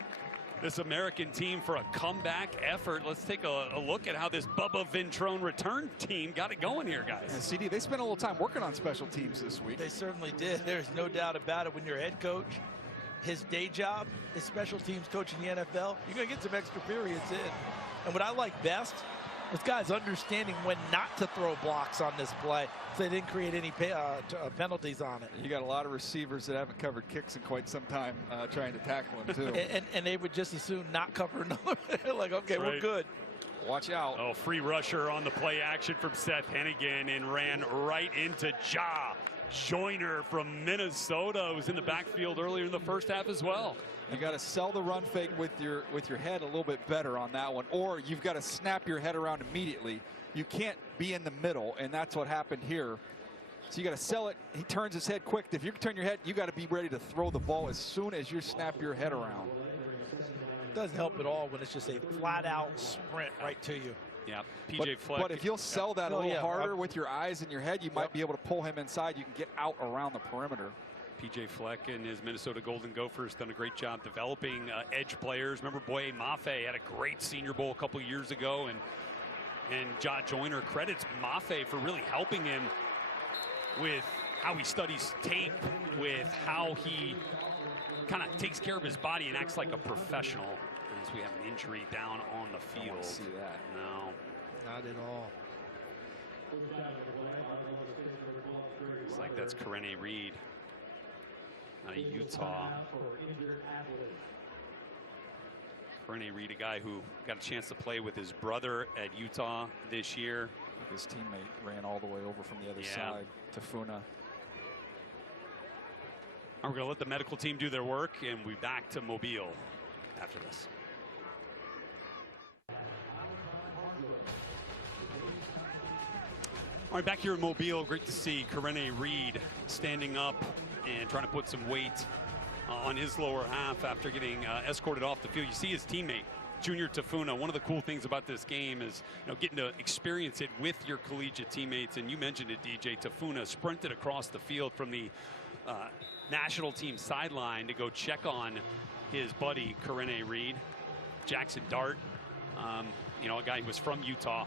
this American team for a comeback effort. Let's take a look at how this Bubba Ventrone return team got it going here, guys. And CD, they spent a little time working on special teams this week. They certainly did. There's no doubt about it. When you're head coach, his day job is special teams coaching the NFL. You're going to get some extra periods in. And what I like best is guys understanding when not to throw blocks on this play, so they didn't create any penalties on it. You got a lot of receivers that haven't covered kicks in quite some time trying to tackle them, too. and they would just as soon not cover another. Like, okay, we're good. Watch out. Oh, free rusher on the play action from Seth Hennigan, and ran right into Ja Joyner from Minnesota, who was in the backfield earlier in the first half as well. You got to sell the run fake with your head a little bit better on that one, or you've got to snap your head around immediately. You can't be in the middle, and that's what happened here. So you got to sell it. He turns his head quick. If you turn your head, you got to be ready to throw the ball as soon as you snap your head around. It doesn't help at all when it's just a flat-out sprint right to you. Yeah, PJ Fleck. But if you'll sell that a little harder with your eyes and your head, you might be able to pull him inside. You can get out around the perimeter. PJ Fleck and his Minnesota Golden Gophers done a great job developing edge players. Remember, Boye Mafe had a great Senior Bowl a couple years ago, and Ja Joyner credits Mafe for really helping him with how he studies tape, with how he kind of takes care of his body and acts like a professional. As we have an injury down on the field. I don't see that. No, not at all. Looks like that's Karene Reed out of Utah. Karene Reed, a guy who got a chance to play with his brother at Utah this year. His teammate ran all the way over from the other side to Funa. We're going to let the medical team do their work, and we'll be back to Mobile after this. All right, back here in Mobile, great to see Karene Reed standing up and trying to put some weight on his lower half after getting escorted off the field. You see his teammate, Junior Tafuna. One of the cool things about this game is, you know, getting to experience it with your collegiate teammates. And you mentioned it, DJ. Tafuna sprinted across the field from the national team sideline to go check on his buddy Karene Reed. Jackson Dart, you know, a guy who was from Utah,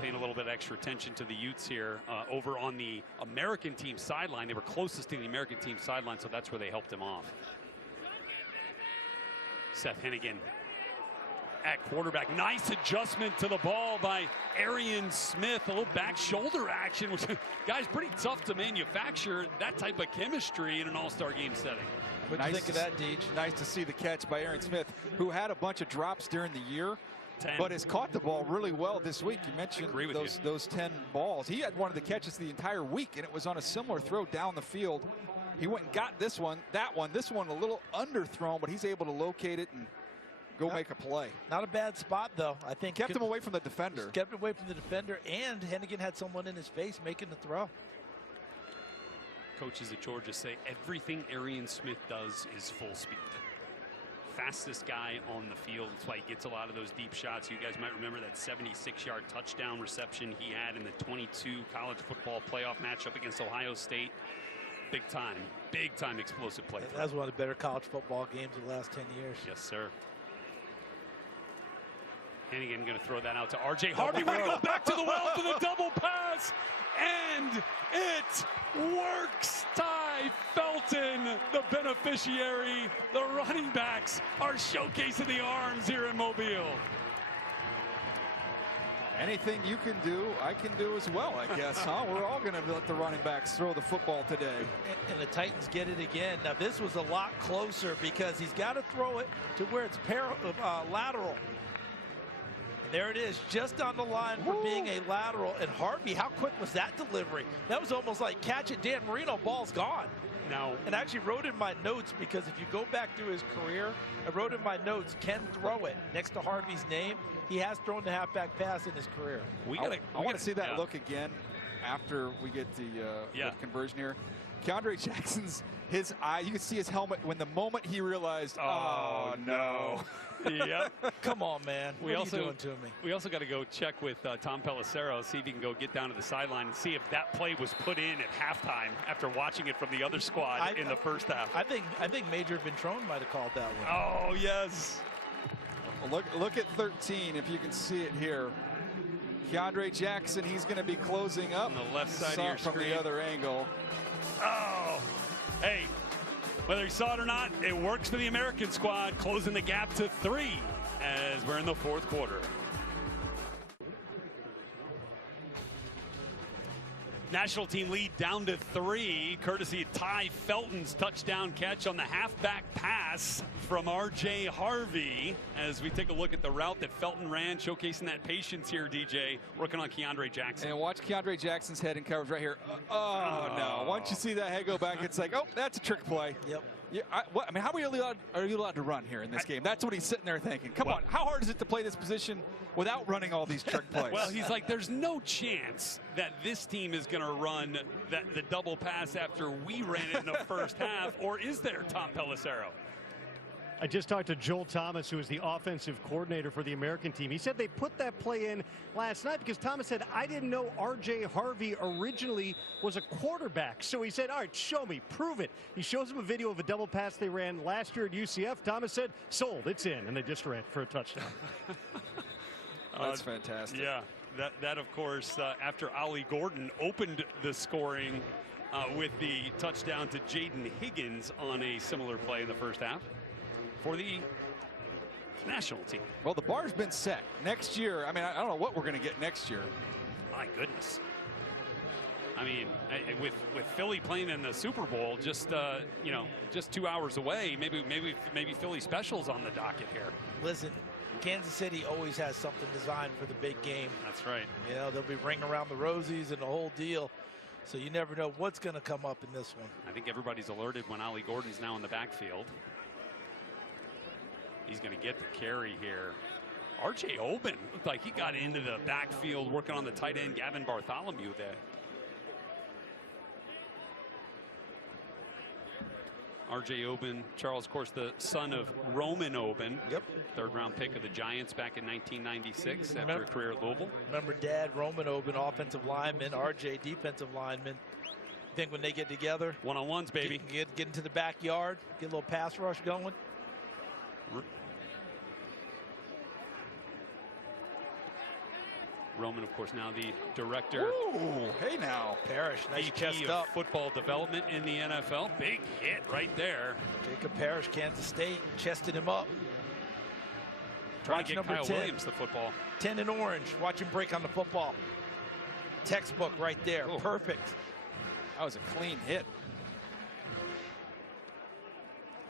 paying a little bit extra attention to the Utes here over on the American team sideline. They were closest to the American team sideline, so that's where they helped him off. Seth Hennigan at quarterback. Nice adjustment to the ball by Arian Smith. A little back shoulder action, which, guys, pretty tough to manufacture that type of chemistry in an all-star game setting. What do you think of that, Deej? Nice to see the catch by Arian Smith, who had a bunch of drops during the year. But has caught the ball really well this week. You mentioned those 10 balls. He had one of the catches the entire week, and it was on a similar throw down the field. He went and got this one, this one a little underthrown, but he's able to locate it and go make a play. Not a bad spot, though. I think kept him away from the defender. Kept him away from the defender, and Hennigan had someone in his face making the throw. Coaches at Georgia say everything Arian Smith does is full speed. Fastest guy on the field. That's why he gets a lot of those deep shots. You guys might remember that 76-yard touchdown reception he had in the 22 college football playoff matchup against Ohio State. Big time explosive play. That was one of the better college football games of the last 10 years. Yes, sir. Hannigan going to throw that out to R.J. Harvey. We're going to go back to the well for the double pass. And it works. Ty Felton, the beneficiary. The running backs are showcasing the arms here in Mobile. Anything you can do, I can do as well, I guess, huh? We're all going to let the running backs throw the football today. And the Titans get it again. Now, this was a lot closer because he's got to throw it to where it's lateral. And there it is, just on the line for being a lateral. And Harvey, how quick was that delivery? That was almost like catch it, Dan Marino, ball's gone. Now, and I actually wrote in my notes, because if you go back through his career, I wrote in my notes, can throw it next to Harvey's name. He has thrown the halfback pass in his career. I want to see that look again after we get the conversion here. Keandre Jackson's, his eye, you can see his helmet when the moment he realized, oh no. Yep. Come on, man. What are you doing to me? We also got to go check with Tom Pelissero, see if he can go get down to the sideline and see if that play was put in at halftime after watching it from the other squad in the first half. I think Major Ventrone might have called that one. Oh, yes. Well, look at 13, if you can see it here. Keandre Jackson, he's going to be closing up. On the left side of your from screen. the other angle. Oh, hey. Whether you saw it or not, it works for the American squad, closing the gap to 3 as we're in the fourth quarter. National team lead down to 3, courtesy of Ty Felton's touchdown catch on the halfback pass from R.J. Harvey. As we take a look at the route that Felton ran, showcasing that patience here, DJ, working on Keandre Jackson. And watch Keandre Jackson's head in coverage right here. Oh, no. Once you see that head go back, it's like, oh, that's a trick play. Yep. Yeah, I mean, how are you allowed to run here in this game? That's what he's sitting there thinking. Come on, how hard is it to play this position without running all these trick plays? Well, he's like, there's no chance that this team is going to run the double pass after we ran it in the first half, or is there, Tom Pelissero? I just talked to Joel Thomas, who is the offensive coordinator for the American team. He said they put that play in last night because Thomas said, I didn't know R.J. Harvey originally was a quarterback. So he said, all right, show me, prove it. He shows him a video of a double pass they ran last year at UCF. Thomas said, sold, it's in. And they just ran for a touchdown. That's fantastic. Yeah, that of course, after Ollie Gordon opened the scoring with the touchdown to Jaden Higgins on a similar play in the first half for the national team. Well, the bar's been set. Next year, I mean, I don't know what we're going to get next year. My goodness. I mean, with Philly playing in the Super Bowl, just just 2 hours away, maybe Philly specials on the docket here. Listen, Kansas City always has something designed for the big game. That's right. You know, they'll be ring around the rosies and the whole deal. So you never know what's going to come up in this one. I think everybody's alerted when Ollie Gordon's now in the backfield. He's going to get the carry here. R.J. Oben looked like he got into the backfield working on the tight end Gavin Bartholomew there. R.J. Oben, Charles, of course, the son of Roman Oben. Yep. Third-round pick of the Giants back in 1996 after a career at Louisville. Remember Dad, Roman Oben, offensive lineman, R.J. defensive lineman. I think when they get together. One-on-ones, baby. Get into the backyard, get a little pass rush going. Roman, of course, now the director. Ooh, hey now. Parrish, nice VP chest of up. football development in the NFL. Big hit right there. Jacob Parrish, Kansas State, chested him up. Trying to get number Kyle 10. Williams the football. 10 in orange. Watch him break on the football. Textbook right there. Ooh. Perfect. That was a clean hit.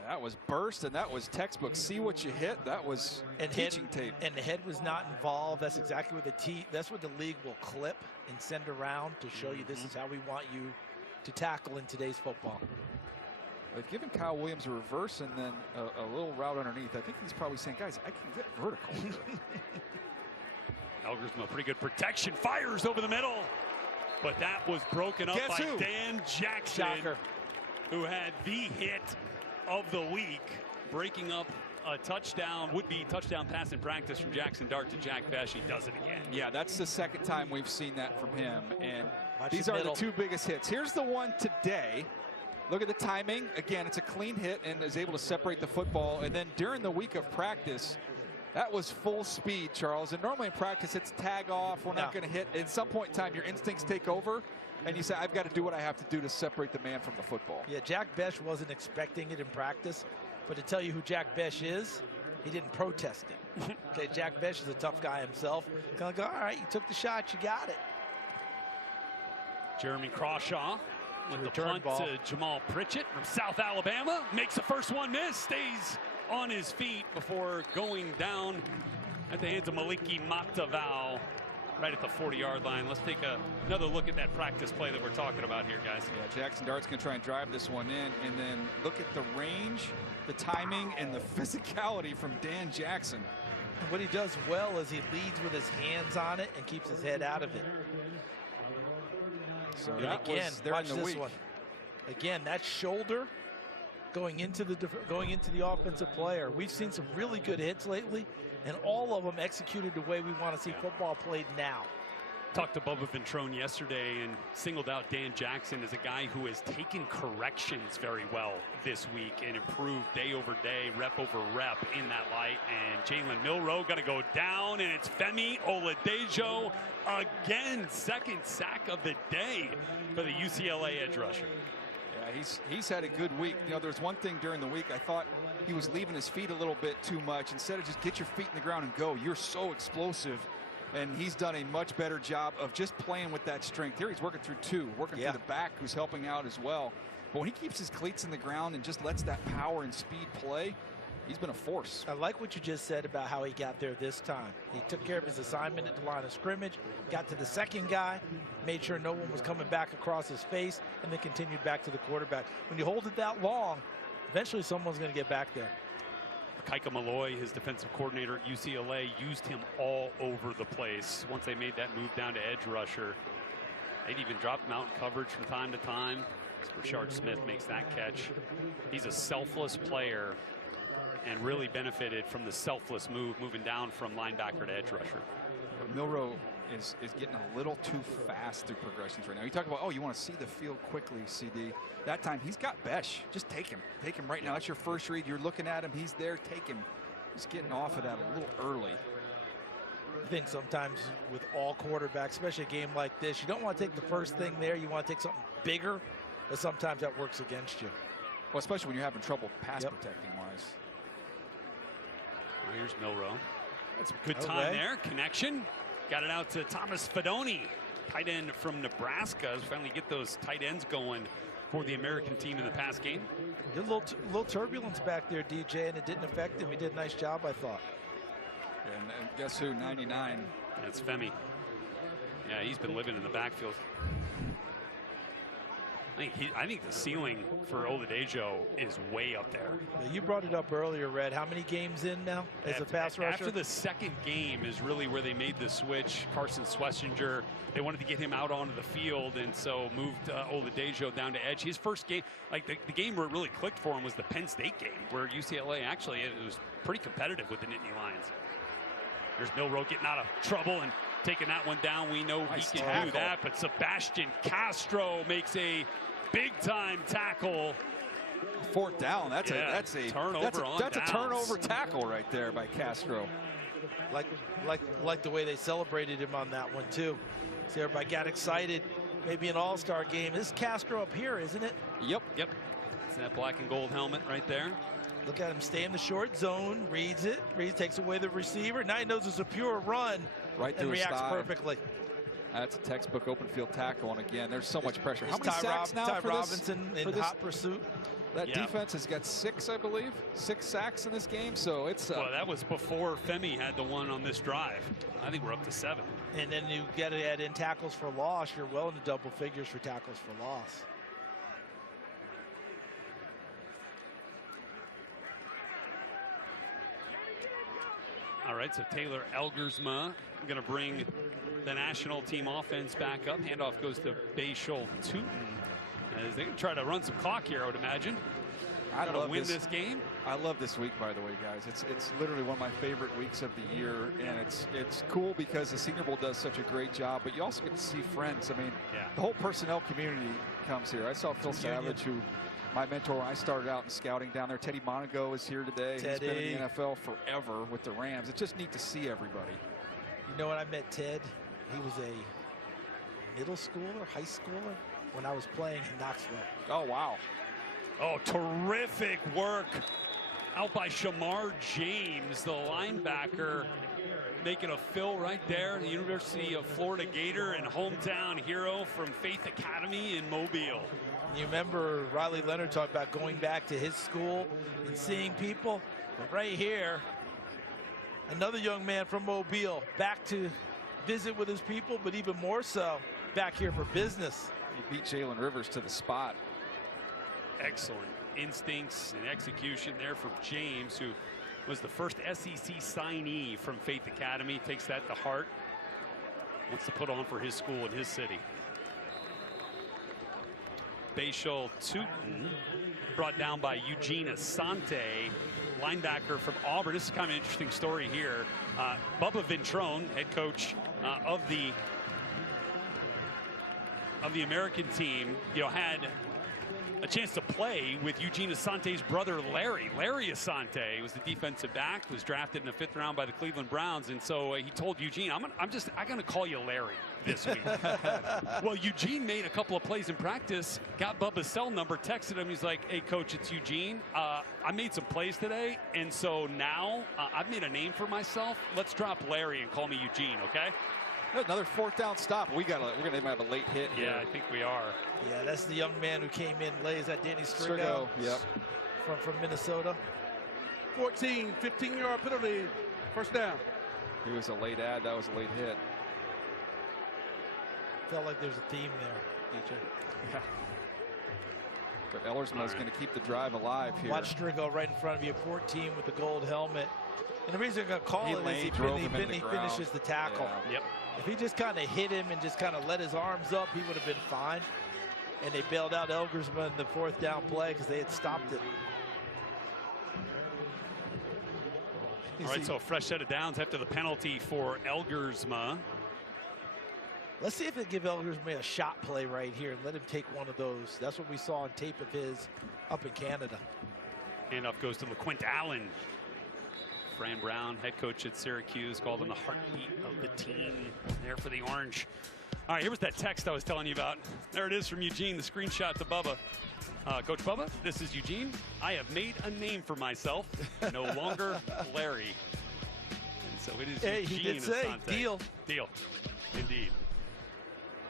That was burst, and that was textbook. See what you hit. That was teaching tape. And the head was not involved. That's exactly what that's what the league will clip and send around to show you this is how we want you to tackle in today's football. They've given Kyle Williams a reverse and then a little route underneath. I think he's probably saying, guys, I can get vertical here. Elgersma, pretty good protection. Fires over the middle. But that was broken up by Dan Jackson. Shocker. Who had the hit of the week, breaking up a touchdown, would-be touchdown pass in practice from Jackson Dart to Jack Besh. He does it again. Yeah, that's the second time we've seen that from him. And Watch these are the two biggest hits. Here's the one today. Look at the timing. Again, it's a clean hit and is able to separate the football. And then during the week of practice, That was full speed, Charles. And normally in practice, it's tag off. We're not going to hit. At some point in time, your instincts take over, and you say, I've got to do what I have to do to separate the man from the football. Yeah, Jack Besh wasn't expecting it in practice, but to tell you who Jack Besh is, he didn't protest it. Okay, Jack Besh is a tough guy himself. Kind of go, all right, you took the shot, you got it. Jeremy Crawshaw with the punt to Jamal Pritchett from South Alabama. Makes the first one miss, stays on his feet before going down at the hands of Maliki Mataval right at the 40-yard line. Let's take another look at that practice play that we're talking about here, guys. Yeah, Jackson Dart's going to try and drive this one in, and then look at the range, the timing, and the physicality from Dan Jackson. And what he does well is he leads with his hands on it and keeps his head out of it. So and that again, was there watch in the this week. one. Again, that shoulder going into the offensive player. We've seen some really good hits lately, and all of them executed the way we want to see football played now. Talked to Bubba Ventrone yesterday and singled out Dan Jackson as a guy who has taken corrections very well this week and improved day over day, rep over rep in that light. And Jalen Milroe going to go down, and it's Femi Oladejo again, second sack of the day for the UCLA edge rusher. Yeah, he's had a good week. You know, there's one thing during the week I thought he was leaving his feet a little bit too much. Instead of just get your feet in the ground and go, you're so explosive. And he's done a much better job of just playing with that strength. Here he's working through two, working through the back, who's helping out as well. But when he keeps his cleats in the ground and just lets that power and speed play, he's been a force. I like what you just said about how he got there this time. He took care of his assignment at the line of scrimmage, got to the second guy, made sure no one was coming back across his face, and then continued back to the quarterback. When you hold it that long, eventually someone's going to get back there. Kaika Malloy, his defensive coordinator at UCLA, used him all over the place. Once they made that move down to edge rusher, they'd even drop him out in coverage from time to time. Rashard Smith makes that catch. He's a selfless player and really benefited from the selfless move, moving down from linebacker to edge rusher. Milroe is getting a little too fast through progressions right now. You talk about, oh, you want to see the field quickly, CD. That time, he's got Besh. Just take him. Take him right now. That's your first read. You're looking at him. He's there. Take him. He's getting off of that a little early. I think sometimes with all quarterbacks, especially a game like this, you don't want to take the first thing there. You want to take something bigger, but sometimes that works against you. Well, especially when you're having trouble pass protecting wise. Well, here's Milroe. That's a good time there. Connection. Got it out to Thomas Fedoni, tight end from Nebraska. As we finally get those tight ends going for the American team in the pass game. A little turbulence back there, DJ, and it didn't affect him. He did a nice job, I thought. And guess who? 99. That's Femi. Yeah, he's been living in the backfield. I think the ceiling for Oladejo is way up there. You brought it up earlier, Red. How many games in now as a pass rusher? After the second game is really where they made the switch. Carson Schlesinger, they wanted to get him out onto the field, and so moved Oladejo down to edge. His first game, like the game where it really clicked for him was the Penn State game, where UCLA actually, it was pretty competitive with the Nittany Lions. There's Milroe getting out of trouble and taking that one down. We know he can do that, but Sebastian Castro makes a big-time tackle. Fourth down. That's a turnover. That's a turnover tackle right there by Castro. Like the way they celebrated him on that one too. See, everybody got excited. Maybe an all-star game. This is Castro up here, isn't it? Yep. It's that black and gold helmet right there. Look at him stay in the short zone. Reads it. Takes away the receiver. Now he knows it's a pure run. Right through and his reacts thigh. perfectly. That's a textbook open field tackle, and again, there's so much pressure. How many sacks now Ty for Robinson this? in hot pursuit. That defense has got 6, I believe, 6 sacks in this game. So it's well, that was before Femi had the one on this drive. I think we're up to 7. And then you get to add in tackles for loss. You're well into double figures for tackles for loss. All right, so Taylor Elgersma going to bring the national team offense back up. Handoff goes to Bayshul Tootin as they can try to run some clock here, I would imagine. I love win this game. I love this week, by the way, guys. It's literally one of my favorite weeks of the year, and it's cool because the Senior Bowl does such a great job, but you also get to see friends. I mean, the whole personnel community comes here. I saw Phil Savage, who my mentor when I started out in scouting down there. Teddy Monago is here today. He's been in the NFL forever with the Rams. It's just neat to see everybody. You know, when I met Ted, he was a middle schooler, high schooler, when I was playing in Knoxville. Oh, wow. Oh, terrific work out by Shamar James, the linebacker, making a fill right there. The University of Florida Gator and hometown hero from Faith Academy in Mobile. You remember Riley Leonard talked about going back to his school and seeing people? But right here, another young man from Mobile back to visit with his people, but even more so, back here for business. He beat Jalen Rivers to the spot. Excellent instincts and execution there from James, who was the first SEC signee from Faith Academy. Takes that to heart. Wants to put on for his school and his city. Bashal Tootin, brought down by Eugene Asante, linebacker from Auburn. This is kind of an interesting story here. Bubba Ventrone, head coach of the American team, had a chance to play with Eugene Asante's brother Larry. Larry Asante was the defensive back, was drafted in the 5th round by the Cleveland Browns, and so he told Eugene, I'm gonna call you Larry this week. Well, Eugene made a couple of plays in practice, got Bubba's cell number, texted him. He's like, hey coach, it's Eugene. I made some plays today, and so now I've made a name for myself. Let's drop Larry and call me Eugene, okay? Another 4th down stop. We're gonna have a late hit here. Yeah, I think we are. Yeah, that's the young man who came in late. Is that Danny Strigo? Yep. From Minnesota. 14, 15-yard penalty, first down. He was a late ad. That was a late hit. Felt like there's a theme there, DJ. Yeah. But Ellersma's going to keep the drive alive here. Watch Strigo right in front of you, 14 with the gold helmet. And the reason I'm going to call it is he finishes the tackle. Yeah. Yep. If he just kind of hit him and just kind of let his arms up, he would have been fine. And they bailed out Elgersma in the 4th down play because they had stopped it. All right, so a fresh set of downs after the penalty for Elgersma. Let's see if they give Elgersma a shot play right here and let him take one of those. That's what we saw on tape of his up in Canada. Handoff goes to LaQuint Allen. Fran Brown, head coach at Syracuse, called him the heartbeat of the team there for the Orange. All right, here was that text I was telling you about. There it is from Eugene, the screenshot to Bubba. Coach Bubba, this is Eugene. I have made a name for myself. No longer Larry. And so it is Hey, Eugene he did say, Asante. deal. Deal. Indeed.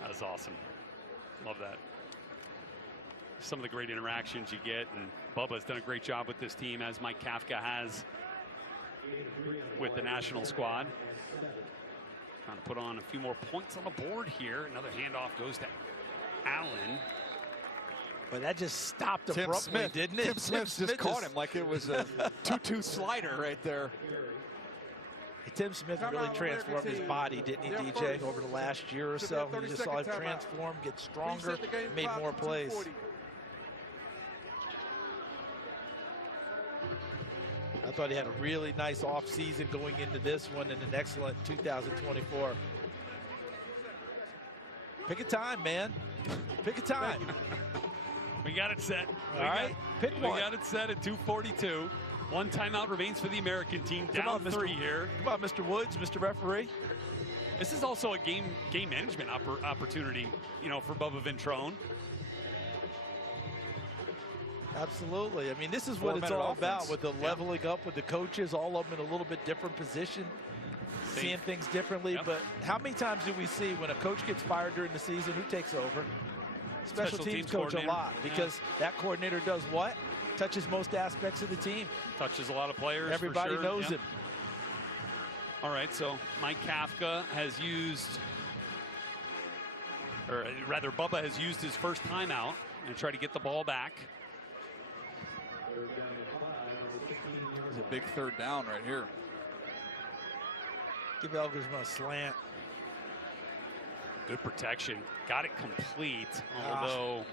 That is awesome. Love that. Some of the great interactions you get, and Bubba's done a great job with this team, as Mike Kafka has with the national squad. Trying to put on a few more points on the board here. Another handoff goes to Allen. But that just stopped abruptly, didn't it? Tim Smith just caught him like it was a 2-2 slider right there. Tim Smith really transformed his body, didn't he, DJ, over the last year or so? You just saw him transform, get stronger, made more plays. I thought he had a really nice offseason going into this one and an excellent 2024. Pick a time, man. Pick a time. We got it set. All right, pick one. We got it set at 2:42. One timeout remains for the American team. Down 3 here. Come on, Mr. Woods, Mr. Referee. This is also a game management opportunity, for Bubba Ventrone. Absolutely. I mean, this is what it's all about, with the leveling up with the coaches, all of them in a little bit different position, seeing things differently. Yep. But how many times do we see when a coach gets fired during the season, who takes over? Special teams coach a lot, because that coordinator does what? Touches most aspects of the team. Touches a lot of players. Everybody for sure. knows him. All right, so Mike Kafka has used, or rather Bubba has used his first timeout and try to get the ball back. It's a big 3rd down right here. Give Elgersma a slant. Good protection. Got it complete, although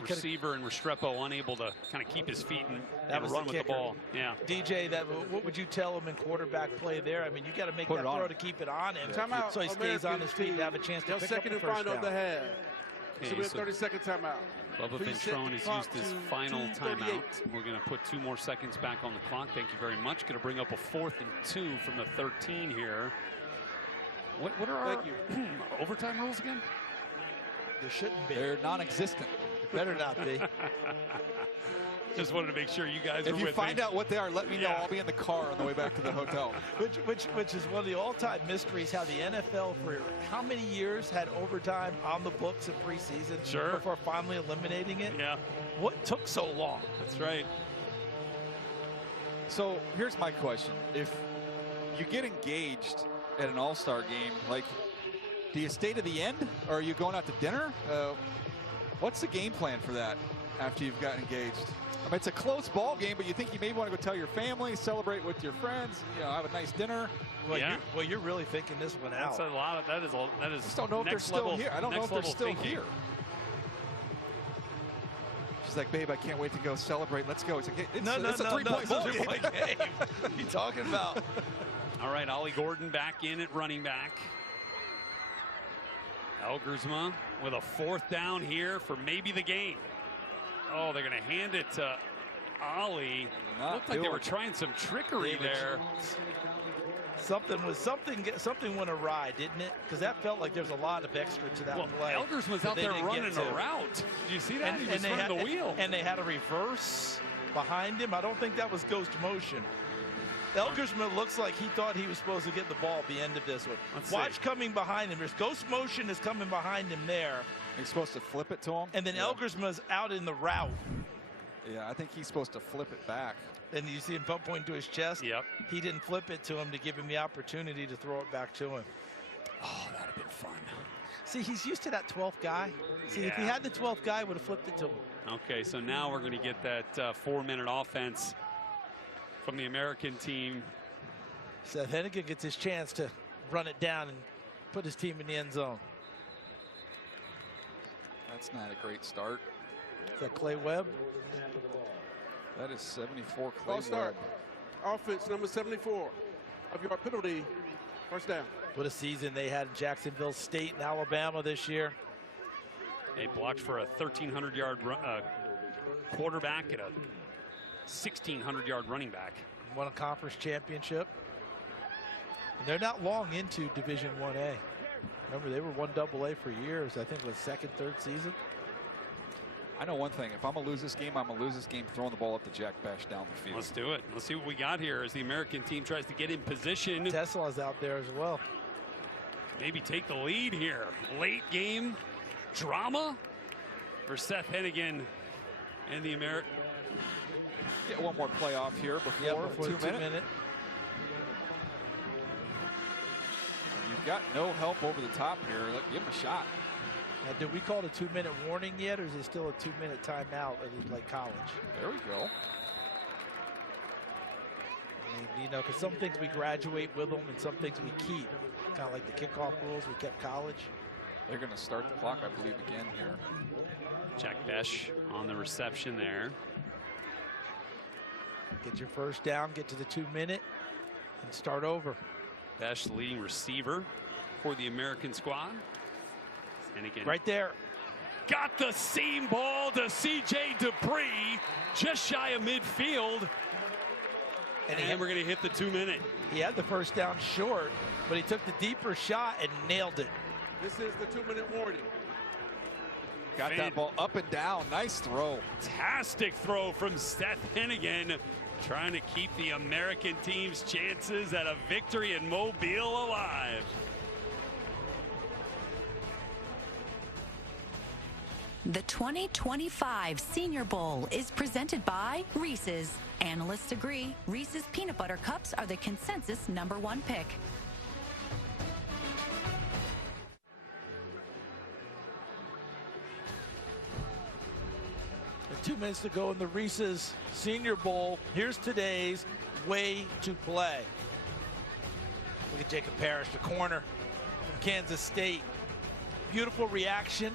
receiver and Restrepo unable to kind of keep his feet and run with the ball. Yeah. DJ, what would you tell him in quarterback play there? I mean, you got to make that throw to keep it on him, timeout, so he stays on his feet to have a chance to pick up the first down. Second and final of the half. This will be a 30-second timeout. Bubba Ventrone has used his final timeout. We're going to put 2 more seconds back on the clock. Thank you very much. Going to bring up a 4th and 2 from the 13 here. What are our overtime rules again? There shouldn't be. They're non-existent. It better not be. Just wanted to make sure you guys If you find out what they are, let me know. I'll be in the car on the way back to the hotel. Which is one of the all-time mysteries, how the NFL for how many years had overtime on the books in preseason before finally eliminating it? Yeah. What took so long? That's right. So here's my question. If you get engaged at an all-star game, like, do you stay to the end, or are you going out to dinner? What's the game plan for that after you've gotten engaged? I mean, it's a close ball game, but you think you may want to go tell your family, celebrate with your friends, have a nice dinner. Well, you're really thinking this one out. That's a lot of that is. I just don't know if they're still here. I don't know if they're still here. She's like, babe, I can't wait to go celebrate. Let's go. It's a 3-point ball game. What are you talking about? All right, Ollie Gordon back in at running back. Elgersma with a 4th down here for maybe the game. Oh, they're going to hand it to Ollie. Looked like they were trying some trickery there. Something went awry, didn't it? Because that felt like there's a lot of extra to that play. Elders was out there running a route. Did you see that? He was running the wheel. And they had a reverse behind him. I don't think that was ghost motion. Elgersman looks like he thought he was supposed to get the ball at the end of this one. Watch coming behind him. There's ghost motion is coming behind him there. He's supposed to flip it to him. And then Elgersman's out in the route. Yeah, I think he's supposed to flip it back. And you see him point to his chest. Yep. He didn't flip it to him to give him the opportunity to throw it back to him. Oh, that'd have been fun. See, he's used to that 12th guy. See, if he had the 12th guy, would have flipped it to him. Okay, so now we're going to get that 4-minute offense from the American team. Seth Hennigan gets his chance to run it down and put his team in the end zone. That's not a great start. Is that Clay Webb? That is 74 Clay Ball start. Webb. Offense number 74. Of your penalty, 1st down. What a season they had in Jacksonville State and Alabama this year. They blocked for a 1,300-yard quarterback and a 1,600-yard running back. Won a conference championship. And they're not long into Division 1A. Remember, they were 1AA for years. I think it was 2nd, 3rd season. I know one thing. If I'm going to lose this game, I'm going to lose this game throwing the ball up to Jack Bash down the field. Let's do it. Let's see what we got here as the American team tries to get in position. Tesla's out there as well. Maybe take the lead here. Late game drama for Seth Hennigan and the American. Get one more play off here before, before 2 minute. You've got no help over the top here. Give him a shot. Now, did we call it a 2-minute warning yet, or is it still a 2-minute timeout like college? There we go. I mean, because some things we graduate with them and some things we keep. Kind of like the kickoff rules we kept college. They're going to start the clock, I believe, again here. Jack Besh on the reception there. Get your 1st down, get to the 2-minute, and start over. Besh, the leading receiver for the American squad. And again, right there. Got the seam ball to C.J. Dupree, just shy of midfield. And we're going to hit the 2-minute. He had the 1st down short, but he took the deeper shot and nailed it. This is the 2-minute warning. Got that ball up and down. Nice throw. Fantastic throw from Seth Hennigan, trying to keep the American team's chances at a victory in Mobile alive. The 2025 Senior Bowl is presented by Reese's. Analysts agree Reese's Peanut Butter Cups are the consensus #1 pick. With 2 minutes to go in the Reese's Senior Bowl, here's today's way to play. Look at Jacob Parrish, the corner from Kansas State. Beautiful reaction.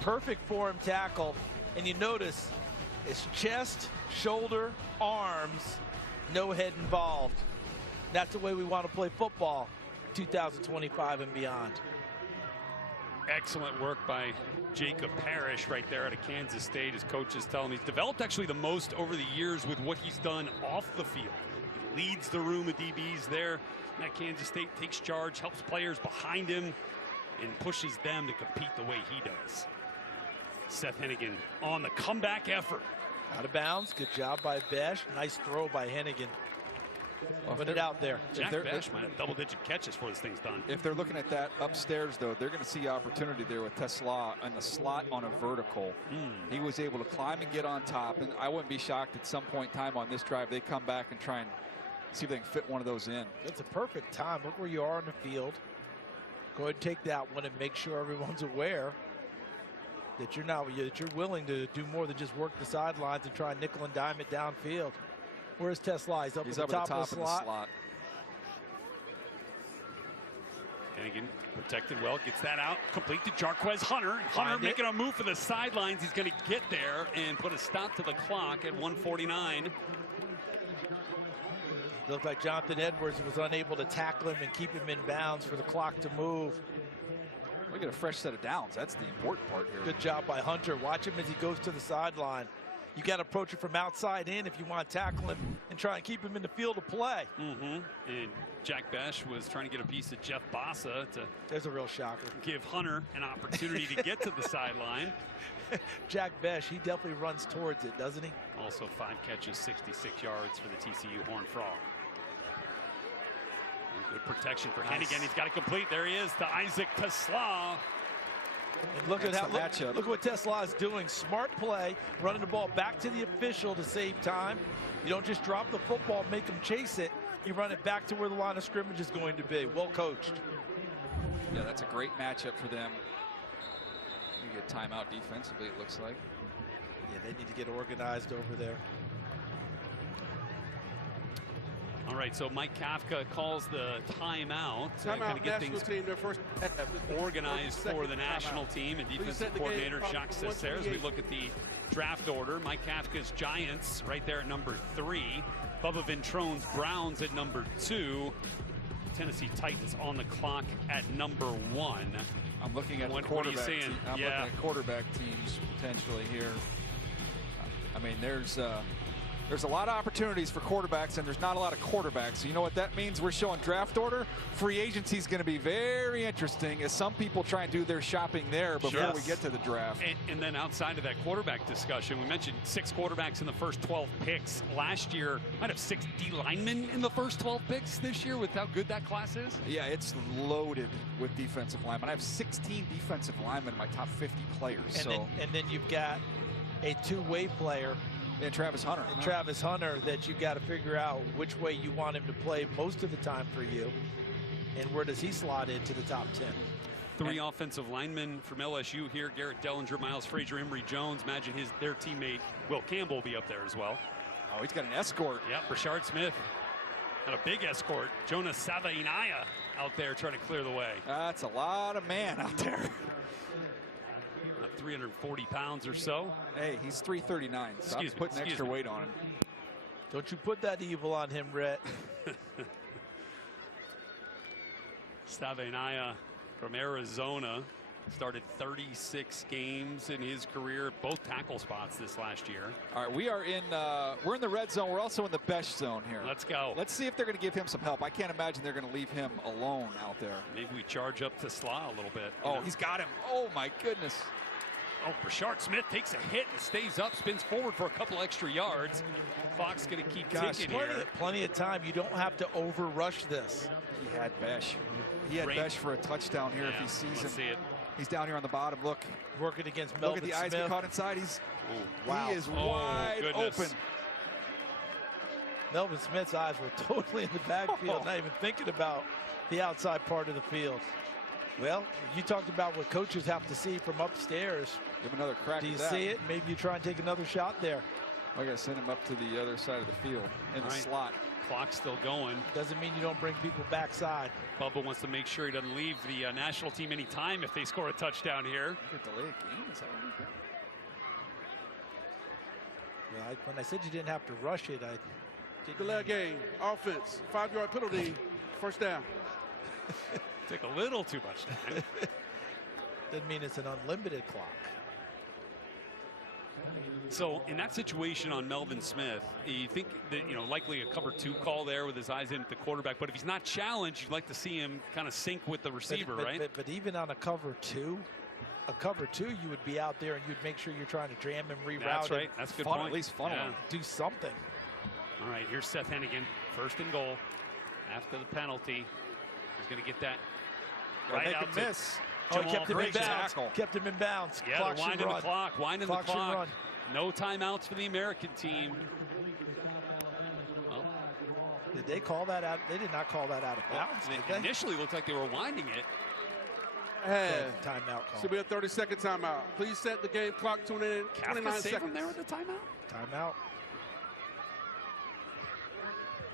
Perfect form tackle, and you notice it's chest, shoulder, arms, no head involved. That's the way we want to play football 2025 and beyond. Excellent work by Jacob Parrish right there out of Kansas State. His coaches tell him he's developed actually the most over the years with what he's done off the field. He leads the room of DBs there at Kansas State, takes charge, helps players behind him, and pushes them to compete the way he does. Seth Hennigan on the comeback effort. Out of bounds. Good job by Besh. Nice throw by Hennigan. Put it out there. Jack Besh might have double-digit catches before this thing's done. If they're looking at that upstairs, though, they're going to see opportunity there with Tesla in the slot on a vertical. He was able to climb and get on top, and I wouldn't be shocked at some point in time on this drive they come back and try and see if they can fit one of those in. It's a perfect time. Look where you are on the field. Go ahead and take that one and make sure everyone's aware that you're willing to do more than just work the sidelines and try and nickel and dime it downfield. Where's Tesla? He's up at the top of the slot. Hennigan protected well, gets that out, complete to Jarquez Hunter. Hunter making a move for the sidelines. He's going to get there and put a stop to the clock at 1:49. Looked like Jonathan Edwards was unable to tackle him and keep him in bounds for the clock to move. We get a fresh set of downs. That's the important part here. Good job by Hunter. Watch him as he goes to the sideline. You got to approach it from outside in if you want to tackle him and try and keep him in the field of play. And Jack Besh was trying to get a piece of Jeff Bossa to. There's a real shocker. Give Hunter an opportunity to get to the sideline. Jack Besh, he definitely runs towards it, doesn't he? Also 5 catches, 66 yards for the TCU Horned Frog. And good protection for Hennigan. He's got it complete. There he is to Isaac Tesla. And look at what Tesla is doing. Smart play, running the ball back to the official to save time. You don't just drop the football, make them chase it. You run it back to where the line of scrimmage is going to be. Well coached. Yeah, that's a great matchup for them. You get timeout defensively, it looks like. Yeah, they need to get organized over there. All right, so Mike Kafka calls the timeout. Timeout, to get national things team, their first organized for the national team. And defensive coordinator Jacques Cesser, as we look at the draft order. Mike Kafka's Giants right there at number 3. Bubba Ventrone's Browns at number 2. Tennessee Titans on the clock at number 1. I'm looking at quarterback. I'm looking at quarterback teams potentially here. I mean, there's a lot of opportunities for quarterbacks, and there's not a lot of quarterbacks. So you know what that means? We're showing draft order. Free agency is going to be very interesting as some people try and do their shopping there before we get to the draft. And then outside of that quarterback discussion, we mentioned 6 quarterbacks in the first 12 picks. Last year, might have 6 D linemen in the first 12 picks this year with how good that class is. Yeah, it's loaded with defensive linemen. I have 16 defensive linemen in my top 50 players. And then you've got a two-way player. And Travis Hunter. And Travis Hunter that you got to figure out which way you want him to play most of the time for you. And where does he slot into the top 10? 3 offensive linemen from LSU here. Garrett Dellinger, Miles Frazier, Emory Jones. Imagine their teammate Will Campbell will be up there as well. Oh, he's got an escort. Yep, Rashard Smith. Got a big escort. Jonas Savainaya out there trying to clear the way. That's a lot of man out there. 340 pounds or so. Hey, he's 339. So I'm putting extra weight on him. Don't you put that evil on him, Rhett. Stavenaya from Arizona started 36 games in his career, both tackle spots this last year. All right, we're in the red zone. We're also in the Besh zone here. Let's go. Let's see if they're going to give him some help. I can't imagine they're going to leave him alone out there. Maybe we charge up to Sla a little bit. Oh, he's got him. Oh, my goodness. Oh, Rashard Smith takes a hit and stays up, spins forward for a couple extra yards. Clock's going to keep ticking here. Plenty of time. You don't have to over-rush this. He had Besh. He had Besh for a touchdown here if he sees him. See it. He's down here on the bottom. Look. Working against Melvin Look at the eyes Smith. he caught inside. He is wide open. Melvin Smith's eyes were totally in the backfield, not even thinking about the outside part of the field. Well, you talked about what coaches have to see from upstairs. Give him another crack. Do you see it? Maybe you try and take another shot there. I got to send him up to the other side of the field in the slot. Clock's still going. Doesn't mean you don't bring people backside. Bubba wants to make sure he doesn't leave the national team any time if they score a touchdown here. Get delay a game? Is that what you got? Well, when I said you didn't have to rush it, I didn't. Delay a game. Offense. 5-yard penalty. First down. Took a little too much time. Doesn't mean it's an unlimited clock. So in that situation on Melvin Smith, you think that, you know, likely a cover 2 call there with his eyes in at the quarterback. But if he's not challenged, you'd like to see him kind of sync with the receiver, right? But even on a cover 2, you would be out there and you'd make sure you're trying to jam him, reroute. That's right. That's a good point. At least funnel him. Do something. All right, here's Seth Hennigan, 1st and goal. After the penalty, he's going to get that right out to miss. Oh, he kept him in bounds. Kept him in bounds. Yeah, Clock they're winding the clock. Winding the clock. No timeouts for the American team. Well, did they call that out? They did not call that out of bounds. It initially looked like they were winding it. Hey, timeout call. Should be a 30-second timeout. Please set the game clock. Tune in. 29 seconds. There with the timeout. Timeout.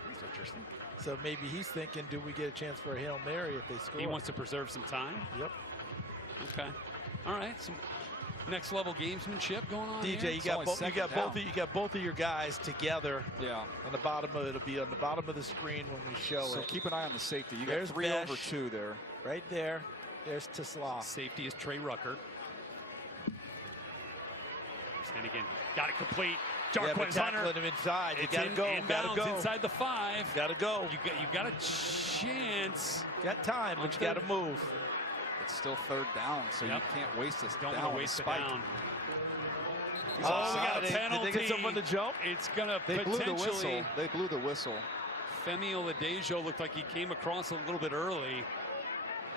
That's interesting. So maybe he's thinking, do we get a chance for a Hail Mary if they score? He wants to preserve some time. Yep. Okay. All right. Some next level gamesmanship going on. DJ, here. you got both of your guys together. Yeah. On the bottom of it'll be on the bottom of the screen when we show it. So keep an eye on the safety. You There's got 3 Besh. over 2 there. Right there. There's Tesla. Safety is Trey Rucker. And again, got it complete. Jarquez Hunter. Him inside. You gotta go. Gotta go. Inside the 5. Gotta go. You got a chance. Got time, but you gotta move. It's still 3rd down, so you can't waste this. Don't want to waste it down. We got a penalty. Did they get someone to jump? It's gonna They blew the whistle. potentially. They blew the whistle. Femi Oladejo looked like he came across a little bit early.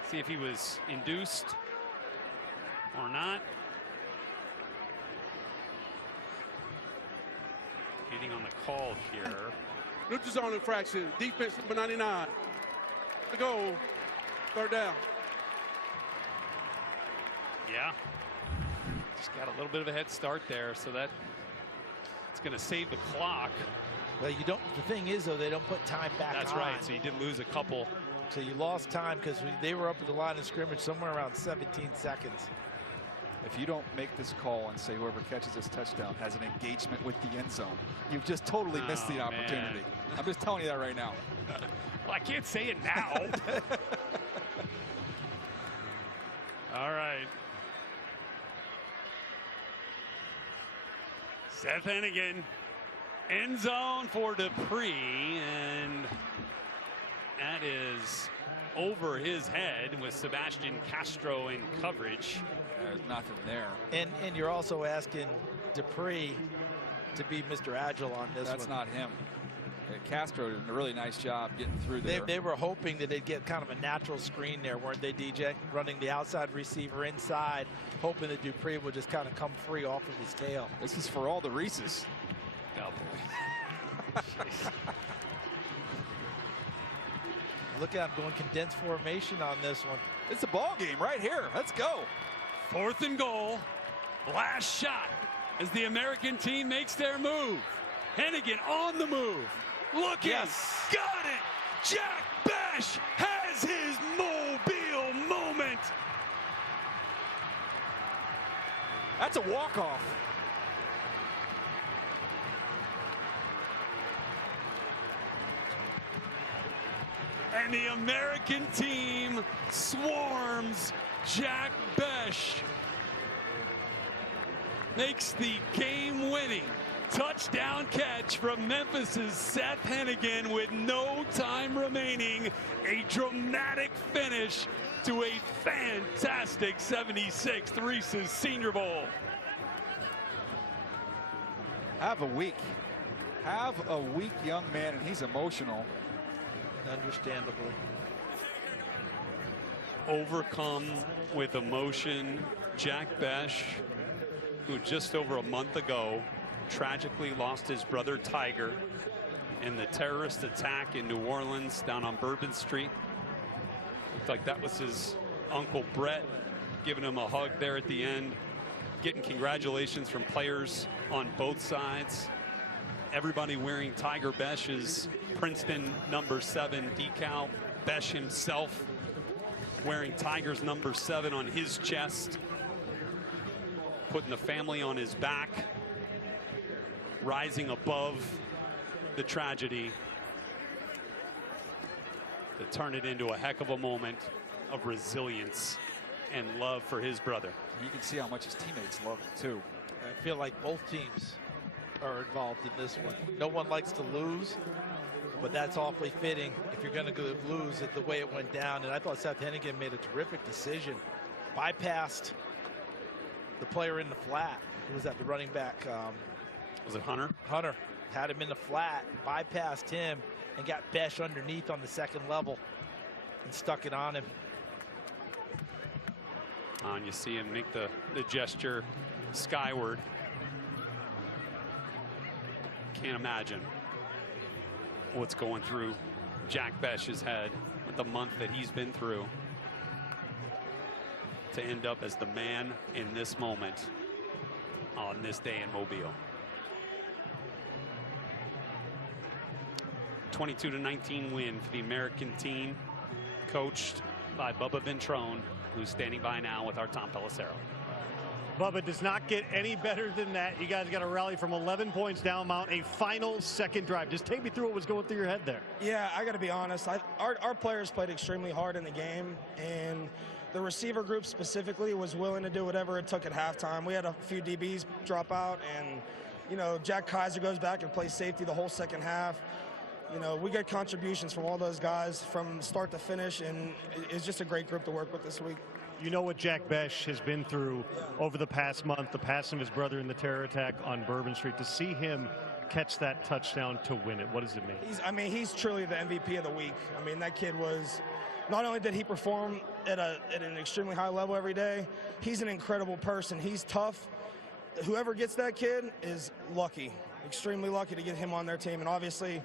See if he was induced or not. Getting on the call here. Neutral zone infraction. Defense number 99. To go. 3rd down. Yeah. Just got a little bit of a head start there, so that it's going to save the clock. Well, you don't. The thing is, though, they don't put time back on. That's right. So you did lose a couple. So you lost time because they were up at the line of scrimmage somewhere around 17 seconds. If you don't make this call and say whoever catches this touchdown has an engagement with the end zone, you've just totally missed the opportunity. I'm just telling you that right now. Well, I can't say it now. All right. Seth Hennigan, end zone for Dupree, and that is over his head with Sebastian Castro in coverage. There's nothing there. And you're also asking Dupree to be Mr. Agile on this one. That's not him. Castro did a really nice job getting through there. They were hoping that they'd get kind of a natural screen there, weren't they, DJ? Running the outside receiver inside, hoping that Dupree would just kind of come free off of his tail. This is for all the Reeses. Oh, boy. Look at him going condensed formation on this one. It's a ball game right here. Let's go. 4th and goal. Last shot as the American team makes their move. Hennigan on the move. Looking. Yes. Got it. Jack Bash has his Mobile moment. That's a walk-off. And the American team swarms Jack Bash. Makes the game-winning touchdown catch from Memphis's Seth Hennigan with no time remaining. A dramatic finish to a fantastic 76th Reese's Senior Bowl. Have a week. Have a weak young man, and he's emotional. Understandably. Overcome with emotion, Jack Bash, who just over a month ago tragically lost his brother Tiger in the terrorist attack in New Orleans down on Bourbon Street. Looked like that was his uncle Brett giving him a hug there at the end, getting congratulations from players on both sides. Everybody wearing Tiger Besh's Princeton #7 decal. Besh himself wearing Tiger's #7 on his chest, putting the family on his back, rising above the tragedy to turn it into a heck of a moment of resilience and love for his brother. You can see how much his teammates love him, too. I feel like both teams are involved in this one. No one likes to lose, but that's awfully fitting if you're going to lose it the way it went down. And I thought Seth Hennigan made a terrific decision. Bypassed the player in the flat. Who was that, the running back? Was it Hunter? Hunter. Had him in the flat, bypassed him, and got Besh underneath on the second level and stuck it on him. And you see him make the gesture skyward. Can't imagine what's going through Jack Besh's head with the month that he's been through to end up as the man in this moment on this day in Mobile. 22-19 win for the American team, coached by Bubba Ventrone, who's standing by now with our Tom Pelissero. Bubba, does not get any better than that. You guys got to rally from 11 points down, mount a final second drive. Just take me through what was going through your head there. Yeah, I got to be honest. Our players played extremely hard in the game, and the receiver group specifically was willing to do whatever it took at halftime. We had a few DBs drop out, and, you know, Jack Kaiser goes back and plays safety the whole second half. You know, we get contributions from all those guys from start to finish, and it's just a great group to work with this week. You know what Jack Besh has been through over the past month, the passing of his brother in the terror attack on Bourbon Street. To see him catch that touchdown to win it, what does it mean? He's truly the MVP of the week. I mean, that kid was, not only did he perform at an extremely high level every day, he's an incredible person. He's tough. Whoever gets that kid is lucky, extremely lucky to get him on their team. And obviously,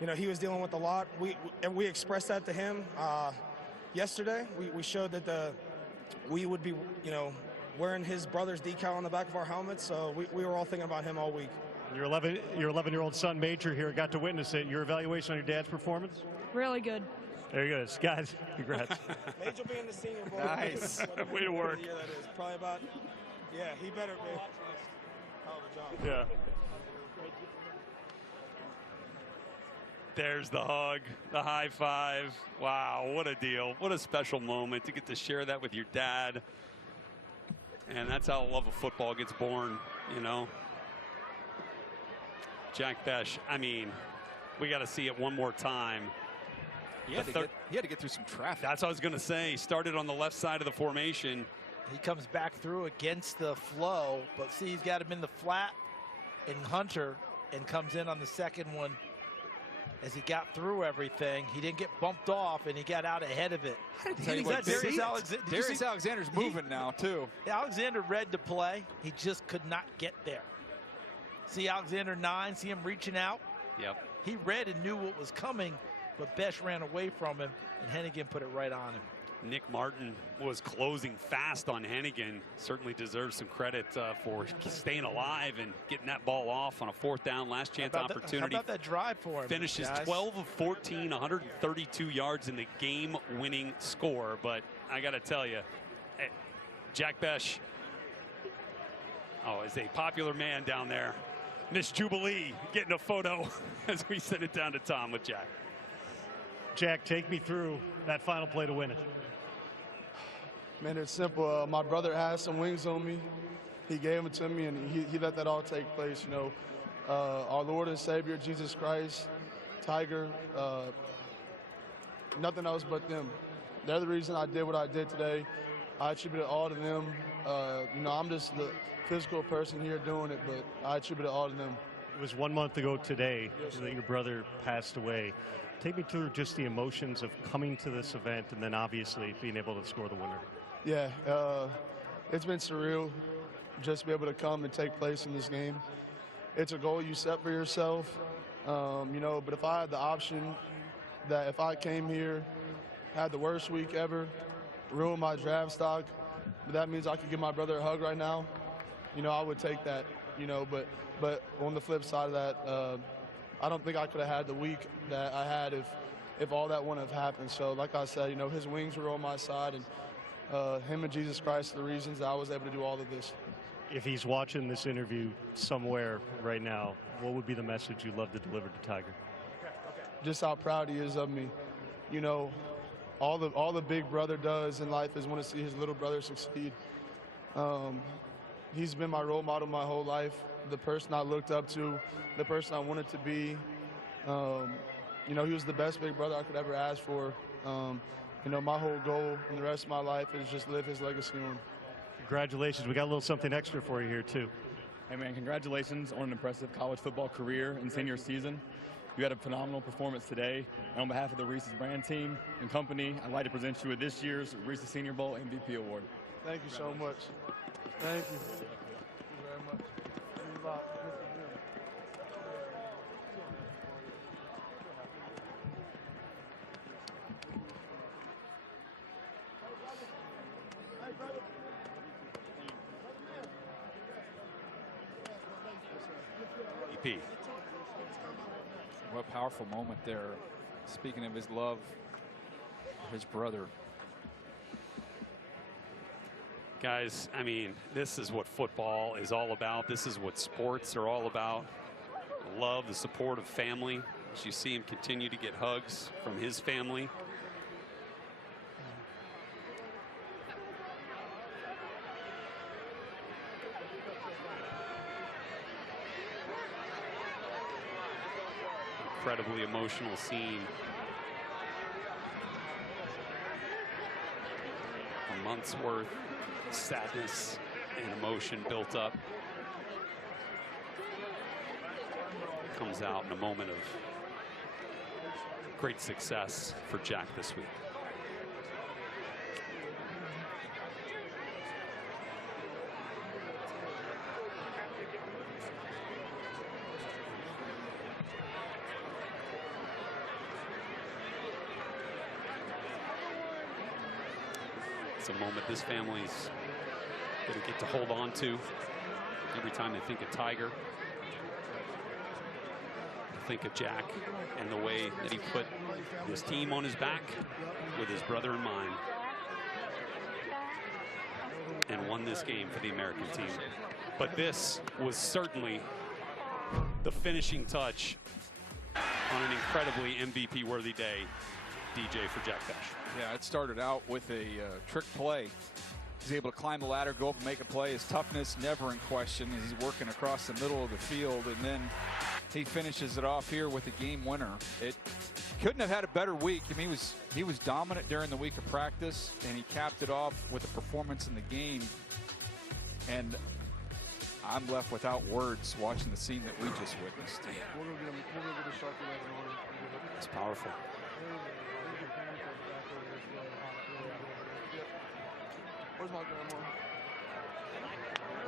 you know, he was dealing with a lot. We expressed that to him yesterday. We showed that we would be, you know, wearing his brother's decal on the back of our helmets. So we were all thinking about him all week. Your 11-year-old son, Major, here got to witness it. Your evaluation on your dad's performance? Really good. There you go, guys. Congrats. Major will be in the Senior Bowl. Nice. Way to work. That is probably about. Yeah, he better be. Hell of a job. Yeah. There's the hug, the high five. Wow, what a deal. What a special moment to get to share that with your dad. And that's how love of football gets born, you know. Jack Besh, I mean, we got to see it one more time. He had to get through some traffic. That's what I was going to say. He started on the left side of the formation. He comes back through against the flow, but see, he's got him in the flat in Hunter and comes in on the second one. As he got through everything, he didn't get bumped off, and he got out ahead of it. Darius Alexander's moving now, too. Alexander read the play. He just could not get there. See Alexander 9, see him reaching out? Yep. He read and knew what was coming, but Besh ran away from him, and Hennigan put it right on him. Nick Martin was closing fast on Hennigan. Certainly deserves some credit for staying alive and getting that ball off on a fourth down, last chance opportunity. How about that drive for him? Finishes guys? 12 of 14, 132 yards in the game-winning score. But I got to tell you, Jack Besh, is a popular man down there. Miss Jubilee getting a photo as we send it down to Tom with Jack. Jack, take me through that final play to win it. Man, it's simple. My brother has some wings on me. He gave them to me, and he let that all take place. You know, our Lord and Savior, Jesus Christ, Tiger, nothing else but them. They're the reason I did what I did today. I attribute it all to them. You know, I'm just the physical person here doing it, but I attribute it all to them. It was 1 month ago today that your brother passed away. Take me through just the emotions of coming to this event and then obviously being able to score the winner. Yeah, it's been surreal just to be able to come and take place in this game. It's a goal you set for yourself, you know, but if I had the option that if I came here, had the worst week ever, ruined my draft stock, but that means I could give my brother a hug right now, you know, I would take that, you know, but on the flip side of that, I don't think I could have had the week that I had if all that wouldn't have happened. So like I said, you know, his wings were on my side, and him and Jesus Christ are the reasons that I was able to do all of this. If he's watching this interview somewhere right now, what would be the message you'd love to deliver to Tiger? Just how proud he is of me. You know, all the big brother does in life is want to see his little brother succeed. He's been my role model my whole life, the person I looked up to, the person I wanted to be. You know, he was the best big brother I could ever ask for. You know, my whole goal in the rest of my life is just live his legacy on. Congratulations. We got a little something extra for you here, too. Hey, man, congratulations on an impressive college football career and senior season. You had a phenomenal performance today. And on behalf of the Reese's brand team and company, I'd like to present you with this year's Reese's Senior Bowl MVP Award. Thank you so much. Thank you. Thank you very much. EP. What a powerful moment there. Speaking of his love, his brother. Guys, I mean, this is what football is all about. This is what sports are all about. The love, the support of family. As you see him continue to get hugs from his family. Incredibly emotional scene. A month's worth of sadness and emotion built up. Comes out in a moment of great success for Jack this week. It's a moment this family's going to get to hold on to every time they think of Tiger. They think of Jack and the way that he put his team on his back with his brother in mind and won this game for the American team. But this was certainly the finishing touch on an incredibly MVP-worthy day, DJ, for Jack Bech. Yeah, it started out with a trick play. He's able to climb the ladder, go up and make a play. His toughness never in question. He's working across the middle of the field, and then he finishes it off here with a game winner. It couldn't have had a better week. I mean, he was dominant during the week of practice, and he capped it off with a performance in the game. And I'm left without words watching the scene that we just witnessed. It's powerful.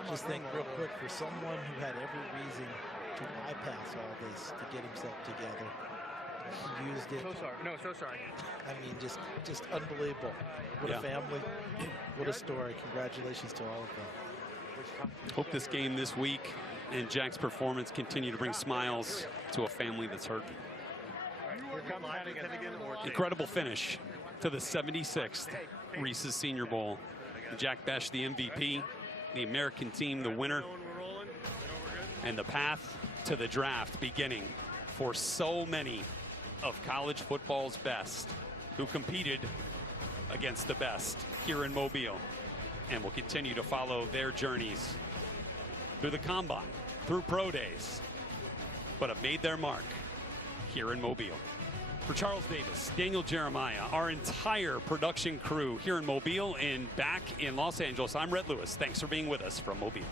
Just think real quick, for someone who had every reason to bypass all this to get himself together, he used it. So sorry. No, so sorry. I mean, just unbelievable. What a family, what a story. Congratulations to all of them. Hope this game this week and Jack's performance continue to bring smiles to a family that's hurting. Incredible finish to the 76th Reese's Senior Bowl. Jack Bech, the MVP, the American team, the winner, and the path to the draft beginning for so many of college football's best who competed against the best here in Mobile, and will continue to follow their journeys through the combine, through pro days, but have made their mark here in Mobile. For Charles Davis, Daniel Jeremiah, our entire production crew here in Mobile and back in Los Angeles, I'm Rhett Lewis. Thanks for being with us from Mobile.